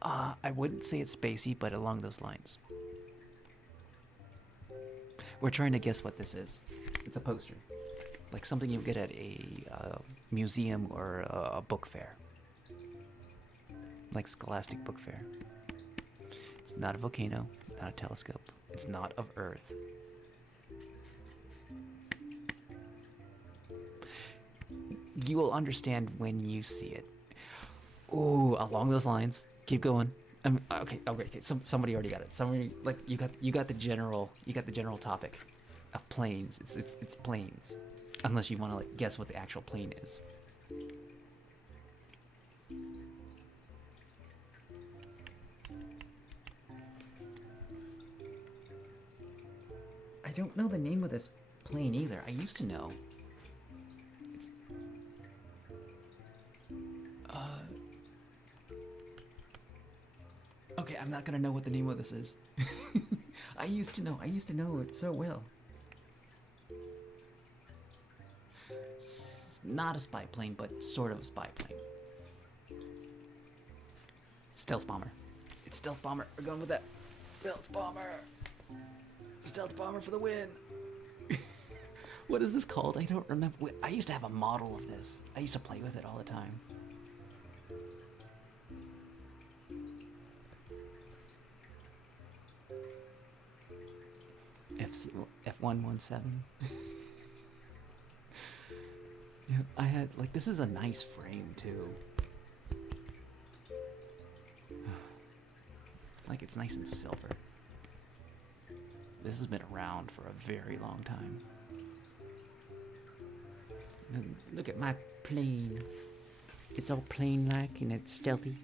I wouldn't say it's spacey, but along those lines. We're trying to guess what this is. It's a poster. Like something you get at a museum or a book fair. Like Scholastic Book Fair. It's not a volcano, not a telescope. It's not of Earth. You will understand when you see it. Ooh, along those lines. Keep going. Okay. Somebody already got it. Somebody, like, you got the general topic of planes. It's planes. Unless you want to, like, guess what the actual plane is. I don't know the name of this plane either. I used to know. It's okay, I'm not gonna know what the name of this is. I used to know it so well. It's not a spy plane, but sort of a spy plane. It's stealth bomber. It's stealth bomber. We're going with that. Stealth bomber. Stealth bomber for the win. What is this called? I don't remember. I used to have a model of this. I used to play with it all the time. F117. Yeah, I had, like, this is a nice frame too. Like, it's nice and silver. This has been around for a very long time. And look at my plane. It's all plane-like and it's stealthy.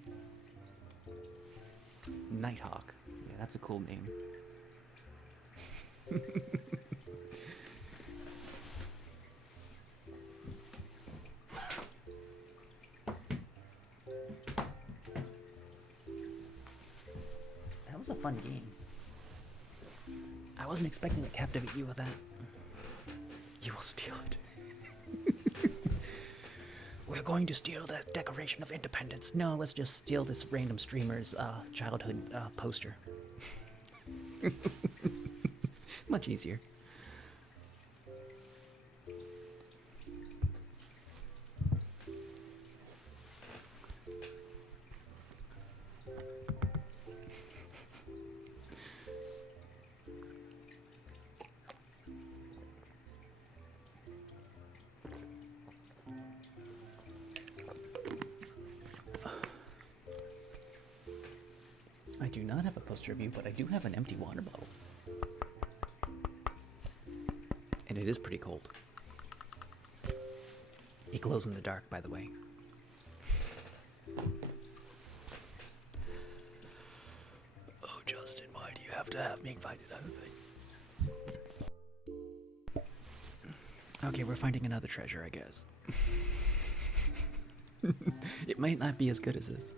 Nighthawk. Yeah, that's a cool name. fun game. I wasn't expecting to captivate you with that. You will steal it. We're going to steal the Declaration of Independence. No, let's just steal this random streamer's childhood poster. Much easier. I do not have a poster of you, but I do have an empty water bottle. And it is pretty cold. It glows in the dark, by the way. Oh, Justin, why do you have to have me invited out of it? Okay, we're finding another treasure, I guess. It might not be as good as this.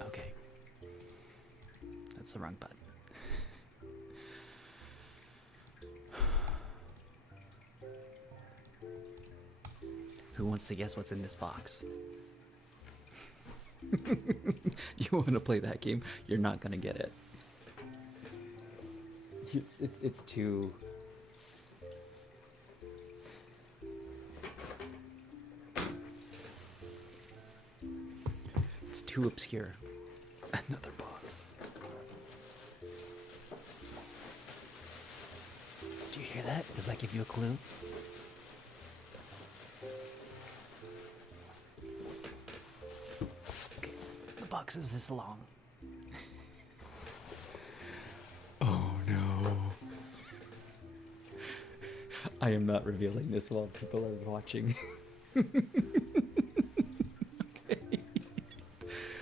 Okay. That's the wrong button. Who wants to guess what's in this box? You want to play that game? You're not gonna get it. It's too... It's too obscure. Another box. Do you hear that? Does that give you a clue? Okay, the box is this long. Oh no. I am not revealing this while people are watching.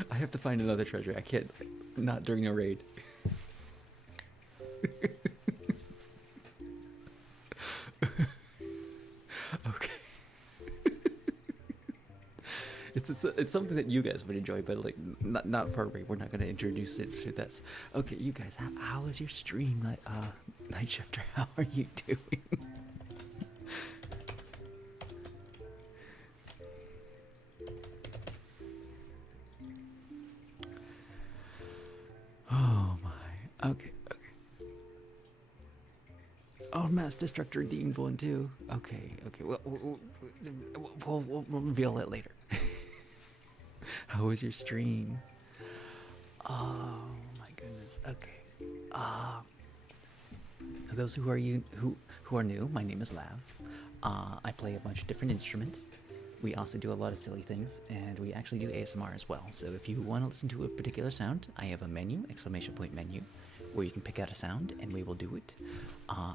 I have to find another treasure. I can't, not during a raid. Okay. It's something that you guys would enjoy, but like not for a raid. We're not going to introduce it to this. Okay, you guys, how was your stream, Night Shifter? How are you doing? Oh my. Okay. Oh, Mass Destructor Deemed one too. Okay. Well, we'll reveal it later. How was your stream? Oh my goodness. Okay. Those who are new, my name is Lav. I play a bunch of different instruments. We also do a lot of silly things, and we actually do ASMR as well. So if you want to listen to a particular sound, I have a menu, exclamation point menu, where you can pick out a sound, and we will do it.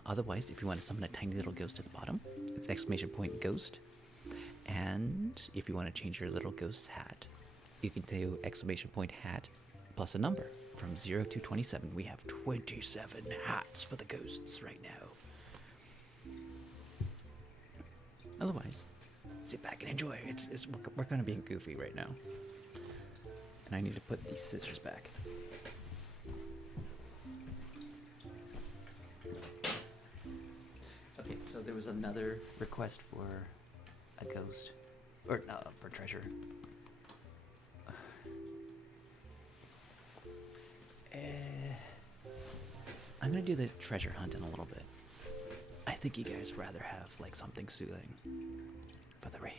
Otherwise, if you want to summon a tiny little ghost at the bottom, it's exclamation point ghost. And if you want to change your little ghost's hat, you can do exclamation point hat plus a number. From 0 to 27, we have 27 hats for the ghosts right now. Otherwise, sit back and enjoy. We're kind of being goofy right now. And I need to put these scissors back. So there was another request for a ghost, or for treasure. I'm gonna do the treasure hunt in a little bit. I think you guys rather have like something soothing for the raid.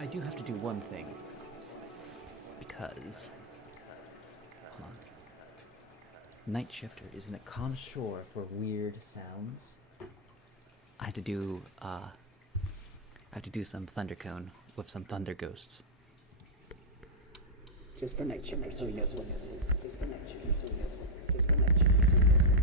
I do have to do one thing, because hold on. Night Shifter is a connoisseur for weird sounds. I have to do some Thundercone with some Thunder Ghosts. Just for Night Shifter, so he knows what it is. Just for Night Shifter, so he knows what it is. Just for Night Shifter, so he knows what it is.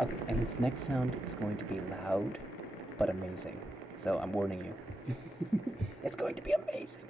Okay, and this next sound is going to be loud, but amazing. So I'm warning you. It's going to be amazing.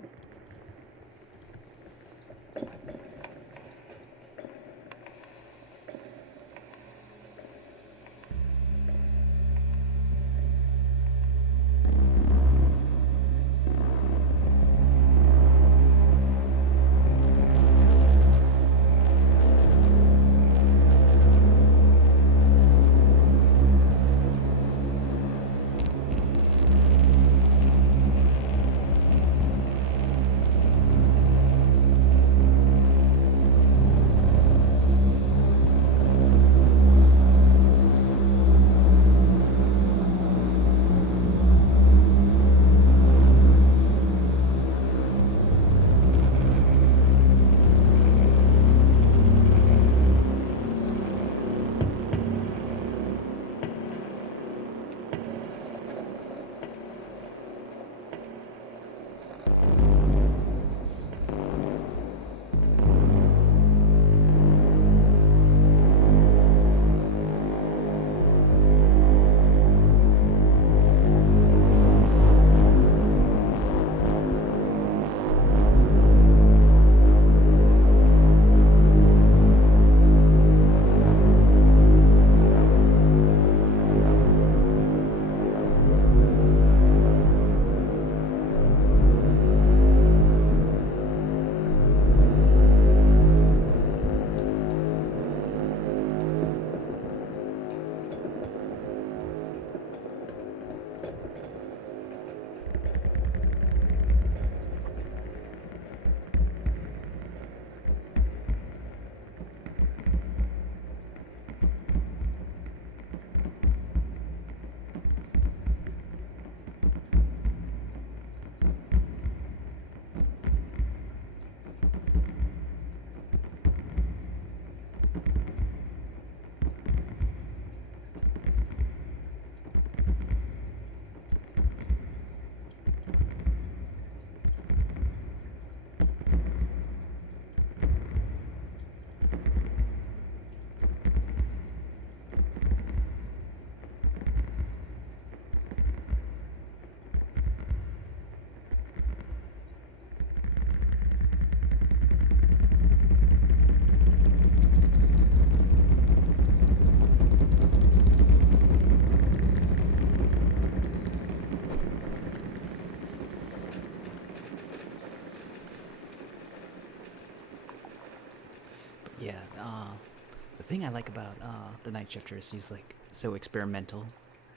The thing I like about the night shifter is he's like so experimental,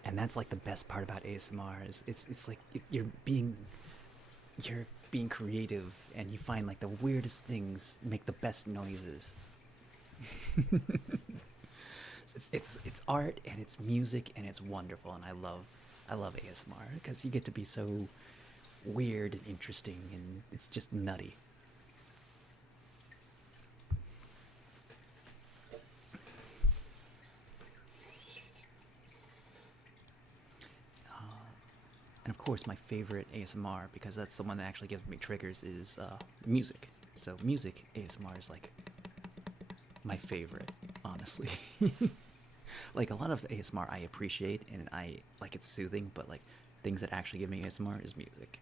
and that's like the best part about ASMR. Is it's like you're being creative, and you find like the weirdest things make the best noises. It's art and it's music and it's wonderful, and I love ASMR because you get to be so weird and interesting, and it's just nutty. And of course, my favorite ASMR, because that's the one that actually gives me triggers, is music. So music ASMR is like my favorite, honestly. Like a lot of ASMR I appreciate and I like it's soothing, but like things that actually give me ASMR is music.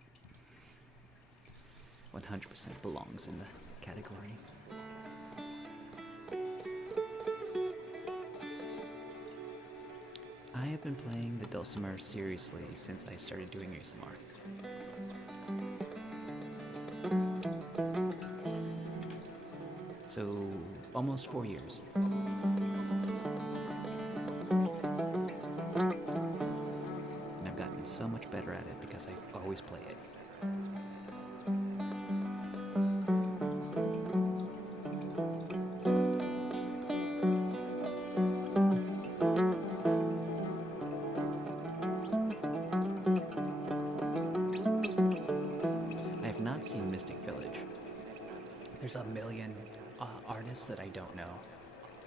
100% belongs in the category. I have been playing the dulcimer seriously since I started doing ASMR. So, almost 4 years. And I've gotten so much better at it because I always play it. I have not seen Mystic Village. There's a million artists that I don't know.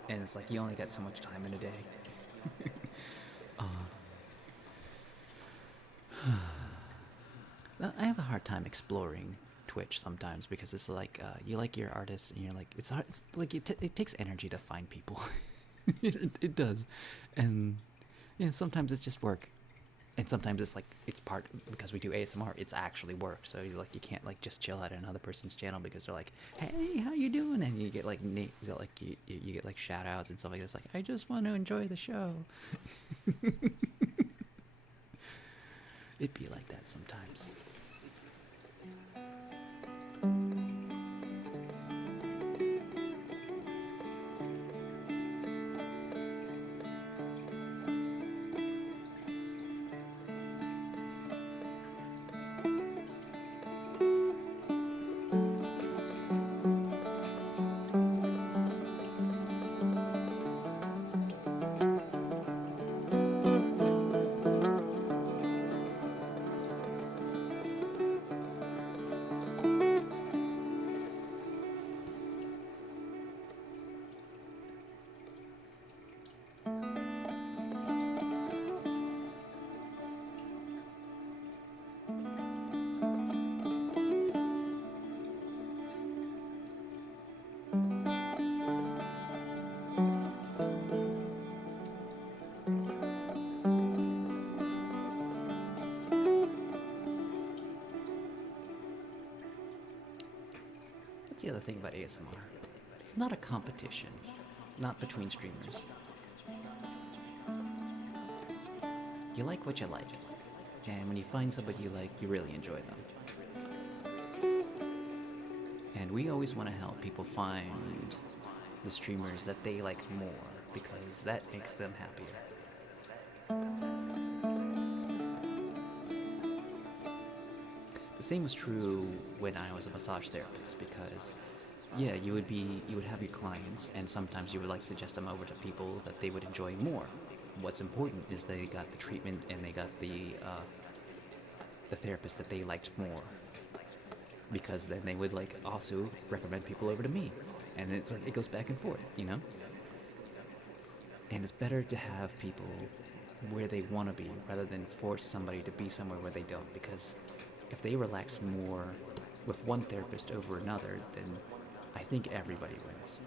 And it's like you only get so much time in a day. I have a hard time exploring Twitch sometimes because it's like you like your artists and you're like it's hard. It's like it takes energy to find people. It does, and yeah, sometimes it's just work, and sometimes it's like it's part because we do ASMR. It's actually work, so you can't like just chill at another person's channel because they're like, hey, how you doing? And you get like you get like shout outs and stuff like this. Like I just want to enjoy the show. It'd be like that sometimes. That's the other thing about ASMR. It's not a competition, not between streamers. You like what you like, and when you find somebody you like, you really enjoy them. And we always want to help people find the streamers that they like more because that makes them happier. The same was true when I was a massage therapist because yeah, you would have your clients and sometimes you would like suggest them over to people that they would enjoy more. What's important is they got the treatment and they got the therapist that they liked more. Because then they would like also recommend people over to me. And it's like it goes back and forth, you know? And it's better to have people where they want to be rather than force somebody to be somewhere where they don't, because if they relax more with one therapist over another, then I think everybody wins.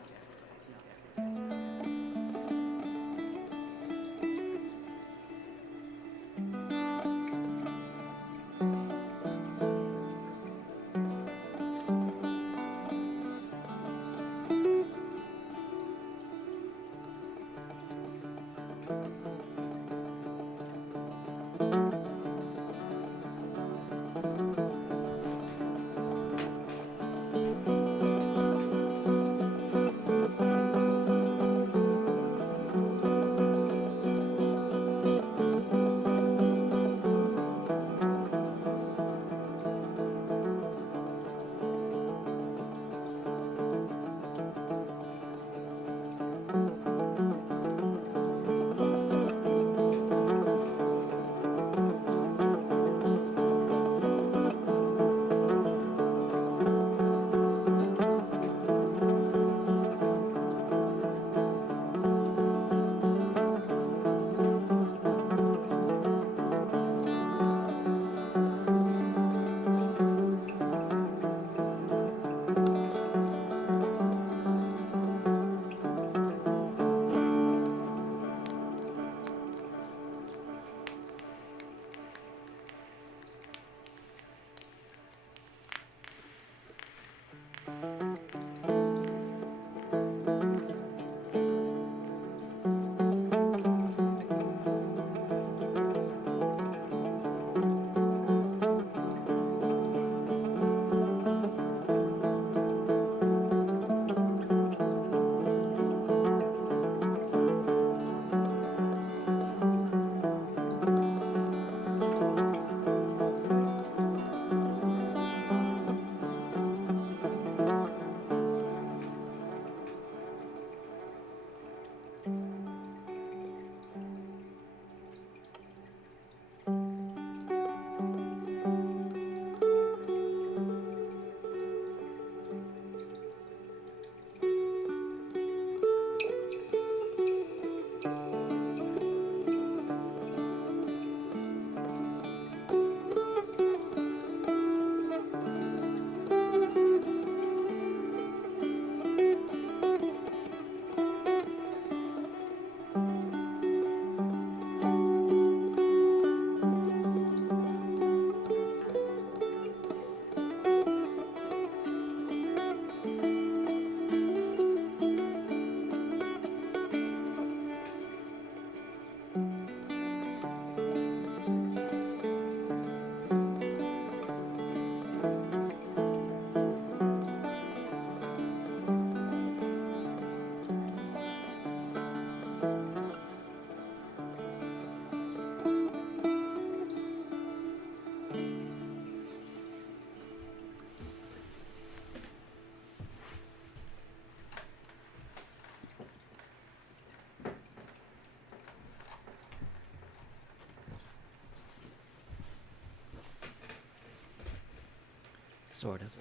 Sort of.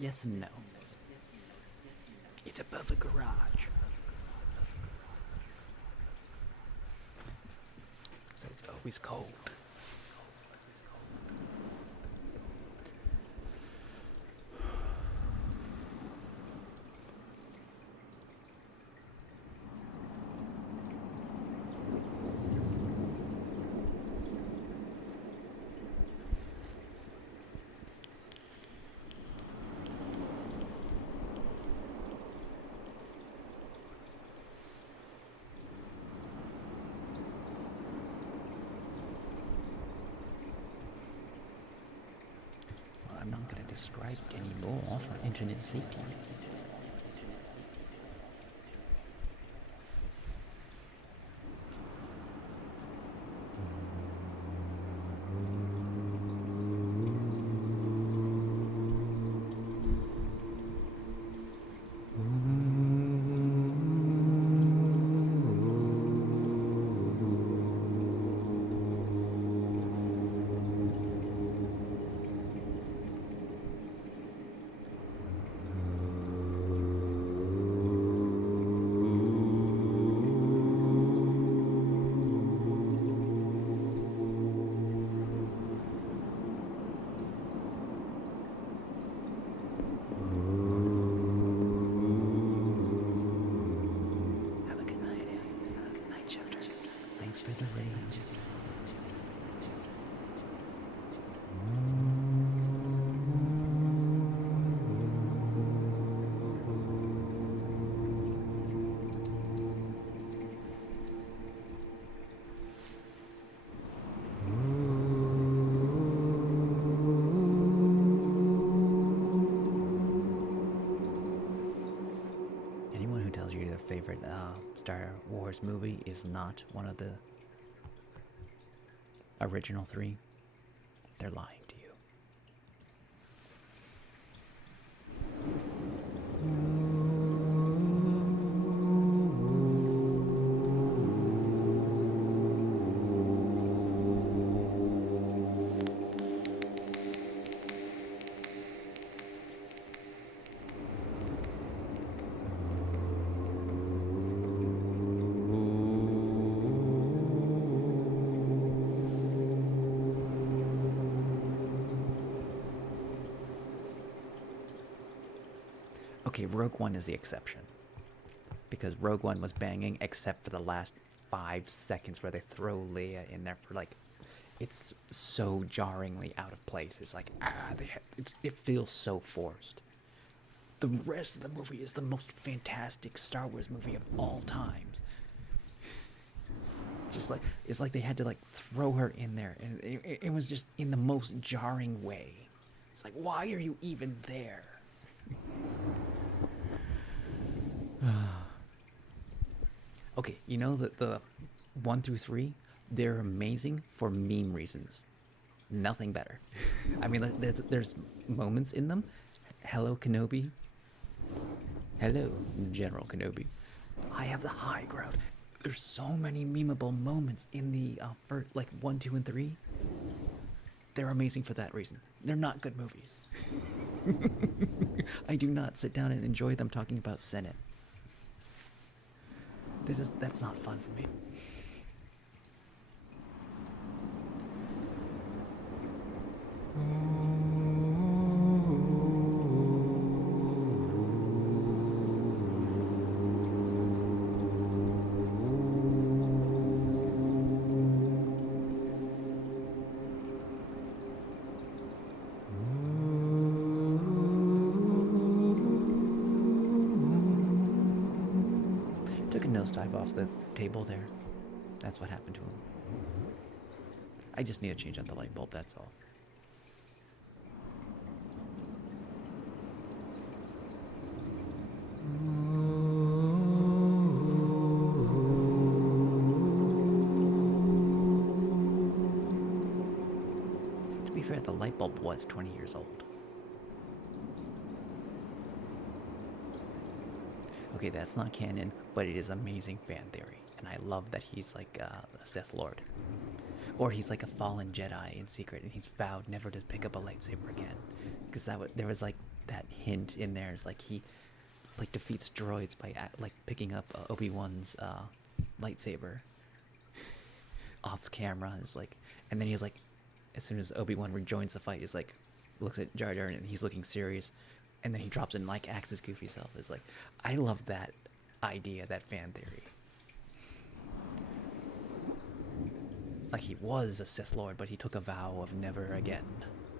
Yes and no. It's above the garage. So it's always cold. I'm not going to describe it anymore for internet safety. Have a good night, night shifter. Thanks for the range. Anyone who tells you their favorite Star Wars movie is not one of the original three, they're lying to you. Okay, Rogue One is the exception. Because Rogue One was banging, except for the last 5 seconds where they throw Leia in there for like, it's so jarringly out of place. It's like, it feels so forced. The rest of the movie is the most fantastic Star Wars movie of all times. Just like, it's like they had to like throw her in there, and it was just in the most jarring way. It's like, why are you even there? Okay, you know that the 1 through 3, they're amazing for meme reasons. Nothing better. I mean, there's moments in them. Hello, Kenobi. Hello, General Kenobi. I have the high ground. There's so many memeable moments in the first, like 1, 2, and 3. They're amazing for that reason. They're not good movies. I do not sit down and enjoy them talking about Senate. That's not fun for me. Took a nosedive off the table there. That's what happened to him. I just need to change out the light bulb, that's all. To be fair, the light bulb was 20 years old. Okay, that's not canon, but it is amazing fan theory. And I love that he's like a Sith Lord. or he's like a fallen Jedi in secret, and he's vowed never to pick up a lightsaber again, because there was like that hint in there. Is like he like defeats droids by like picking up Obi-Wan's lightsaber off camera. Is like, and then he's like, as soon as Obi-Wan rejoins the fight, he's like, looks at Jar Jar and he's looking serious, and then he drops it and like acts his goofy self. Is like, I love that idea, that fan theory. Like he was a Sith Lord, but he took a vow of never again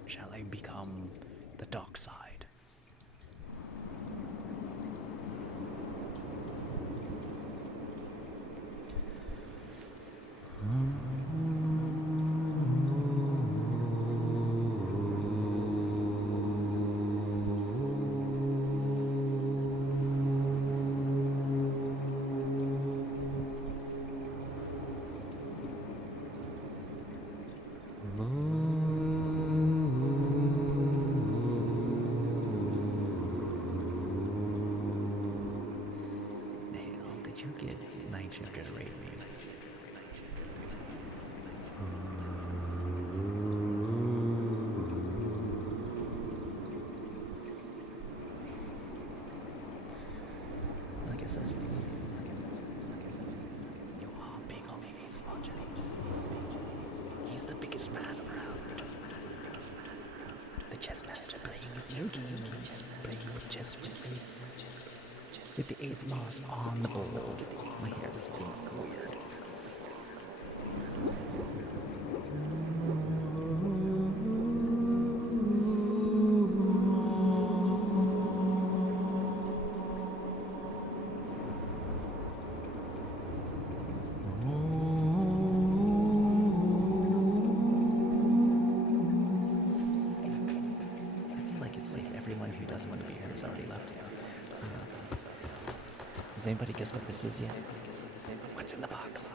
shall I become the dark side. Did you get Night Shifter to raid me? I guess that's you are big on me, SpongeBob. He's the biggest man around. The chess master playing his new game. He's playing with chess with the ace moss on the board. My hair was being weird. I feel like it's safe. Everyone who doesn't want to be here has already left. Does anybody guess what this is yet? What's in the box?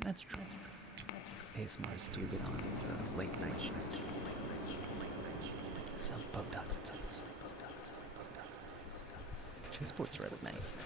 That's true. ASMR's do get on the late night shift. Self-Botox. Chessport's rather nice.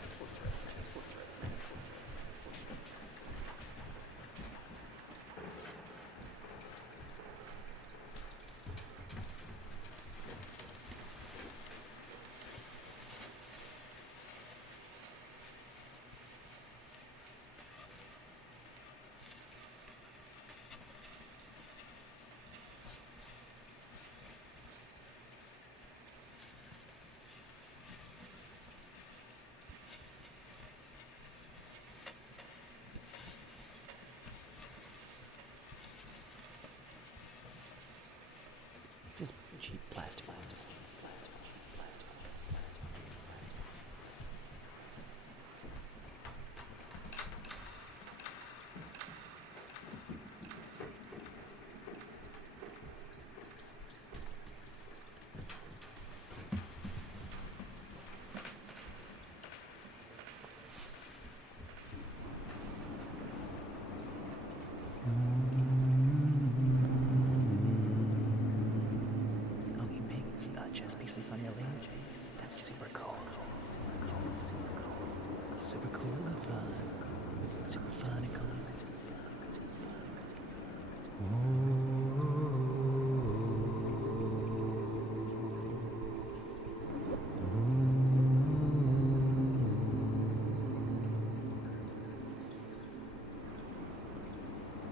Just cheap plastic ones. Chess pieces on your range. That's super cool. Super cool and fun. Super fun and cool.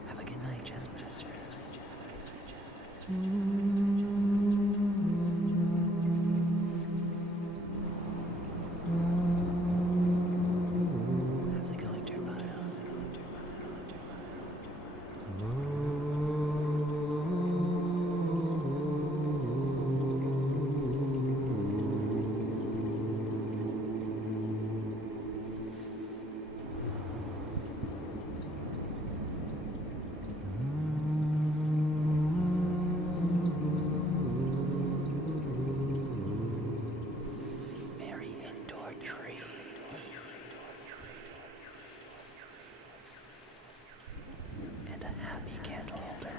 Have a good night, chess master. tree. And a happy candle holder.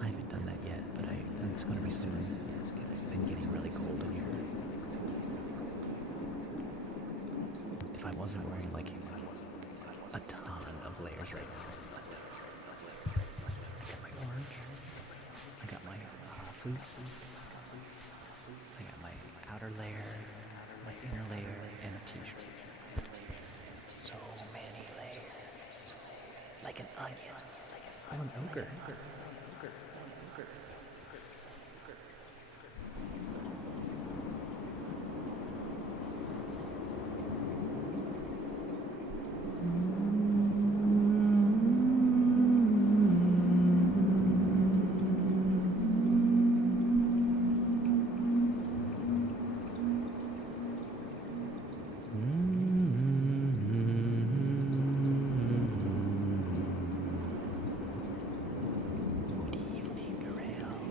I haven't done that yet, but it's going to be soon. It's been getting really cold in here. If I wasn't wearing like a ton of layers right now. I got my orange. I got my fleece. I got my outer layer, my inner layer, and a t-shirt. So many layers. Like an onion. Oh, an ogre. Good evening, Narelle.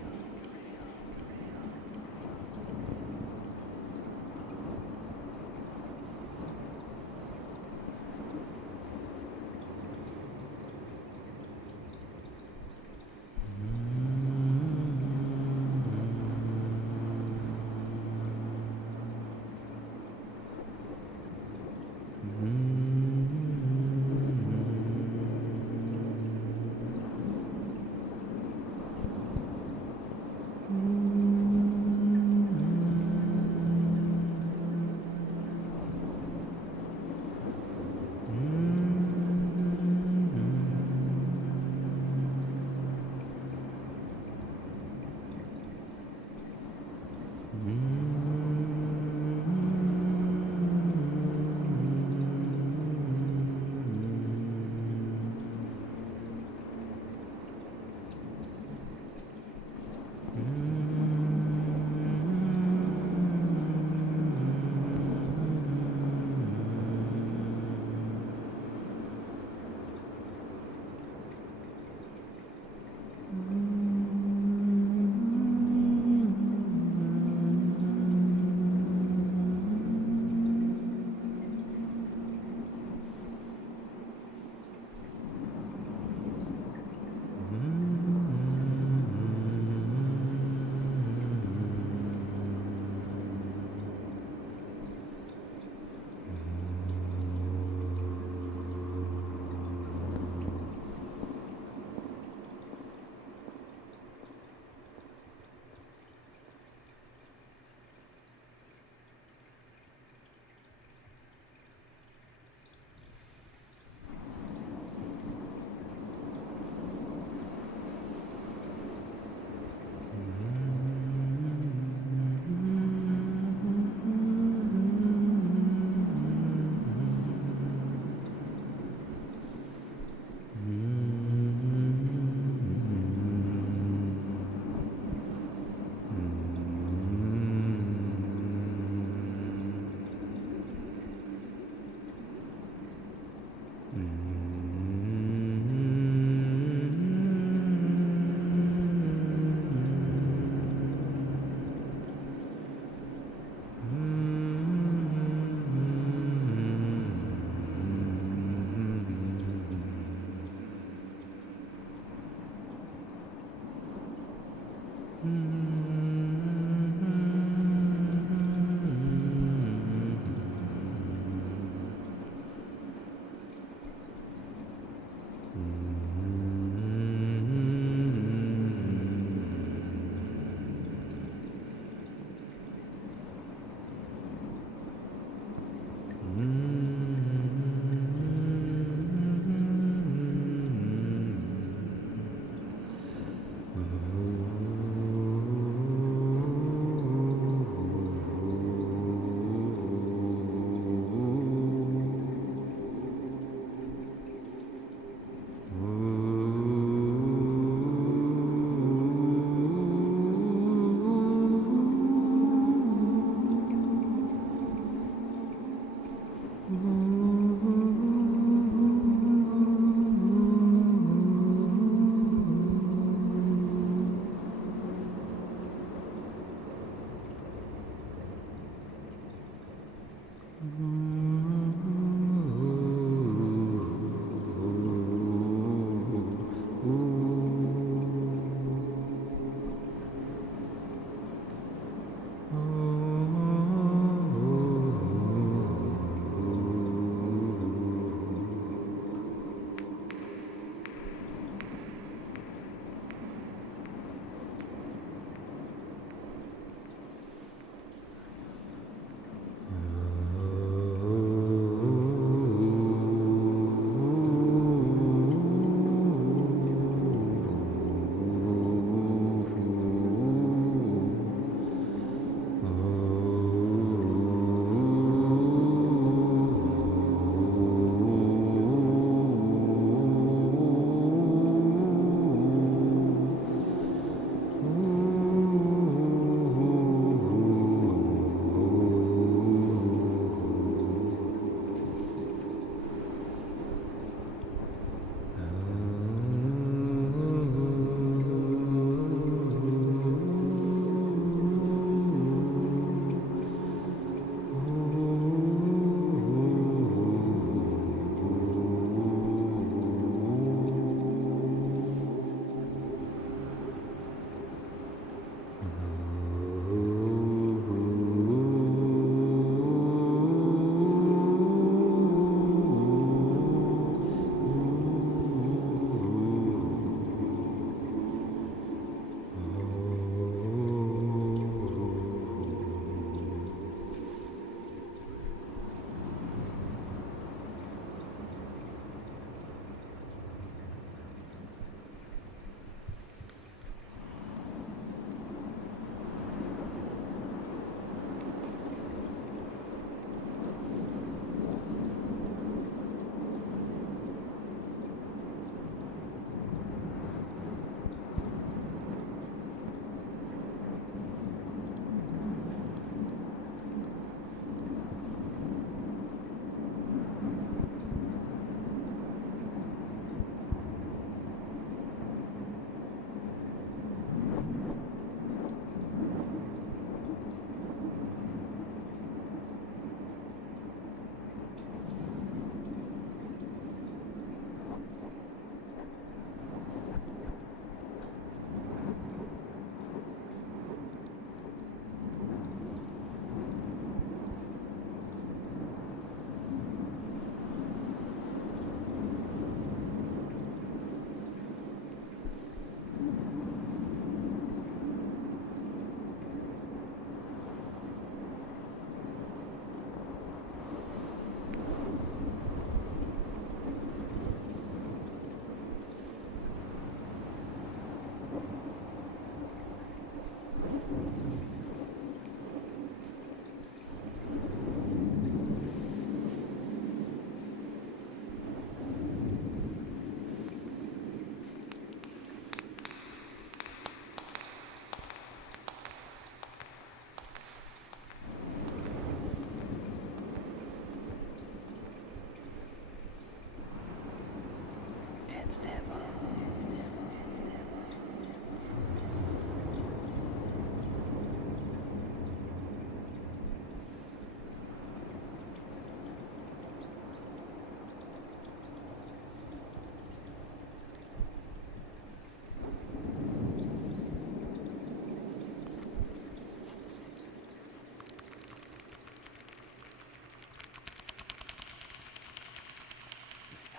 It's never.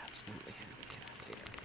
Absolutely have a cat here.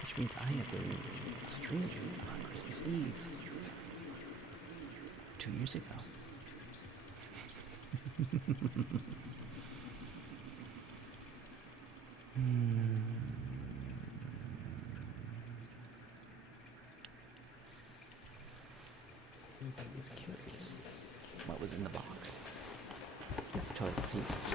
Which means I have been streaming on Christmas Eve 2 years ago. Everybody was curious what was in the box. It's toilet seats.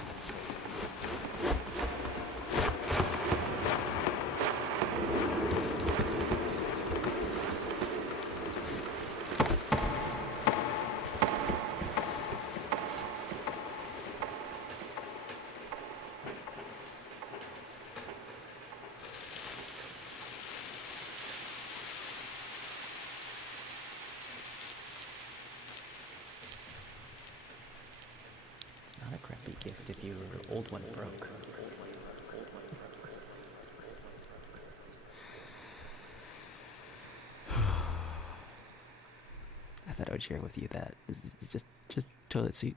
It's not a crappy gift if your old one broke. I thought I would share with you that it's just toilet seat.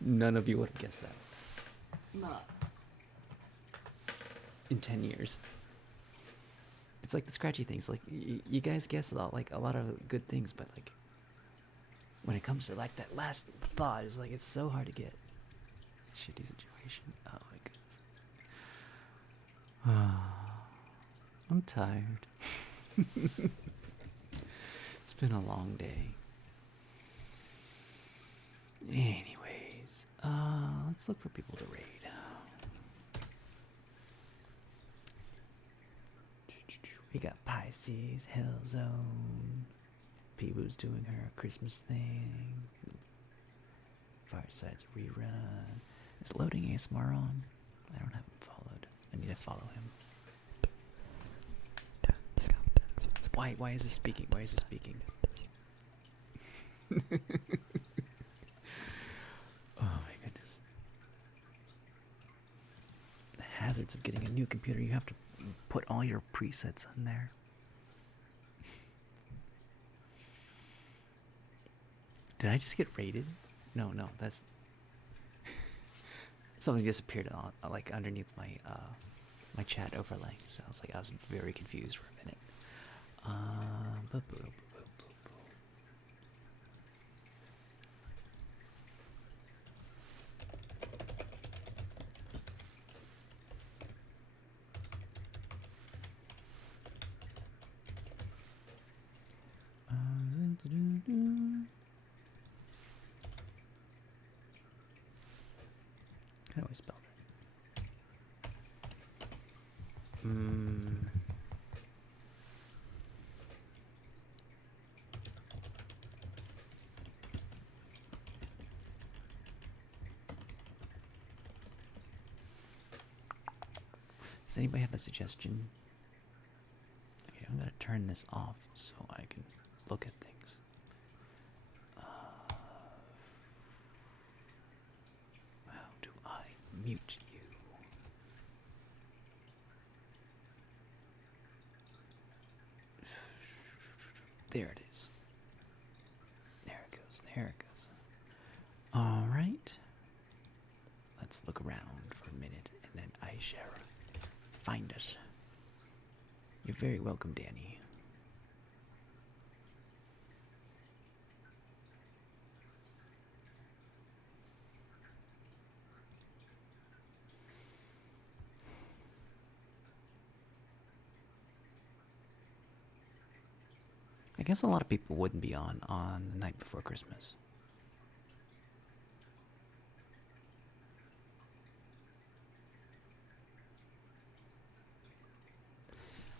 None of you would have guessed that. Not in 10 years. It's like the scratchy things. Like you guys guess a lot of good things, but like when it comes to like that last thought, it's like it's so hard to get. Shitty situation. Oh my goodness. I'm tired. It's been a long day. Anyways, let's look for people to raid. We got Pisces, Hellzone. Peeboo's doing her Christmas thing. Fireside's a rerun. Is loading ASMR on? I don't have him followed. I need to follow him. Why is this speaking? Why is this speaking? Oh my goodness. The hazards of getting a new computer. You have to put all your presets on there. Did I just get raided? No, that's something just appeared like underneath my my chat overlay. So I was very confused for a minute. How do I spell that? Does anybody have a suggestion? Okay, I'm gonna turn this off so I can look at things. How do I mute you? There it is. There it goes. There it goes. All right. Let's look around for a minute, and then I shall find us. You're very welcome, Danny. I guess a lot of people wouldn't be on the night before Christmas.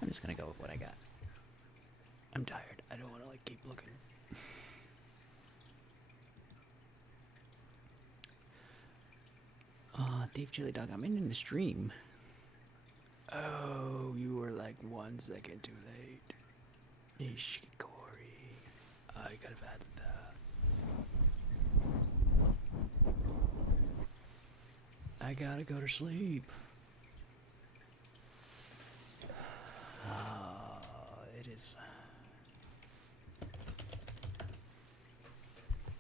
I'm just gonna go with what I got. I'm tired. I don't want to like keep looking. Dave Chili Dog, I'm in the stream. Oh, you were like 1 second too late. Ishikori. I could have had that. I gotta go to sleep. It is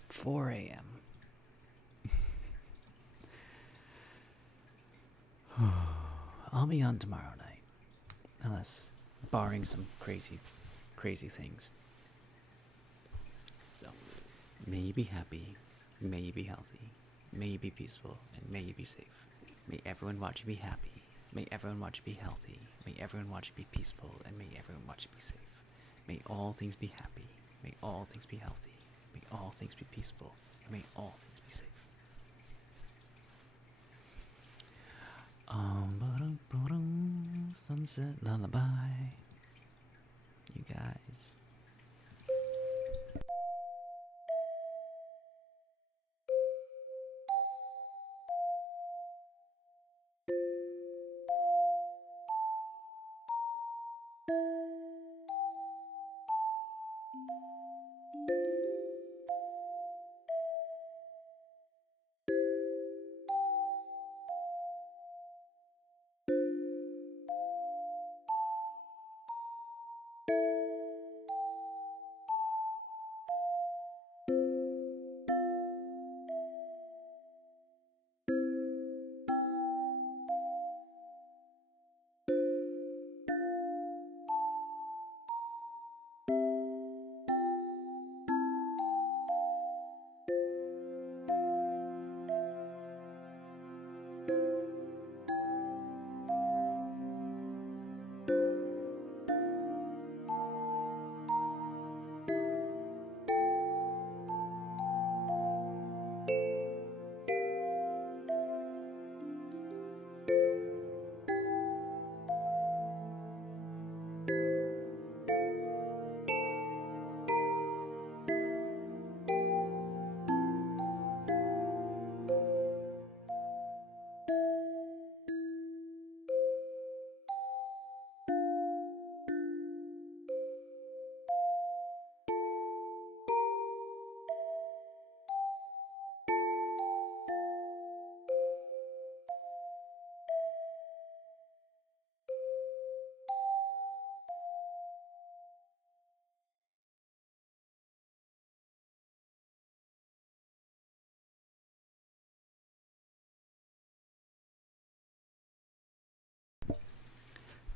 4 a.m. I'll be on tomorrow night. Unless, barring some crazy things. So, may you be happy, may you be healthy, may you be peaceful, and may you be safe. May everyone watch you be happy, may everyone watch you be healthy, may everyone watch you be peaceful, and may everyone watch you be safe. May all things be happy, may all things be healthy, may all things be peaceful, and may all things be safe. Sunset lullaby. You guys.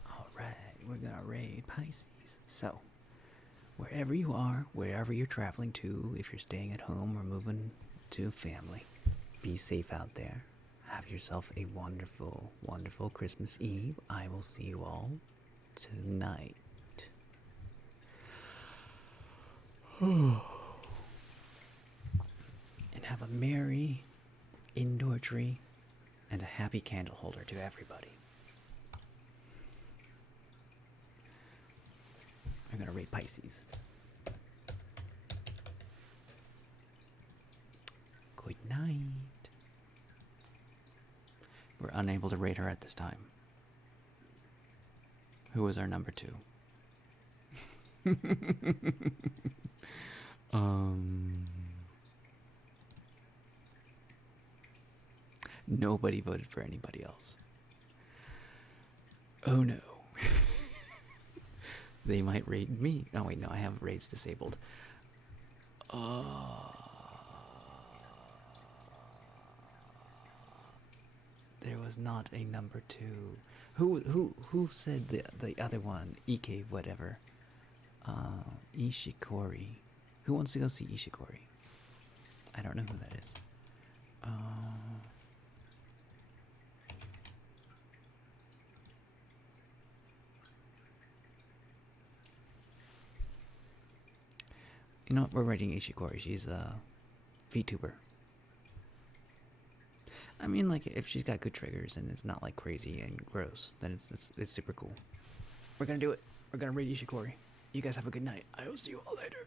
Alright, we're gonna raid Pisces. So, wherever you are, wherever you're traveling to, if you're staying at home or moving to family, be safe out there. Have yourself a wonderful, wonderful Christmas Eve. I will see you all tonight. And have a merry indoor tree and a happy candle holder to everybody. I'm gonna rate Pisces. Good night. We're unable to rate her at this time. Who was our number 2? Nobody voted for anybody else. Oh no. They might raid me. Oh wait, no, I have raids disabled. There was not a number 2. Who said the other one? Ike whatever. Ishikori. Who wants to go see Ishikori? I don't know who that is. You know what? We're rating Ishikori. She's a VTuber. I mean, like, if she's got good triggers and it's not like crazy and gross, then it's super cool. We're gonna do it. We're gonna rate Ishikori. You guys have a good night. I will see you all later.